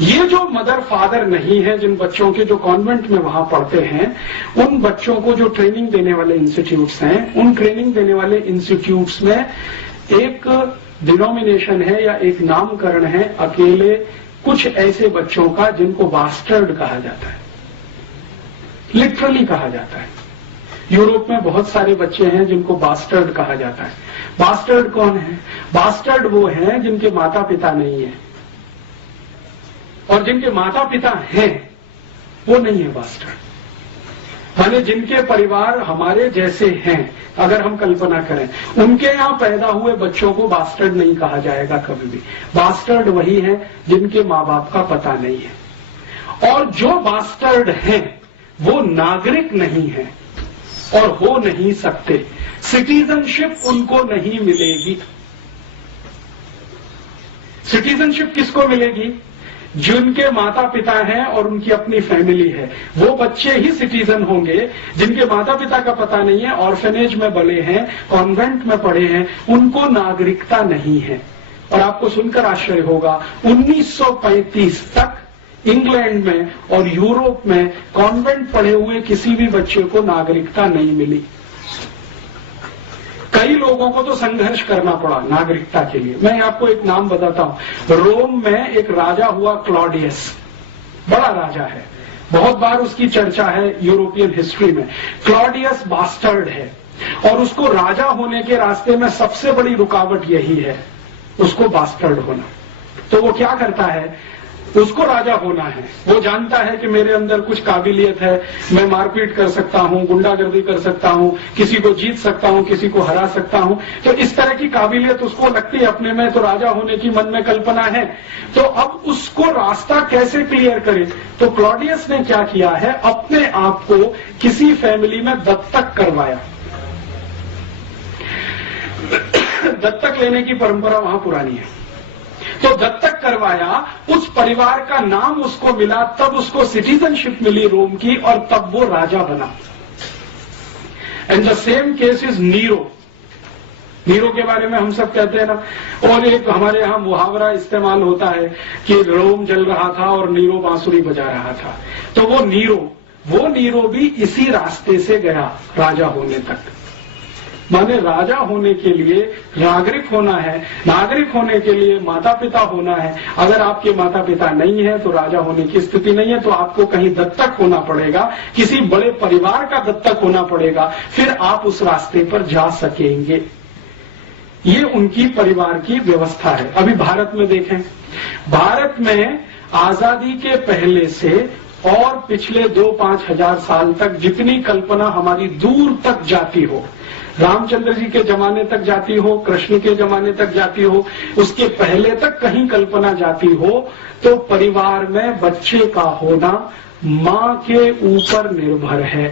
ये जो मदर फादर नहीं है जिन बच्चों के जो कॉन्वेंट में वहां पढ़ते हैं, उन बच्चों को जो ट्रेनिंग देने वाले इंस्टीट्यूट्स हैं, उन ट्रेनिंग देने वाले इंस्टीट्यूट्स में एक डिनोमिनेशन है या एक नामकरण है अकेले कुछ ऐसे बच्चों का जिनको बास्टर्ड कहा जाता है, लिटरली कहा जाता है। यूरोप में बहुत सारे बच्चे हैं जिनको बास्टर्ड कहा जाता है। बास्टर्ड कौन है? बास्टर्ड वो हैं जिनके माता पिता नहीं है, और जिनके माता पिता हैं वो नहीं है बास्टर्ड। माने जिनके परिवार हमारे जैसे हैं, अगर हम कल्पना करें, उनके यहां पैदा हुए बच्चों को बास्टर्ड नहीं कहा जाएगा कभी भी। बास्टर्ड वही है जिनके माँ बाप का पता नहीं है, और जो बास्टर्ड हैं वो नागरिक नहीं है और हो नहीं सकते। सिटीजनशिप उनको नहीं मिलेगी। सिटीजनशिप किसको मिलेगी? जिनके माता पिता हैं और उनकी अपनी फैमिली है, वो बच्चे ही सिटीजन होंगे। जिनके माता पिता का पता नहीं है, ऑर्फनेज में बले हैं, कॉन्वेंट में पढ़े हैं, उनको नागरिकता नहीं है। और आपको सुनकर आश्चर्य होगा, 1935 तक इंग्लैंड में और यूरोप में कॉन्वेंट पढ़े हुए किसी भी बच्चे को नागरिकता नहीं मिली। कई लोगों को तो संघर्ष करना पड़ा नागरिकता के लिए। मैं आपको एक नाम बताता हूं। रोम में एक राजा हुआ क्लॉडियस, बड़ा राजा है, बहुत बार उसकी चर्चा है यूरोपियन हिस्ट्री में। क्लॉडियस बास्टर्ड है, और उसको राजा होने के रास्ते में सबसे बड़ी रुकावट यही है, उसको बास्टर्ड होना। तो वो क्या करता है? उसको राजा होना है, वो जानता है कि मेरे अंदर कुछ काबिलियत है, मैं मारपीट कर सकता हूं, गुंडागर्दी कर सकता हूं, किसी को जीत सकता हूं, किसी को हरा सकता हूं। तो इस तरह की काबिलियत उसको लगती है अपने में, तो राजा होने की मन में कल्पना है। तो अब उसको रास्ता कैसे क्लियर करे? तो क्लॉडियस ने क्या किया है, अपने आप को किसी फैमिली में दत्तक करवाया। दत्तक लेने की परंपरा वहां पुरानी है, तो दत्तक करवाया, उस परिवार का नाम उसको मिला, तब उसको सिटीजनशिप मिली रोम की, और तब वो राजा बना। And the same case is Nero. Nero के बारे में हम सब कहते हैं ना, और एक हमारे यहां मुहावरा इस्तेमाल होता है कि रोम जल रहा था और नीरो बांसुरी बजा रहा था। तो वो नीरो भी इसी रास्ते से गया राजा होने तक। माने राजा होने के लिए नागरिक होना है, नागरिक होने के लिए माता पिता होना है। अगर आपके माता पिता नहीं है तो राजा होने की स्थिति नहीं है, तो आपको कहीं दत्तक होना पड़ेगा, किसी बड़े परिवार का दत्तक होना पड़ेगा, फिर आप उस रास्ते पर जा सकेंगे। ये उनकी परिवार की व्यवस्था है। अभी भारत में देखें, भारत में आजादी के पहले से और पिछले 2-5 हजार साल तक जितनी कल्पना हमारी दूर तक जाती हो, रामचंद्र जी के जमाने तक जाती हो, कृष्ण के जमाने तक जाती हो, उसके पहले तक कहीं कल्पना जाती हो, तो परिवार में बच्चे का होना मां के ऊपर निर्भर है।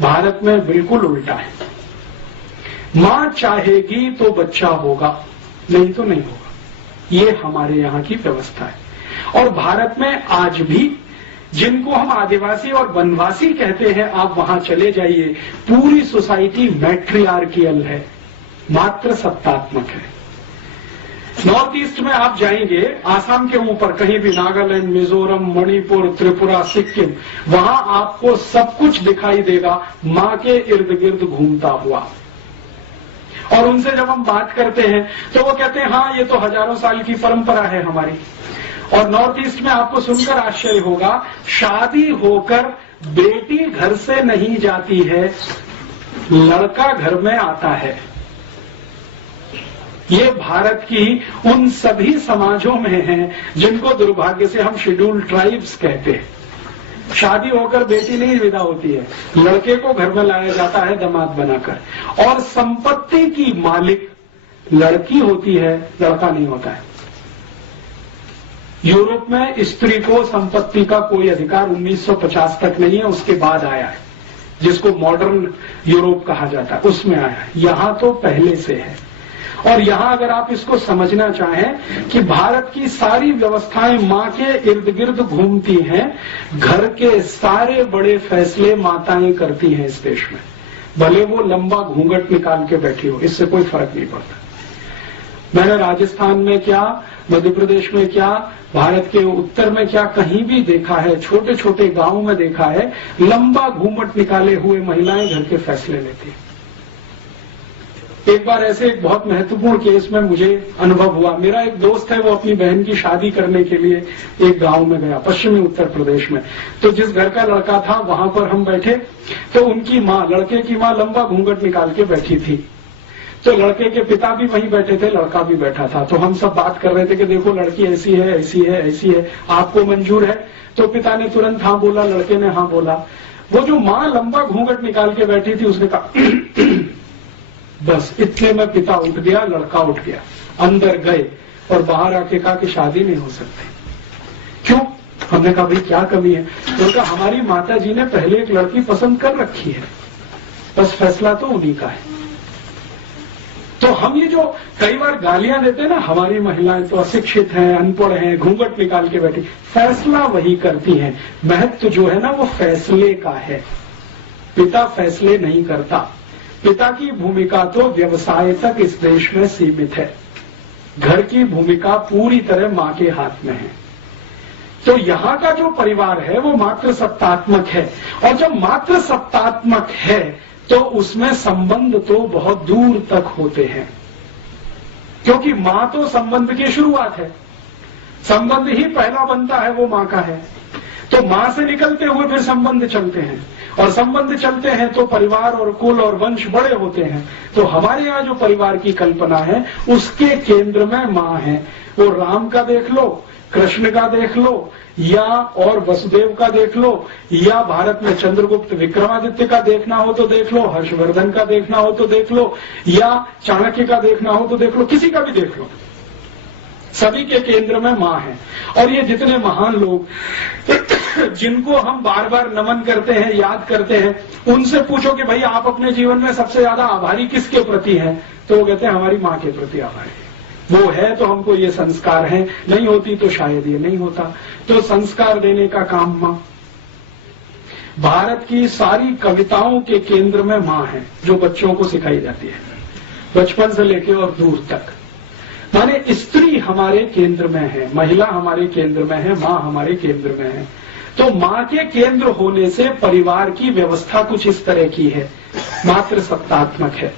भारत में बिल्कुल उल्टा है, मां चाहेगी तो बच्चा होगा, नहीं तो नहीं होगा। ये हमारे यहाँ की व्यवस्था है। और भारत में आज भी जिनको हम आदिवासी और वनवासी कहते हैं, आप वहां चले जाइए, पूरी सोसाइटी मैट्रियार्कियल है, मात्र सत्तात्मक है। नॉर्थ ईस्ट में आप जाएंगे, आसाम के ऊपर कहीं भी, नागालैंड, मिजोरम, मणिपुर, त्रिपुरा, सिक्किम, वहां आपको सब कुछ दिखाई देगा मां के इर्द गिर्द घूमता हुआ। और उनसे जब हम बात करते हैं तो वो कहते हैं हाँ ये तो हजारों साल की परंपरा है हमारी। और नॉर्थ ईस्ट में आपको सुनकर आश्चर्य होगा, शादी होकर बेटी घर से नहीं जाती है, लड़का घर में आता है। ये भारत की उन सभी समाजों में है जिनको दुर्भाग्य से हम शेड्यूल्ड ट्राइब्स कहते हैं। शादी होकर बेटी नहीं विदा होती है, लड़के को घर में लाया जाता है दामाद बनाकर, और संपत्ति की मालिक लड़की होती है, लड़का नहीं होता है। यूरोप में स्त्री को संपत्ति का कोई अधिकार 1950 तक नहीं है, उसके बाद आया है, जिसको मॉडर्न यूरोप कहा जाता है, उसमें आया है। यहां तो पहले से है। और यहां अगर आप इसको समझना चाहें कि भारत की सारी व्यवस्थाएं मां के इर्द गिर्द घूमती हैं, घर के सारे बड़े फैसले माताएं करती हैं इस देश में, भले वो लंबा घूंघट निकाल के बैठी हो, इससे कोई फर्क नहीं पड़ता। मैंने राजस्थान में क्या, मध्य प्रदेश में क्या, भारत के उत्तर में क्या, कहीं भी देखा है, छोटे छोटे गांवों में देखा है, लंबा घूंघट निकाले हुए महिलाएं घर के फैसले लेती हैं। एक बार ऐसे एक बहुत महत्वपूर्ण केस में मुझे अनुभव हुआ। मेरा एक दोस्त है, वो अपनी बहन की शादी करने के लिए एक गांव में गया, पश्चिमी उत्तर प्रदेश में। तो जिस घर का लड़का था वहां पर हम बैठे, तो उनकी माँ, लड़के की माँ लंबा घूंघट निकाल के बैठी थी। तो लड़के के पिता भी वहीं बैठे थे, लड़का भी बैठा था। तो हम सब बात कर रहे थे कि देखो लड़की ऐसी है, ऐसी है, ऐसी है, आपको मंजूर है? तो पिता ने तुरंत हाँ बोला, लड़के ने हाँ बोला। वो जो माँ लंबा घूंघट निकाल के बैठी थी, उसने कहा बस इतने में पिता उठ गया, लड़का उठ गया, अंदर गए और बाहर आके कहा कि शादी नहीं हो सकती। क्यों? हमने कहा भाई क्या कमी है? तो कहा हमारी माता जी ने पहले एक लड़की पसंद कर रखी है, बस फैसला तो उन्हीं का है। तो हम ये जो कई बार गालियां देते हैं ना, हमारी महिलाएं तो अशिक्षित हैं, अनपढ़ हैं, घूंघट निकाल के बैठी, फैसला वही करती हैं। महत्व जो है ना वो फैसले का है, पिता फैसले नहीं करता। पिता की भूमिका तो व्यवसाय तक इस देश में सीमित है, घर की भूमिका पूरी तरह मां के हाथ में है। तो यहां का जो परिवार है वो मात्र सत्तात्मक है, और जब मात्र सत्तात्मक है तो उसमें संबंध तो बहुत दूर तक होते हैं, क्योंकि मां तो संबंध की शुरुआत है, संबंध ही पहला बनता है वो मां का है। तो मां से निकलते हुए फिर संबंध चलते हैं, और संबंध चलते हैं तो परिवार और कुल और वंश बड़े होते हैं। तो हमारे यहाँ जो परिवार की कल्पना है उसके केंद्र में मां है। वो राम का देख लो, कृष्ण का देख लो, या और वसुदेव का देख लो, या भारत में चंद्रगुप्त विक्रमादित्य का देखना हो तो देख लो, हर्षवर्धन का देखना हो तो देख लो, या चाणक्य का देखना हो तो देख लो, किसी का भी देख लो, सभी के केंद्र में मां है। और ये जितने महान लोग जिनको हम बार बार नमन करते हैं, याद करते हैं, उनसे पूछो कि भाई आप अपने जीवन में सबसे ज्यादा आभारी किसके प्रति हैं, तो वो कहते हैं हमारी मां के प्रति आभारी है। वो है तो हमको ये संस्कार है, नहीं होती तो शायद ये नहीं होता। तो संस्कार देने का काम मां। भारत की सारी कविताओं के केंद्र में मां है, जो बच्चों को सिखाई जाती है, बचपन से लेकर और दूर तक। माने स्त्री हमारे केंद्र में है, महिला हमारे केंद्र में है, मां हमारे केंद्र में है। तो मां के केंद्र होने से परिवार की व्यवस्था कुछ इस तरह की है, मात्र सत्तात्मक है।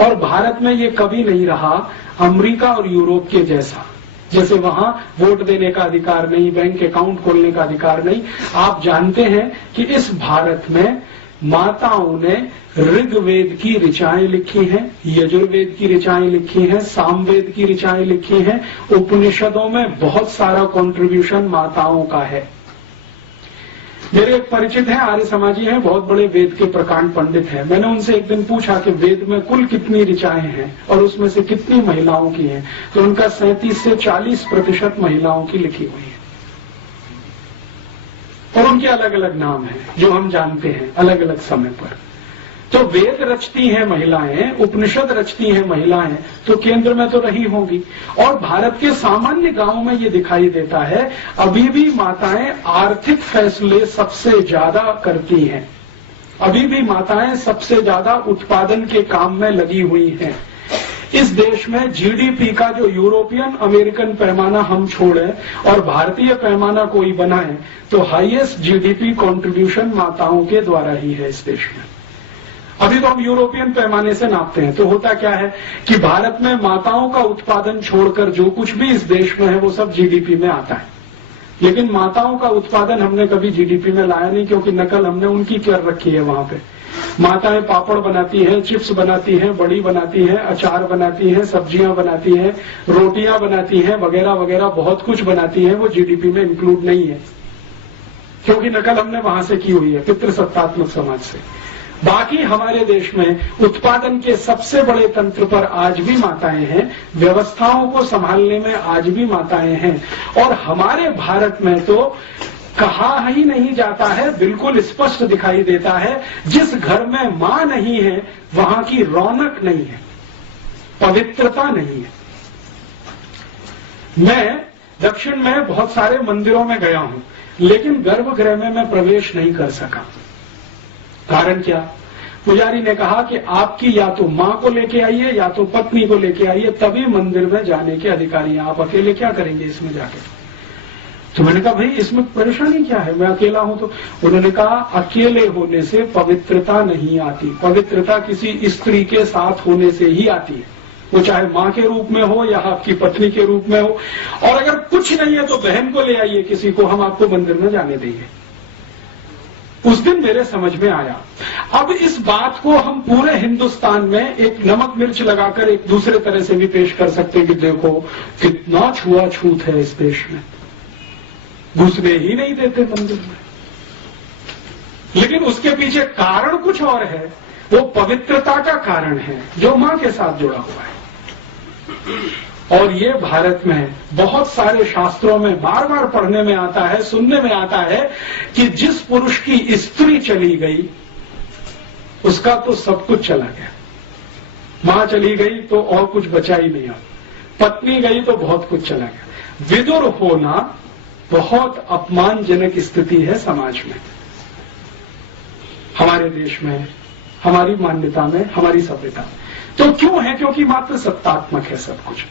और भारत में ये कभी नहीं रहा अमेरिका और यूरोप के जैसा, जैसे वहां वोट देने का अधिकार नहीं, बैंक अकाउंट खोलने का अधिकार नहीं। आप जानते हैं कि इस भारत में माताओं ने ऋग्वेद की ऋचाएं लिखी हैं, यजुर्वेद की ऋचाएं लिखी हैं, सामवेद की ऋचाएं लिखी हैं। उपनिषदों में बहुत सारा कंट्रीब्यूशन माताओं का है। मेरे एक परिचित हैं, आर्य समाजी हैं, बहुत बड़े वेद के प्रकांड पंडित हैं। मैंने उनसे एक दिन पूछा कि वेद में कुल कितनी ऋचाएं हैं और उसमें से कितनी महिलाओं की हैं, तो उनका 37 से 40% महिलाओं की लिखी हुई है। और उनके अलग अलग नाम हैं जो हम जानते हैं अलग अलग समय पर। तो वेद रचती हैं महिलाएं, उपनिषद रचती हैं महिलाएं, तो केंद्र में तो रही होंगी। और भारत के सामान्य गांवों में ये दिखाई देता है अभी भी माताएं आर्थिक फैसले सबसे ज्यादा करती हैं, अभी भी माताएं सबसे ज्यादा उत्पादन के काम में लगी हुई हैं। इस देश में जीडीपी का जो यूरोपियन अमेरिकन पैमाना हम छोड़ें और भारतीय पैमाना कोई बनाए तो हाईएस्ट जीडीपी कंट्रीब्यूशन माताओं के द्वारा ही है इस देश में। अभी तो हम यूरोपियन पैमाने से नापते हैं, तो होता क्या है कि भारत में माताओं का उत्पादन छोड़कर जो कुछ भी इस देश में है वो सब जीडीपी में आता है। लेकिन माताओं का उत्पादन हमने कभी जीडीपी में लाया नहीं, क्योंकि नकल हमने उनकी कर रखी है। वहां पे माताएं पापड़ बनाती हैं, चिप्स बनाती हैं, बड़ी बनाती हैं, अचार बनाती हैं, सब्जियां बनाती हैं, रोटियां बनाती हैं, वगैरह वगैरह बहुत कुछ बनाती हैं। वो जीडीपी में इंक्लूड नहीं है, क्योंकि नकल हमने वहां से की हुई है, पितृसत्तात्मक समाज से। बाकी हमारे देश में उत्पादन के सबसे बड़े तंत्र पर आज भी माताएं हैं, व्यवस्थाओं को संभालने में आज भी माताएं हैं। और हमारे भारत में तो कहा ही नहीं जाता है, बिल्कुल स्पष्ट दिखाई देता है, जिस घर में मां नहीं है वहां की रौनक नहीं है, पवित्रता नहीं है। मैं दक्षिण में बहुत सारे मंदिरों में गया हूं, लेकिन गर्भगृह में मैं प्रवेश नहीं कर सका। कारण क्या? पुजारी ने कहा कि आपकी या तो मां को लेके आइए या तो पत्नी को लेके आइए, तभी मंदिर में जाने के अधिकारी हैं। आप अकेले क्या करेंगे इसमें जाके? तो मैंने कहा भाई इसमें परेशानी क्या है, मैं अकेला हूं तो। उन्होंने कहा अकेले होने से पवित्रता नहीं आती, पवित्रता किसी स्त्री के साथ होने से ही आती है, वो चाहे मां के रूप में हो या आपकी पत्नी के रूप में हो। और अगर कुछ नहीं है तो बहन को ले आइए किसी को, हम आपको मंदिर में जाने देंगे। उस दिन मेरे समझ में आया। अब इस बात को हम पूरे हिंदुस्तान में एक नमक मिर्च लगाकर एक दूसरे तरह से भी पेश कर सकते हैं कि देखो कितना छुआछूत है इस देश में, घुसने ही नहीं देते मंदिर में। लेकिन उसके पीछे कारण कुछ और है, वो पवित्रता का कारण है जो मां के साथ जुड़ा हुआ है। और ये भारत में बहुत सारे शास्त्रों में बार बार पढ़ने में आता है, सुनने में आता है कि जिस पुरुष की स्त्री चली गई उसका तो सब कुछ चला गया। मां चली गई तो और कुछ बचा ही नहीं, पत्नी गई तो बहुत कुछ चला गया। विदुर होना बहुत अपमानजनक स्थिति है समाज में, हमारे देश में, हमारी मान्यता में, हमारी सभ्यता में। तो क्यों है? क्योंकि मात्र सत्तात्मक है सब कुछ।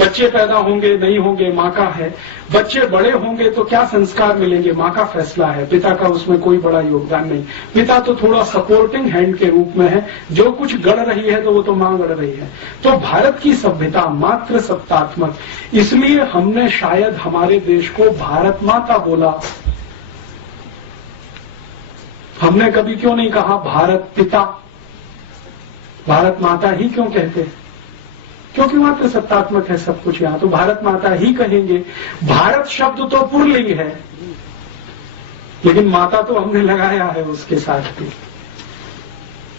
बच्चे पैदा होंगे नहीं होंगे मां का है, बच्चे बड़े होंगे तो क्या संस्कार मिलेंगे मां का फैसला है, पिता का उसमें कोई बड़ा योगदान नहीं। पिता तो थोड़ा सपोर्टिंग हैंड के रूप में है, जो कुछ गढ़ रही है तो वो तो मां गढ़ रही है। तो भारत की सभ्यता मात्र सत्तात्मक, इसलिए हमने शायद हमारे देश को भारत माता बोला। हमने कभी क्यों नहीं कहा भारत पिता, भारत माता ही क्यों कहते? क्योंकि मात्र सत्तात्मक है सब कुछ। यहां तो भारत माता ही कहेंगे। भारत शब्द तो पुल्लिंग है, लेकिन माता तो हमने लगाया है उसके साथ भी।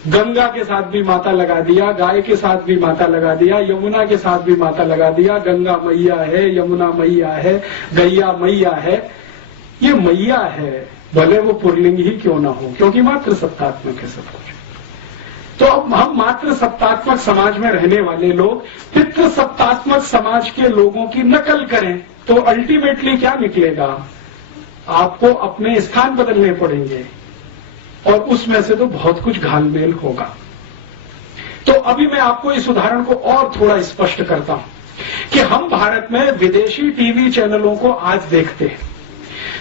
गंगा के साथ भी माता लगा दिया, गाय के साथ भी माता लगा दिया, यमुना के साथ भी माता लगा दिया। गंगा मैया है, यमुना मैया है, गैया मैया है। ये मैया है, भले वो पुल्लिंग ही क्यों ना हो, क्योंकि मात्र सत्तात्मक है सब कुछ। तो अब हम मात्र सत्तात्मक समाज में रहने वाले लोग पितृ सत्तात्मक समाज के लोगों की नकल करें तो अल्टीमेटली क्या निकलेगा? आपको अपने स्थान बदलने पड़ेंगे और उसमें से तो बहुत कुछ घालमेल होगा। तो अभी मैं आपको इस उदाहरण को और थोड़ा स्पष्ट करता हूं कि हम भारत में विदेशी टीवी चैनलों को आज देखते हैं।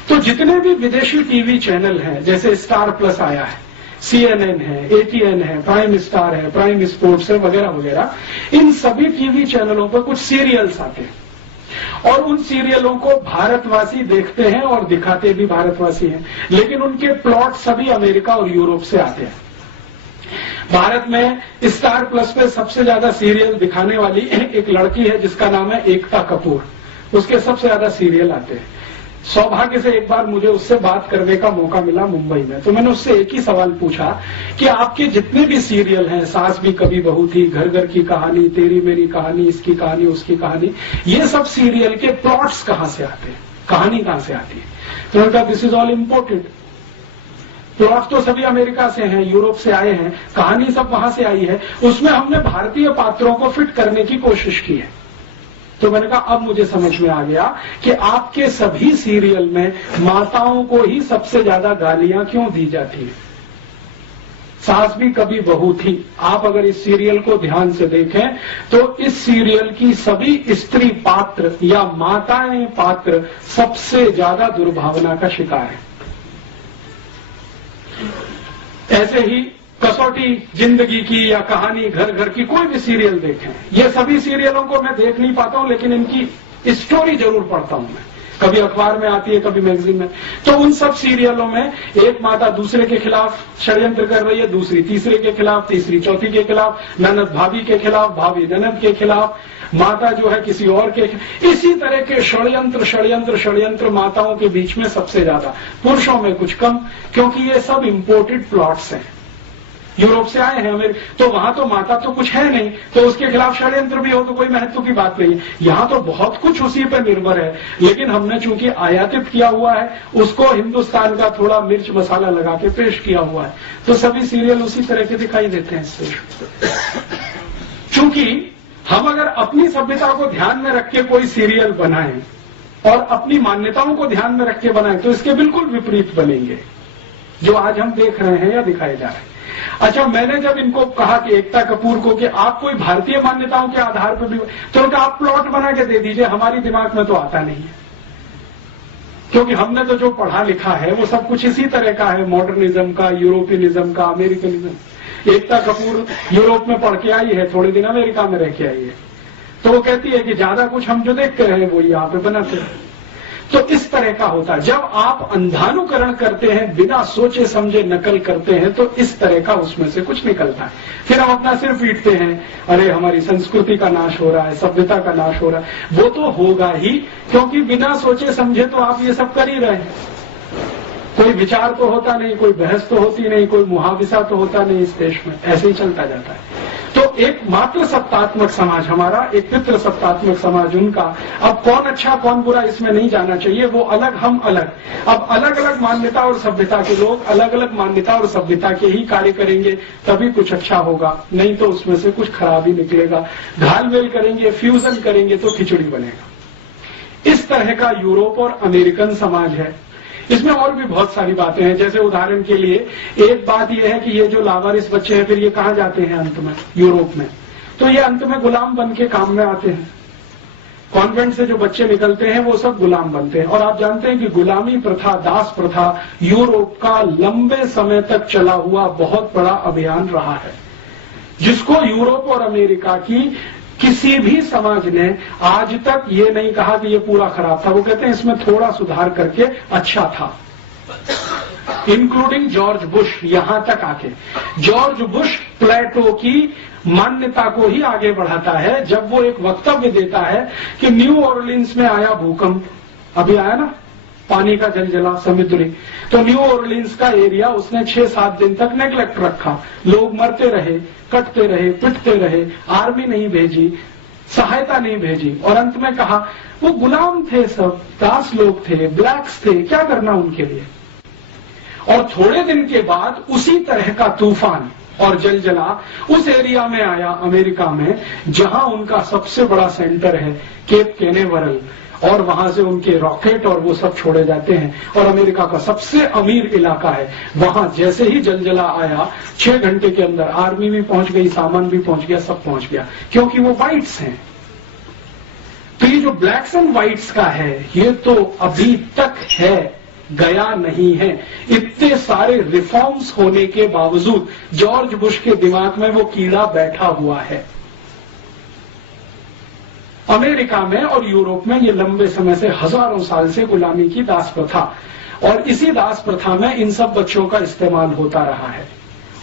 तो जितने भी विदेशी टीवी चैनल हैं, जैसे स्टार प्लस आया है, CNN है, ATN है, प्राइम स्टार है, प्राइम स्पोर्ट्स है, वगैरह वगैरह, इन सभी टीवी चैनलों पर कुछ सीरियल्स आते हैं और उन सीरियलों को भारतवासी देखते हैं और दिखाते भी भारतवासी हैं, लेकिन उनके प्लॉट सभी अमेरिका और यूरोप से आते हैं। भारत में स्टार प्लस पे सबसे ज्यादा सीरियल दिखाने वाली एक लड़की है जिसका नाम है एकता कपूर, उसके सबसे ज्यादा सीरियल आते हैं। सौभाग्य से एक बार मुझे उससे बात करने का मौका मिला मुंबई में, तो मैंने उससे एक ही सवाल पूछा कि आपके जितने भी सीरियल हैं, सास भी कभी बहू थी, घर घर की कहानी, तेरी मेरी कहानी, इसकी कहानी, उसकी कहानी, ये सब सीरियल के प्लॉट्स कहां से आते हैं, कहानी कहां से आती है? तो मैंने कहा this is all imported. Plot तो सभी अमेरिका से हैं, यूरोप से आए हैं, कहानी सब वहां से आई है, उसमें हमने भारतीय पात्रों को फिट करने की कोशिश की है। तो मैंने कहा अब मुझे समझ में आ गया कि आपके सभी सीरियल में माताओं को ही सबसे ज्यादा गालियां क्यों दी जाती है। सास भी कभी बहू थी। आप अगर इस सीरियल को ध्यान से देखें तो इस सीरियल की सभी स्त्री पात्र या माताएं पात्र सबसे ज्यादा दुर्भावना का शिकार है। ऐसे ही कसौटी जिंदगी की या कहानी घर घर की, कोई भी सीरियल देखें, ये सभी सीरियलों को मैं देख नहीं पाता हूं, लेकिन इनकी स्टोरी जरूर पढ़ता हूं मैं। कभी अखबार में आती है, कभी मैगजीन में। तो उन सब सीरियलों में एक माता दूसरे के खिलाफ षड्यंत्र कर रही है, दूसरी तीसरे के खिलाफ, तीसरी चौथी के खिलाफ, ननद भाभी के खिलाफ, भाभी ननद के खिलाफ, माता जो है किसी और के। इसी तरह के षड्यंत्र षड्यंत्र षड्यंत्र माताओं के बीच में सबसे ज्यादा, पुरुषों में कुछ कम, क्योंकि ये सब इंपोर्टेड प्लॉट्स हैं, यूरोप से आए हैं अमेरिका। तो वहां तो माता तो कुछ है नहीं, तो उसके खिलाफ षड्यंत्र भी हो तो कोई महत्व की बात नहीं। यहां तो बहुत कुछ उसी पर निर्भर है, लेकिन हमने चूंकि आयातित किया हुआ है, उसको हिंदुस्तान का थोड़ा मिर्च मसाला लगा के पेश किया हुआ है, तो सभी सीरियल उसी तरह के दिखाई देते हैं इससे। चूंकि हम अगर अपनी सभ्यता को ध्यान में रख के कोई सीरियल बनाएं और अपनी मान्यताओं को ध्यान में रख के बनाएं, तो इसके बिल्कुल विपरीत बनेंगे जो आज हम देख रहे हैं या दिखाए जा रहे हैं। अच्छा, मैंने जब इनको कहा कि एकता कपूर को कि आप कोई भारतीय मान्यताओं के आधार पर भी, तो उनका आप प्लॉट बना के दे दीजिए, हमारी दिमाग में तो आता नहीं है, क्योंकि हमने तो जो पढ़ा लिखा है वो सब कुछ इसी तरह का है, मॉडर्निज्म का, यूरोपियनिज्म का, अमेरिकनिज्म। एकता कपूर यूरोप में पढ़ के आई है, थोड़े दिन अमेरिका में रह के आई है, तो वो कहती है कि ज्यादा कुछ हम जो देखते रहे वो यहाँ पे बनाते हैं। तो इस तरह का होता है, जब आप अंधानुकरण करते हैं, बिना सोचे समझे नकल करते हैं, तो इस तरह का उसमें से कुछ निकलता है। फिर हम अपना सिर पीटते हैं, अरे हमारी संस्कृति का नाश हो रहा है, सभ्यता का नाश हो रहा है। वो तो होगा ही, क्योंकि बिना सोचे समझे तो आप ये सब कर ही रहे हैं। कोई विचार तो होता नहीं, कोई बहस तो होती नहीं, कोई मुहाविसा तो होता नहीं इस देश में, ऐसे ही चलता जाता है। तो एक मात्र सत्तात्मक समाज हमारा, एक पितृ सत्तात्मक समाज उनका। अब कौन अच्छा कौन बुरा इसमें नहीं जाना चाहिए, वो अलग हम अलग। अब अलग अलग मान्यता और सभ्यता के लोग अलग अलग मान्यता और सभ्यता के ही कार्य करेंगे, तभी कुछ अच्छा होगा, नहीं तो उसमें से कुछ खराब ही निकलेगा। घालमेल करेंगे, फ्यूजन करेंगे तो खिचड़ी बनेगा। इस तरह का यूरोप और अमेरिकन समाज है। इसमें और भी बहुत सारी बातें हैं, जैसे उदाहरण के लिए एक बात यह है कि ये जो लावारिस बच्चे हैं, फिर ये कहां जाते हैं अंत में, यूरोप में, तो ये अंत में गुलाम बन के काम में आते हैं। कॉन्वेंट से जो बच्चे निकलते हैं वो सब गुलाम बनते हैं। और आप जानते हैं कि गुलामी प्रथा, दास प्रथा यूरोप का लंबे समय तक चला हुआ बहुत बड़ा अभियान रहा है, जिसको यूरोप और अमेरिका की किसी भी समाज ने आज तक ये नहीं कहा कि ये पूरा खराब था। वो कहते हैं इसमें थोड़ा सुधार करके अच्छा था, इंक्लूडिंग जॉर्ज बुश। यहां तक आके जॉर्ज बुश प्लेटो की मान्यता को ही आगे बढ़ाता है, जब वो एक वक्तव्य देता है कि न्यू ऑरलिन्स में आया भूकंप, अभी आया ना, पानी का जलजला, समुद्री, तो न्यू ऑरलिन्स का एरिया उसने 6-7 दिन तक नेग्लेक्ट रखा। लोग मरते रहे, कटते रहे, पिटते रहे, आर्मी नहीं भेजी, सहायता नहीं भेजी, और अंत में कहा वो गुलाम थे, सब दास लोग थे, ब्लैक्स थे, क्या करना उनके लिए। और थोड़े दिन के बाद उसी तरह का तूफान और जलजला उस एरिया में आया अमेरिका में, जहां उनका सबसे बड़ा सेंटर है केप कैनेवरल, और वहां से उनके रॉकेट और वो सब छोड़े जाते हैं, और अमेरिका का सबसे अमीर इलाका है। वहां जैसे ही जलजला आया, 6 घंटे के अंदर आर्मी भी पहुंच गई, सामान भी पहुंच गया, सब पहुंच गया, क्योंकि वो व्हाइट्स हैं। तो ये जो ब्लैक्स एंड व्हाइट्स का है, ये तो अभी तक है, गया नहीं है। इतने सारे रिफॉर्म्स होने के बावजूद जॉर्ज बुश के दिमाग में वो कीड़ा बैठा हुआ है। अमेरिका में और यूरोप में ये लंबे समय से, हजारों साल से गुलामी की दास प्रथा, और इसी दास प्रथा में इन सब बच्चों का इस्तेमाल होता रहा है।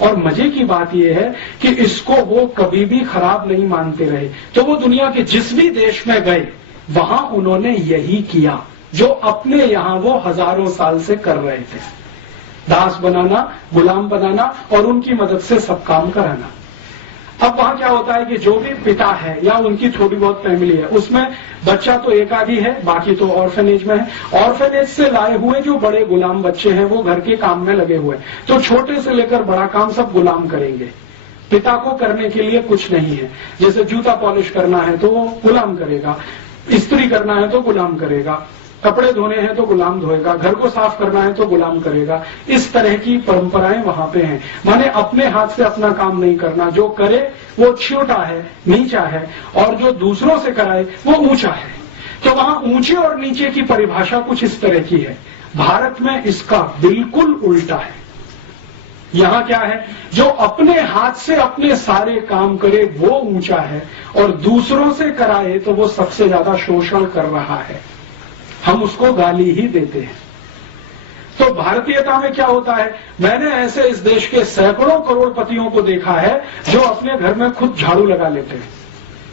और मजे की बात यह है कि इसको वो कभी भी खराब नहीं मानते रहे। तो वो दुनिया के जिस भी देश में गए, वहां उन्होंने यही किया जो अपने यहां वो हजारों साल से कर रहे थे, दास बनाना, गुलाम बनाना और उनकी मदद से सब काम कराना। अब वहां क्या होता है कि जो भी पिता है या उनकी थोड़ी बहुत फैमिली है, उसमें बच्चा तो एक आधी है, बाकी तो ऑर्फेनेज में है। ऑर्फेनेज से लाए हुए जो बड़े गुलाम बच्चे हैं वो घर के काम में लगे हुए, तो छोटे से लेकर बड़ा काम सब गुलाम करेंगे। पिता को करने के लिए कुछ नहीं है। जैसे जूता पॉलिश करना है तो वो गुलाम करेगा, इस्त्री करना है तो गुलाम करेगा, कपड़े धोने हैं तो गुलाम धोएगा, घर को साफ करना है तो गुलाम करेगा। इस तरह की परंपराएं वहां पे हैं। माने अपने हाथ से अपना काम नहीं करना, जो करे वो छोटा है, नीचा है, और जो दूसरों से कराए वो ऊंचा है। तो वहां ऊंचे और नीचे की परिभाषा कुछ इस तरह की है। भारत में इसका बिल्कुल उल्टा है। यहां क्या है, जो अपने हाथ से अपने सारे काम करे वो ऊंचा है, और दूसरों से कराए तो वो सबसे ज्यादा शोषण कर रहा है। हम उसको गाली ही देते हैं। तो भारतीयता में क्या होता है, मैंने ऐसे इस देश के सैकड़ों करोड़पतियों को देखा है जो अपने घर में खुद झाड़ू लगा लेते हैं,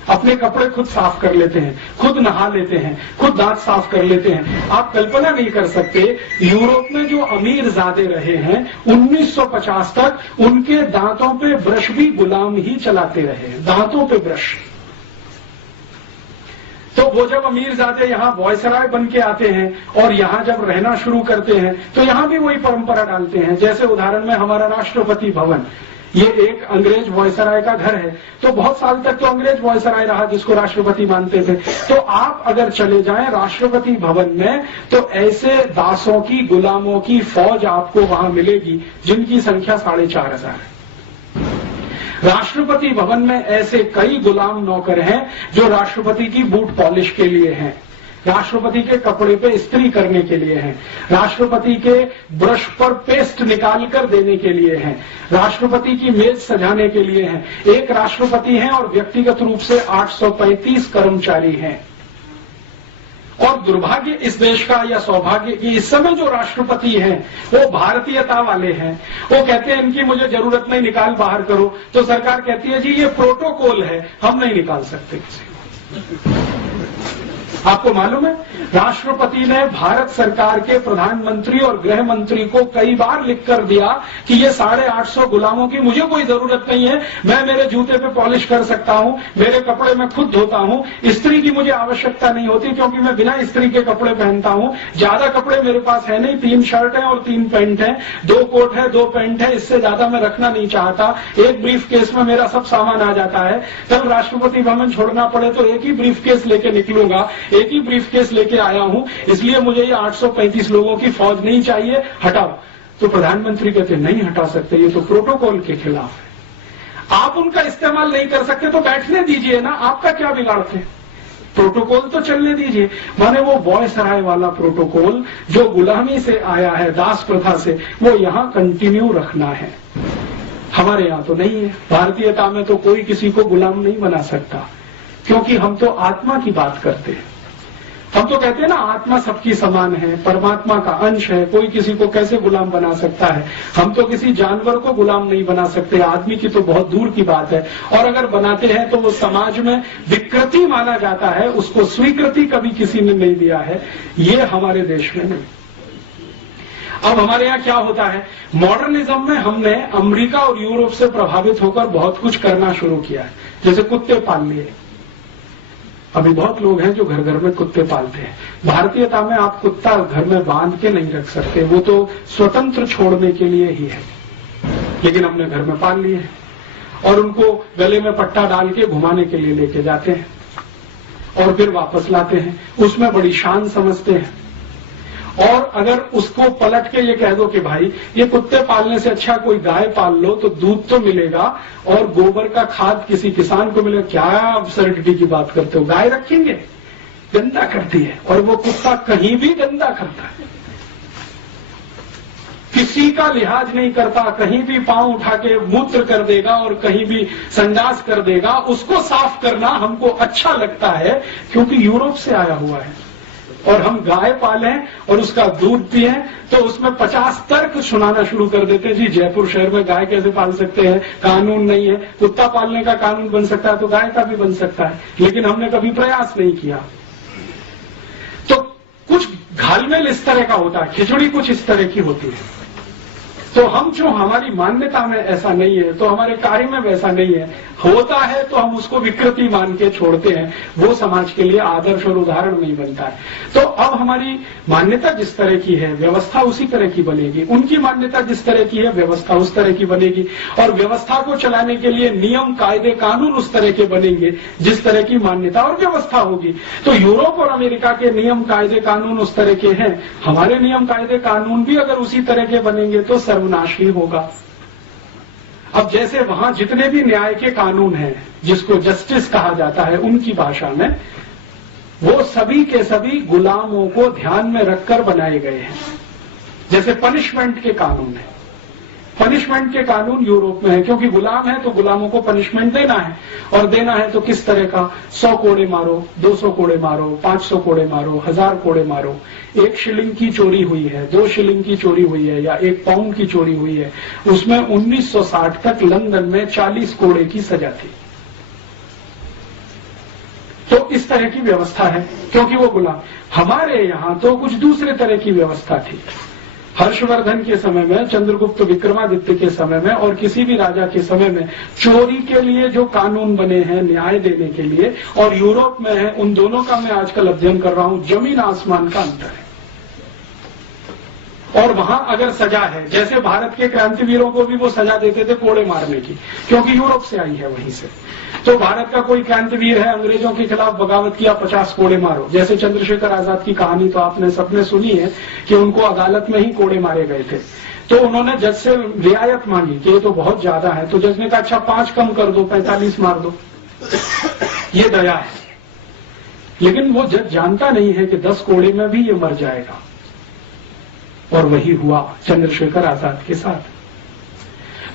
अपने कपड़े खुद साफ कर लेते हैं, खुद नहा लेते हैं, खुद दांत साफ कर लेते हैं। आप कल्पना नहीं कर सकते, यूरोप में जो अमीर ज़्यादे रहे हैं 1950 तक उनके दांतों पे ब्रश भी गुलाम ही चलाते रहे, दांतों पे ब्रश। तो वो जब अमीरजादे यहाँ वॉयसराय बन के आते हैं और यहाँ जब रहना शुरू करते हैं तो यहाँ भी वही परंपरा डालते हैं। जैसे उदाहरण में हमारा राष्ट्रपति भवन, ये एक अंग्रेज वॉयसराय का घर है, तो बहुत साल तक तो अंग्रेज वॉयसराय रहा जिसको राष्ट्रपति मानते थे। तो आप अगर चले जाएं राष्ट्रपति भवन में तो ऐसे दासों की, गुलामों की फौज आपको वहां मिलेगी जिनकी संख्या 4,500 है। राष्ट्रपति भवन में ऐसे कई गुलाम नौकर हैं जो राष्ट्रपति की बूट पॉलिश के लिए हैं, राष्ट्रपति के कपड़े पे इस्त्री करने के लिए हैं, राष्ट्रपति के ब्रश पर पेस्ट निकाल कर देने के लिए हैं, राष्ट्रपति की मेज सजाने के लिए हैं। एक राष्ट्रपति हैं और व्यक्तिगत रूप से 835 कर्मचारी हैं। और दुर्भाग्य इस देश का या सौभाग्य कि इस समय जो राष्ट्रपति हैं वो भारतीयता वाले हैं। वो कहते हैं इनकी मुझे जरूरत नहीं, निकाल बाहर करो। तो सरकार कहती है जी ये प्रोटोकॉल है, हम नहीं निकाल सकते किसी को। आपको मालूम है राष्ट्रपति ने भारत सरकार के प्रधानमंत्री और गृह मंत्री को कई बार लिखकर दिया कि ये 850 गुलामों की मुझे कोई जरूरत नहीं है, मैं मेरे जूते पे पॉलिश कर सकता हूं, मेरे कपड़े मैं खुद धोता हूं, इस्त्री की मुझे आवश्यकता नहीं होती क्योंकि मैं बिना इस्त्री के कपड़े पहनता हूं, ज्यादा कपड़े मेरे पास है नहीं, 3 शर्ट है और 3 पैंट है, 2 कोट है, 2 पैंट है, इससे ज्यादा मैं रखना नहीं चाहता। एक ब्रीफ केस में मेरा सब सामान आ जाता है। कल राष्ट्रपति भवन छोड़ना पड़े तो एक ही ब्रीफ केस लेके निकलूंगा, एक ही ब्रीफ केस लेके आया हूं, इसलिए मुझे ये 835 लोगों की फौज नहीं चाहिए, हटाओ। तो प्रधानमंत्री कहते नहीं हटा सकते, ये तो प्रोटोकॉल के खिलाफ है। आप उनका इस्तेमाल नहीं कर सकते तो बैठने दीजिए ना, आपका क्या बिगाड़ते? प्रोटोकॉल तो चलने दीजिए। माने वो वॉयसराय वाला प्रोटोकॉल जो गुलामी से आया है, दास प्रथा से, वो यहां कंटिन्यू रखना है। हमारे यहां तो नहीं है। भारतीयता में तो कोई किसी को गुलाम नहीं बना सकता, क्योंकि हम तो आत्मा की बात करते हैं। हम तो कहते हैं ना आत्मा सबकी समान है, परमात्मा का अंश है, कोई किसी को कैसे गुलाम बना सकता है। हम तो किसी जानवर को गुलाम नहीं बना सकते, आदमी की तो बहुत दूर की बात है। और अगर बनाते हैं तो वो समाज में विकृति माना जाता है, उसको स्वीकृति कभी किसी ने नहीं दिया है, ये हमारे देश में नहीं। अब हमारे यहाँ क्या होता है, मॉडर्निज्म में हमने अमेरिका और यूरोप से प्रभावित होकर बहुत कुछ करना शुरू किया है। जैसे कुत्ते पाल लिए, अभी बहुत लोग हैं जो घर घर में कुत्ते पालते हैं। भारतीयता में आप कुत्ता घर में बांध के नहीं रख सकते, वो तो स्वतंत्र छोड़ने के लिए ही है, लेकिन हमने घर में पाल लिए और उनको गले में पट्टा डाल के घुमाने के लिए लेके जाते हैं और फिर वापस लाते हैं, उसमें बड़ी शान समझते हैं। और अगर उसको पलट के ये कह दो कि भाई ये कुत्ते पालने से अच्छा कोई गाय पाल लो तो दूध तो मिलेगा और गोबर का खाद किसी किसान को मिलेगा, क्या अब्सर्डिटी की बात करते हो, गाय रखेंगे, गंदा करती है। और वो कुत्ता कहीं भी गंदा करता है, किसी का लिहाज नहीं करता, कहीं भी पांव उठा के मूत्र कर देगा और कहीं भी संडास कर देगा। उसको साफ करना हमको अच्छा लगता है क्योंकि यूरोप से आया हुआ है। और हम गाय पालें और उसका दूध पिए तो उसमें 50 तर्क सुनाना शुरू कर देते हैं। जी जयपुर शहर में गाय कैसे पाल सकते हैं, कानून नहीं है। कुत्ता पालने का कानून बन सकता है तो गाय का भी बन सकता है, लेकिन हमने कभी प्रयास नहीं किया। तो कुछ घालमेल इस तरह का होता है, खिचड़ी कुछ इस तरह की होती है। तो हम जो हमारी मान्यता में ऐसा नहीं है तो हमारे कार्य में वैसा नहीं है, होता है तो हम उसको विकृति मान के छोड़ते हैं, वो समाज के लिए आदर्श और उदाहरण नहीं बनता है। तो अब हमारी मान्यता जिस तरह की है व्यवस्था उसी तरह की बनेगी, उनकी मान्यता जिस तरह की है व्यवस्था उस तरह की बनेगी, और व्यवस्था को चलाने के लिए नियम कायदे कानून उस तरह के बनेंगे जिस तरह की मान्यता और व्यवस्था होगी। तो यूरोप और अमेरिका के नियम कायदे कानून उस तरह के हैं, हमारे नियम कायदे कानून भी अगर उसी तरह के बनेंगे तो सर्वनाश ही होगा। अब जैसे वहां जितने भी न्याय के कानून हैं जिसको जस्टिस कहा जाता है उनकी भाषा में, वो सभी के सभी गुलामों को ध्यान में रखकर बनाए गए हैं। जैसे पनिशमेंट के कानून है, पनिशमेंट के कानून यूरोप में है, क्योंकि गुलाम है तो गुलामों को पनिशमेंट देना है, और देना है तो किस तरह का, 100 कोड़े मारो, 200 कोड़े मारो, 500 कोड़े मारो, 1000 कोड़े मारो। 1 शिलिंग की चोरी हुई है, 2 शिलिंग की चोरी हुई है, या 1 पाउंड की चोरी हुई है, उसमें 1960 तक लंदन में 40 कोड़े की सजा थी। तो इस तरह की व्यवस्था है, क्योंकि वो गुलाम। हमारे यहां तो कुछ दूसरे तरह की व्यवस्था थी। हर्षवर्धन के समय में, चंद्रगुप्त विक्रमादित्य के समय में, और किसी भी राजा के समय में चोरी के लिए जो कानून बने हैं न्याय देने के लिए, और यूरोप में है, उन दोनों का मैं आजकल अध्ययन कर रहा हूं। जमीन आसमान का अंतर है। और वहां अगर सजा है, जैसे भारत के क्रांतिवीरों को भी वो सजा देते थे कोड़े मारने की, क्योंकि यूरोप से आई है वहीं से। तो भारत का कोई क्रांतिवीर है, अंग्रेजों के खिलाफ बगावत किया, 50 कोड़े मारो। जैसे चंद्रशेखर आजाद की कहानी तो आपने सबने सुनी है कि उनको अदालत में ही कोड़े मारे गए थे। तो उन्होंने जज से रियायत मांगी कि ये तो बहुत ज्यादा है, तो जज ने कहा अच्छा 5 कम कर दो, 45 मार दो, ये दया है। लेकिन वो जज जानता नहीं है कि 10 कोड़े में भी ये मर जाएगा। और वही हुआ चंद्रशेखर आजाद के साथ।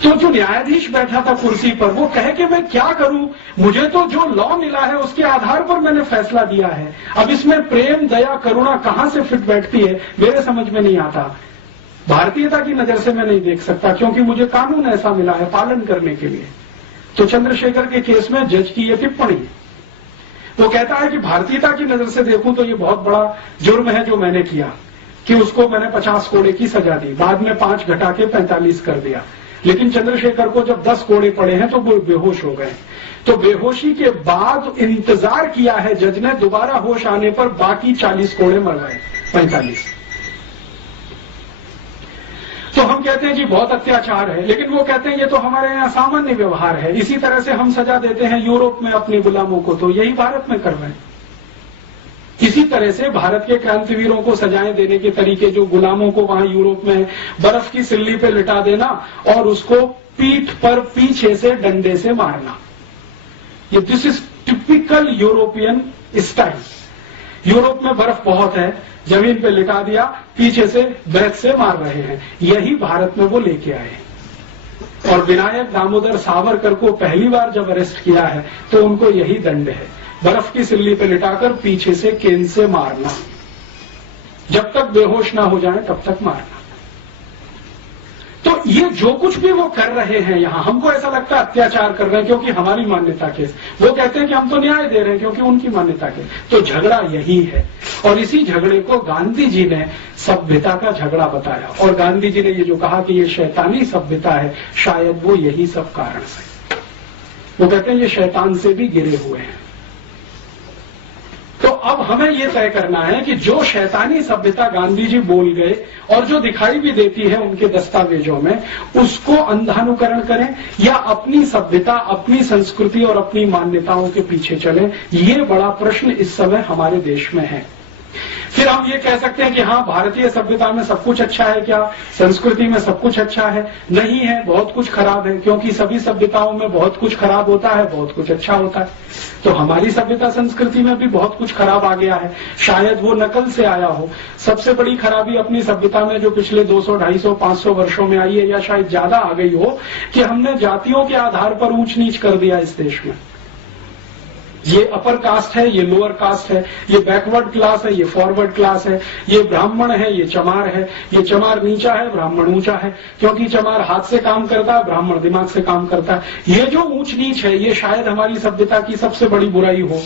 तो जो न्यायाधीश बैठा था कुर्सी पर, वो कहे कि मैं क्या करूं, मुझे तो जो लॉ मिला है उसके आधार पर मैंने फैसला दिया है। अब इसमें प्रेम, दया, करुणा कहां से फिट बैठती है मेरे समझ में नहीं आता। भारतीयता की नजर से मैं नहीं देख सकता, क्योंकि मुझे कानून ऐसा मिला है पालन करने के लिए। तो चंद्रशेखर के केस में जज की यह टिप्पणी, वो कहता है कि भारतीयता की नजर से देखूं तो ये बहुत बड़ा जुर्म है जो मैंने किया, कि उसको मैंने 50 कोड़े की सजा दी, बाद में 5 घटा के 45 कर दिया। लेकिन चंद्रशेखर को जब 10 कोड़े पड़े हैं तो वो बेहोश हो गए। तो बेहोशी के बाद इंतजार किया है जज ने, दोबारा होश आने पर बाकी 40 कोड़े मर गए, 45। तो हम कहते हैं जी बहुत अत्याचार है, लेकिन वो कहते हैं ये तो हमारे यहाँ सामान्य व्यवहार है। इसी तरह से हम सजा देते हैं यूरोप में अपने गुलामों को, तो यही भारत में कर रहे हैं। इसी तरह से भारत के क्रांतिवीरों को सजाएं देने के तरीके जो गुलामों को वहां यूरोप में बर्फ की सिल्ली पे लिटा देना और उसको पीठ पर पीछे से डंडे से मारना, ये this is typical European style. Europe में बर्फ बहुत है, जमीन पे लिटा दिया, पीछे से बैत से मार रहे हैं, यही भारत में वो लेके आए। और विनायक दामोदर सावरकर को पहली बार जब अरेस्ट किया है तो उनको यही दंड है, बर्फ की सिल्ली पे लिटाकर पीछे से केन से मारना, जब तक बेहोश ना हो जाए तब तक मारना। तो ये जो कुछ भी वो कर रहे हैं यहां, हमको ऐसा लगता है अत्याचार कर रहे हैं क्योंकि हमारी मान्यता के, वो कहते हैं कि हम तो न्याय दे रहे हैं क्योंकि उनकी मान्यता के। तो झगड़ा यही है, और इसी झगड़े को गांधी जी ने सभ्यता का झगड़ा बताया। और गांधी जी ने ये जो कहा कि ये शैतानी सभ्यता है, शायद वो यही सब कारण से, वो कहते हैं ये शैतान से भी गिरे हुए हैं। तो अब हमें यह तय करना है कि जो शैतानी सभ्यता गांधी जी बोल गए और जो दिखाई भी देती है उनके दस्तावेजों में, उसको अंधानुकरण करें या अपनी सभ्यता, अपनी संस्कृति और अपनी मान्यताओं के पीछे चलें। ये बड़ा प्रश्न इस समय हमारे देश में है। फिर हम ये कह सकते हैं कि हाँ, भारतीय सभ्यता में सब कुछ अच्छा है क्या, संस्कृति में सब कुछ अच्छा है? नहीं है, बहुत कुछ खराब है, क्योंकि सभी सभ्यताओं में बहुत कुछ खराब होता है, बहुत कुछ अच्छा होता है। तो हमारी सभ्यता संस्कृति में भी बहुत कुछ खराब आ गया है, शायद वो नकल से आया हो। सबसे बड़ी खराबी अपनी सभ्यता में जो पिछले 200, 250, 500 वर्षों में आई है, या शायद ज्यादा आ गई हो, कि हमने जातियों के आधार पर ऊंच नीच कर दिया इस देश में। ये अपर कास्ट है, ये लोअर कास्ट है, ये बैकवर्ड क्लास है, ये फॉरवर्ड क्लास है, ये ब्राह्मण है, ये चमार है, ये चमार नीचा है, ब्राह्मण ऊंचा है, क्योंकि चमार हाथ से काम करता है, ब्राह्मण दिमाग से काम करता है। ये जो ऊंच नीच है, ये शायद हमारी सभ्यता की सबसे बड़ी बुराई हो।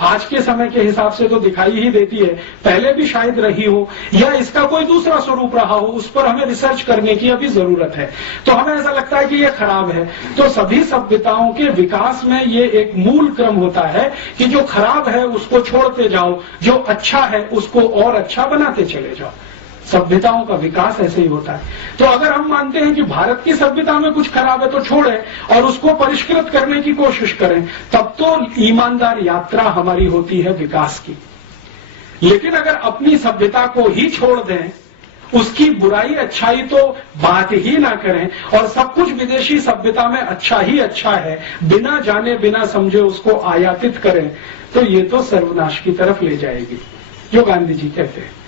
आज के समय के हिसाब से तो दिखाई ही देती है, पहले भी शायद रही हो, या इसका कोई दूसरा स्वरूप रहा हो, उस पर हमें रिसर्च करने की अभी जरूरत है। तो हमें ऐसा लगता है कि ये खराब है। तो सभी सभ्यताओं के विकास में ये एक मूल क्रम होता है कि जो खराब है उसको छोड़ते जाओ, जो अच्छा है उसको और अच्छा बनाते चले जाओ। सभ्यताओं का विकास ऐसे ही होता है। तो अगर हम मानते हैं कि भारत की सभ्यता में कुछ खराब है तो छोड़ें और उसको परिष्कृत करने की कोशिश करें, तब तो ईमानदार यात्रा हमारी होती है विकास की। लेकिन अगर अपनी सभ्यता को ही छोड़ दें, उसकी बुराई अच्छाई तो बात ही ना करें, और सब कुछ विदेशी सभ्यता में अच्छा ही अच्छा है, बिना जाने बिना समझे उसको आयातित करें, तो ये तो सर्वनाश की तरफ ले जाएगी, जो गांधी जी कहते हैं।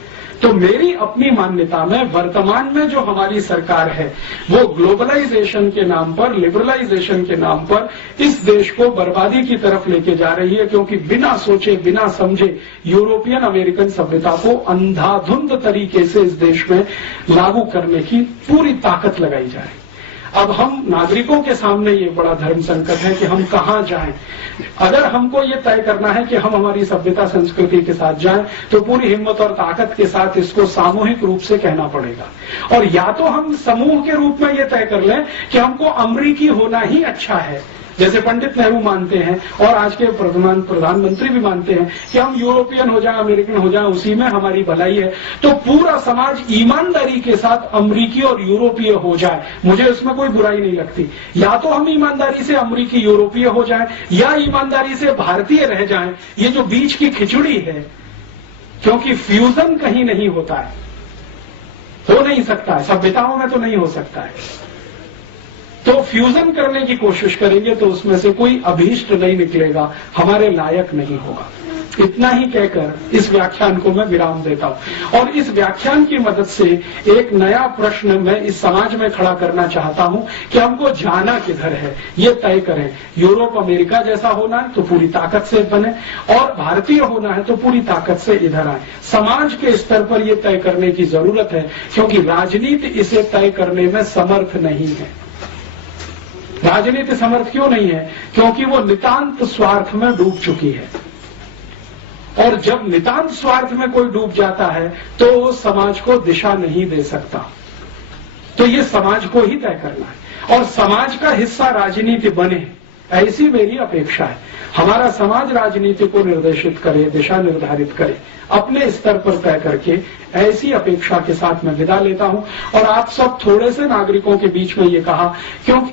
तो मेरी अपनी मान्यता में वर्तमान में जो हमारी सरकार है वो ग्लोबलाइजेशन के नाम पर, लिबरलाइजेशन के नाम पर इस देश को बर्बादी की तरफ लेके जा रही है, क्योंकि बिना सोचे बिना समझे यूरोपियन अमेरिकन सभ्यता को अंधाधुंध तरीके से इस देश में लागू करने की पूरी ताकत लगाई जाए। अब हम नागरिकों के सामने ये बड़ा धर्म संकट है कि हम कहां जाएं। अगर हमको ये तय करना है कि हम हमारी सभ्यता संस्कृति के साथ जाएं तो पूरी हिम्मत और ताकत के साथ इसको सामूहिक रूप से कहना पड़ेगा। और या तो हम समूह के रूप में ये तय कर लें कि हमको अमरीकी होना ही अच्छा है, जैसे पंडित नेहरू मानते हैं और आज के प्रधानमंत्री भी मानते हैं कि हम यूरोपियन हो जाएं, अमेरिकन हो जाएं, उसी में हमारी भलाई है। तो पूरा समाज ईमानदारी के साथ अमरीकी और यूरोपीय हो जाए, मुझे उसमें कोई बुराई नहीं लगती। या तो हम ईमानदारी से अमरीकी यूरोपीय हो जाएं या ईमानदारी से भारतीय रह जाएं। ये जो बीच की खिचड़ी है, क्योंकि फ्यूजन कहीं नहीं होता है, हो नहीं सकता है, सभ्यताओं में तो नहीं हो सकता है। तो फ्यूजन करने की कोशिश करेंगे तो उसमें से कोई अभीष्ट नहीं निकलेगा, हमारे लायक नहीं होगा। इतना ही कहकर इस व्याख्यान को मैं विराम देता हूं और इस व्याख्यान की मदद से एक नया प्रश्न मैं इस समाज में खड़ा करना चाहता हूं कि हमको जाना किधर है, ये तय करें। यूरोप अमेरिका जैसा होना है तो पूरी ताकत से बने, और भारतीय होना है तो पूरी ताकत से इधर आए। समाज के स्तर पर यह तय करने की जरूरत है, क्योंकि राजनीति इसे तय करने में समर्थ नहीं है। राजनीति समर्थ क्यों नहीं है? क्योंकि वो नितांत स्वार्थ में डूब चुकी है, और जब नितांत स्वार्थ में कोई डूब जाता है तो समाज को दिशा नहीं दे सकता। तो ये समाज को ही तय करना है और समाज का हिस्सा राजनीति बने, ऐसी मेरी अपेक्षा है। हमारा समाज राजनीति को निर्देशित करे, दिशा निर्धारित करे, अपने स्तर पर तय करके, ऐसी अपेक्षा के साथ मैं विदा लेता हूं। और आप सब थोड़े से नागरिकों के बीच में ये कहा, क्योंकि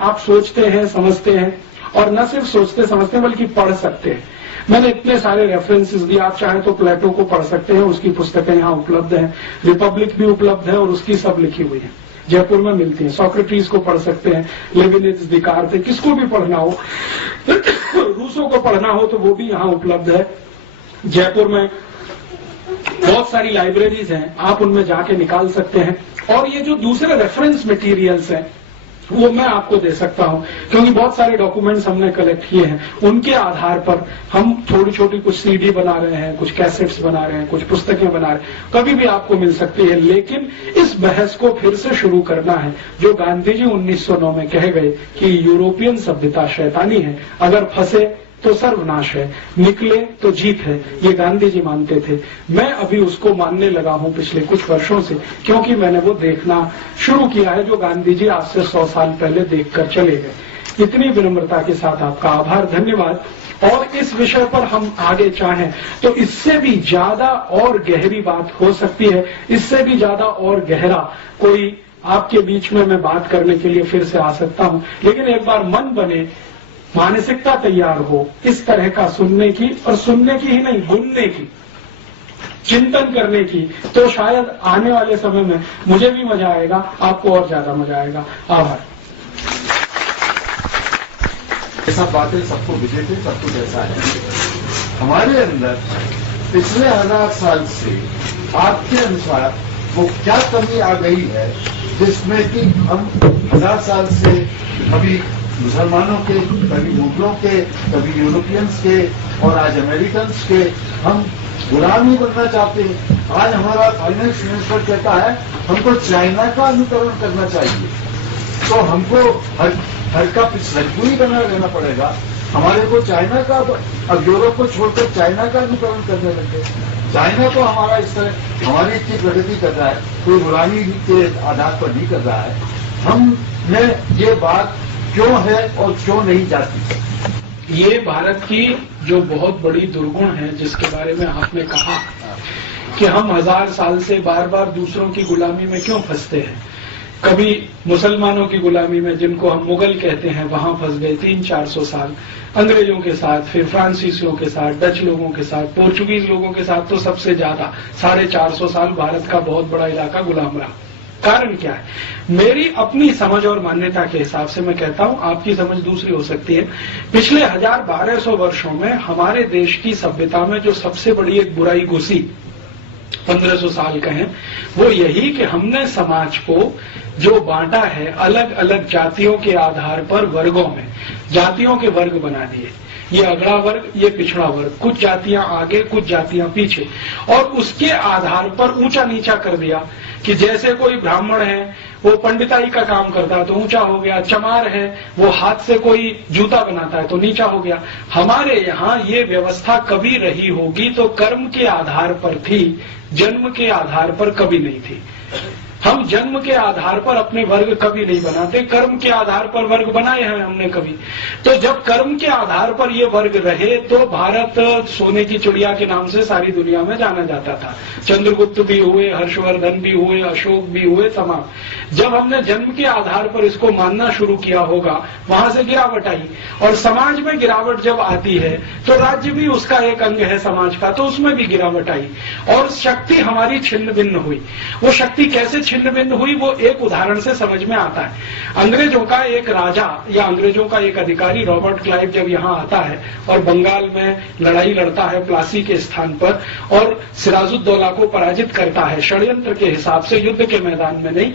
आप सोचते हैं, समझते हैं, और न सिर्फ सोचते समझते हैं बल्कि पढ़ सकते हैं। मैंने इतने सारे रेफरेंसेस दिए, आप चाहें तो प्लेटो को पढ़ सकते हैं, उसकी पुस्तकें यहाँ उपलब्ध हैं, रिपब्लिक भी उपलब्ध है और उसकी सब लिखी हुई है, जयपुर में मिलती है। सोक्रेटिस को पढ़ सकते हैं, लेविनिज, दिकार्ते, किसको भी पढ़ना हो, रूसो को पढ़ना हो तो वो भी यहाँ उपलब्ध है। जयपुर में बहुत सारी लाइब्रेरीज हैं, आप उनमें जाके निकाल सकते हैं। और ये जो दूसरे रेफरेंस मटेरियल्स हैं वो मैं आपको दे सकता हूं, क्योंकि बहुत सारे डॉक्यूमेंट्स हमने कलेक्ट किए हैं, उनके आधार पर हम थोड़ी छोटी कुछ सीडी बना रहे हैं, कुछ कैसेट्स बना रहे हैं, कुछ पुस्तकें बना रहे हैं, कभी भी आपको मिल सकती है। लेकिन इस बहस को फिर से शुरू करना है जो गांधी जी 1909 में कह गए कि यूरोपियन सभ्यता शैतानी है, अगर फंसे तो सर्वनाश है, निकले तो जीत है, ये गांधी जी मानते थे। मैं अभी उसको मानने लगा हूं पिछले कुछ वर्षों से, क्योंकि मैंने वो देखना शुरू किया है जो गांधी जी आज से 100 साल पहले देखकर चले गए। इतनी विनम्रता के साथ आपका आभार, धन्यवाद। और इस विषय पर हम आगे चाहें तो इससे भी ज्यादा और गहरी बात हो सकती है, इससे भी ज्यादा और गहरा कोई आपके बीच में मैं बात करने के लिए फिर से आ सकता हूं। लेकिन एक बार मन बने, मानसिकता तैयार हो इस तरह का सुनने की, और सुनने की ही नहीं, बुनने की, चिंतन करने की, तो शायद आने वाले समय में मुझे भी मजा आएगा, आपको और ज्यादा मजा आएगा। आभार। ऐसा बातें सबको विजय थे, सबको जैसा है। हमारे अंदर पिछले 1000 साल से आपके अनुसार वो क्या कमी आ गई है जिसमें कि हम 1000 साल से कभी मुसलमानों के, कभी मुगलों के, कभी यूरोपियंस के और आज अमेरिकन के हम गुलाम ही बनना चाहते हैं। आज हमारा फाइनेंस मिनिस्टर कहता है हमको चाइना का अनुकरण करना चाहिए, तो हमको हर का पिछलग्गू ही बना रहना पड़ेगा। हमारे को चाइना का, अब यूरोप को छोड़कर चाइना का अनुकरण करने लगे। चाइना तो हमारा इस तरह हमारी इतनी प्रगति कर रहा है, कोई गुलामी के आधार पर नहीं कर रहा है। हमने ये बात क्यों है और क्यों नहीं जाती? ये भारत की जो बहुत बड़ी दुर्गुण है, जिसके बारे में आपने कहा कि हम 1000 साल से बार बार दूसरों की गुलामी में क्यों फंसते हैं। कभी मुसलमानों की गुलामी में, जिनको हम मुगल कहते हैं, वहां फंस गए 300-400 साल, अंग्रेजों के साथ, फिर फ्रांसीसियों के साथ, डच लोगों के साथ, पोर्चुगीज लोगों के साथ तो सबसे ज्यादा 450 साल भारत का बहुत बड़ा इलाका गुलाम रहा। कारण क्या है? मेरी अपनी समझ और मान्यता के हिसाब से मैं कहता हूं, आपकी समझ दूसरी हो सकती है। पिछले 1000-1200 वर्षों में हमारे देश की सभ्यता में जो सबसे बड़ी एक बुराई घुसी 1500 साल कहें, वो यही कि हमने समाज को जो बांटा है अलग अलग जातियों के आधार पर वर्गों में, जातियों के वर्ग बना दिए। ये अगड़ा वर्ग, ये पिछड़ा वर्ग, कुछ जातियां आगे कुछ जातियां पीछे, और उसके आधार पर ऊंचा नीचा कर दिया कि जैसे कोई ब्राह्मण है वो पंडिताई का काम करता है तो ऊंचा हो गया, चमार है वो हाथ से कोई जूता बनाता है तो नीचा हो गया। हमारे यहाँ ये व्यवस्था कभी रही होगी तो कर्म के आधार पर थी, जन्म के आधार पर कभी नहीं थी। हम जन्म के आधार पर अपने वर्ग कभी नहीं बनाते, कर्म के आधार पर वर्ग बनाए हैं हमने कभी। तो जब कर्म के आधार पर ये वर्ग रहे तो भारत सोने की चिड़िया के नाम से सारी दुनिया में जाना जाता था। चंद्रगुप्त भी हुए, हर्षवर्धन भी हुए, अशोक भी हुए, तमाम। जब हमने जन्म के आधार पर इसको मानना शुरू किया होगा, वहां से गिरावट आई, और समाज में गिरावट जब आती है तो राज्य भी उसका एक अंग है समाज का, तो उसमें भी गिरावट आई और शक्ति हमारी छिन्न भिन्न हुई। वो शक्ति कैसे छिन्न भिन्न हुई वो एक उदाहरण से समझ में आता है। अंग्रेजों का एक राजा या अंग्रेजों का एक अधिकारी रॉबर्ट क्लाइव जब यहाँ आता है और बंगाल में लड़ाई लड़ता है प्लासी के स्थान पर और सिराजुद्दौला को पराजित करता है षड्यंत्र के हिसाब से, युद्ध के मैदान में नहीं,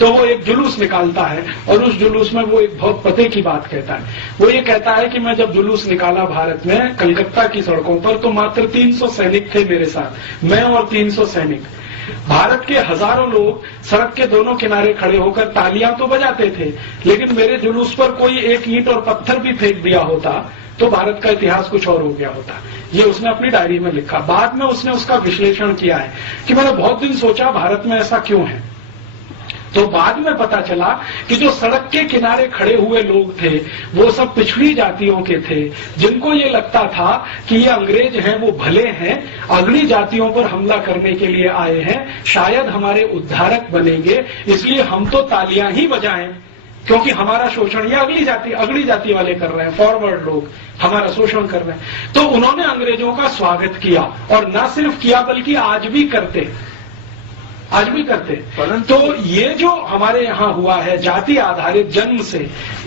तो वो एक जुलूस निकालता है और उस जुलूस में वो एक बहुत पते की बात कहता है। वो ये कहता है कि मैं जब जुलूस निकाला भारत में कलकत्ता की सड़कों पर तो मात्र 300 सैनिक थे मेरे साथ, मैं और 300 सैनिक। भारत के हजारों लोग सड़क के दोनों किनारे खड़े होकर तालियां तो बजाते थे, लेकिन मेरे जुलूस पर कोई एक ईंट और पत्थर भी फेंक दिया होता तो भारत का इतिहास कुछ और हो गया होता। ये उसने अपनी डायरी में लिखा। बाद में उसने उसका विश्लेषण किया है कि मैंने बहुत दिन सोचा भारत में ऐसा क्यों है, तो बाद में पता चला कि जो सड़क के किनारे खड़े हुए लोग थे वो सब पिछड़ी जातियों के थे, जिनको ये लगता था कि ये अंग्रेज हैं वो भले हैं, अगली जातियों पर हमला करने के लिए आए हैं, शायद हमारे उद्धारक बनेंगे, इसलिए हम तो तालियां ही बजाएं क्योंकि हमारा शोषण ये अगली जाति वाले कर रहे हैं, फॉरवर्ड लोग हमारा शोषण कर रहे हैं। तो उन्होंने अंग्रेजों का स्वागत किया और न सिर्फ किया बल्कि आज भी करते। परंतु तो ये जो हमारे यहाँ हुआ है जाति आधारित जन्म से,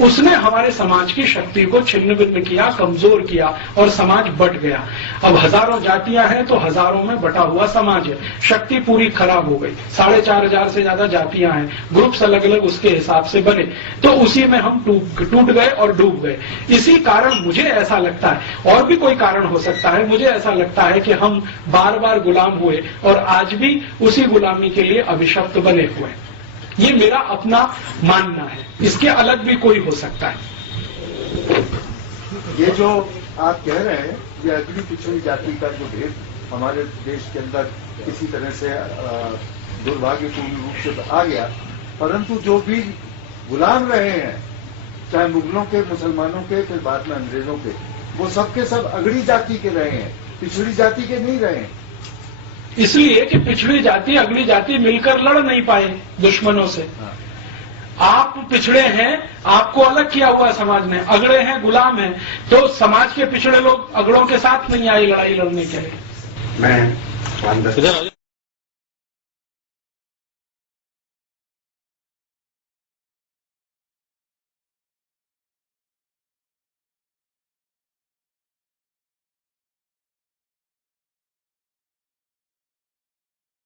उसने हमारे समाज की शक्ति को छिन्न भिन्न किया, कमजोर किया और समाज बट गया। अब हजारों जातियां हैं तो हजारों में बटा हुआ समाज है, शक्ति पूरी खराब हो गई। 4500 से ज्यादा जातियां हैं, ग्रुप्स अलग अलग उसके हिसाब से बने, तो उसी में हम टूट गए और डूब गए। इसी कारण मुझे ऐसा लगता है, और भी कोई कारण हो सकता है, मुझे ऐसा लगता है कि हम बार बार गुलाम हुए और आज भी उसी गुलामी के लिए अभिशप्त बने हुए। ये मेरा अपना मानना है, इसके अलग भी कोई हो सकता है। ये जो आप कह रहे हैं ये अगली पिछड़ी जाति का जो भेद हमारे देश के अंदर किसी तरह से दुर्भाग्यपूर्ण रूप से आ गया, परंतु जो भी गुलाम रहे हैं, चाहे मुगलों के, मुसलमानों के, फिर बाद में अंग्रेजों के, वो सबके सब अगड़ी जाति के रहे हैं, पिछड़ी जाति के नहीं रहे हैं। इसलिए कि पिछड़ी जाति अगली जाति मिलकर लड़ नहीं पाए दुश्मनों से। आप पिछड़े हैं, आपको अलग किया हुआ है समाज ने, अगड़े हैं, गुलाम हैं, तो समाज के पिछड़े लोग अगड़ों के साथ नहीं आए लड़ाई लड़ने के लिए। मैं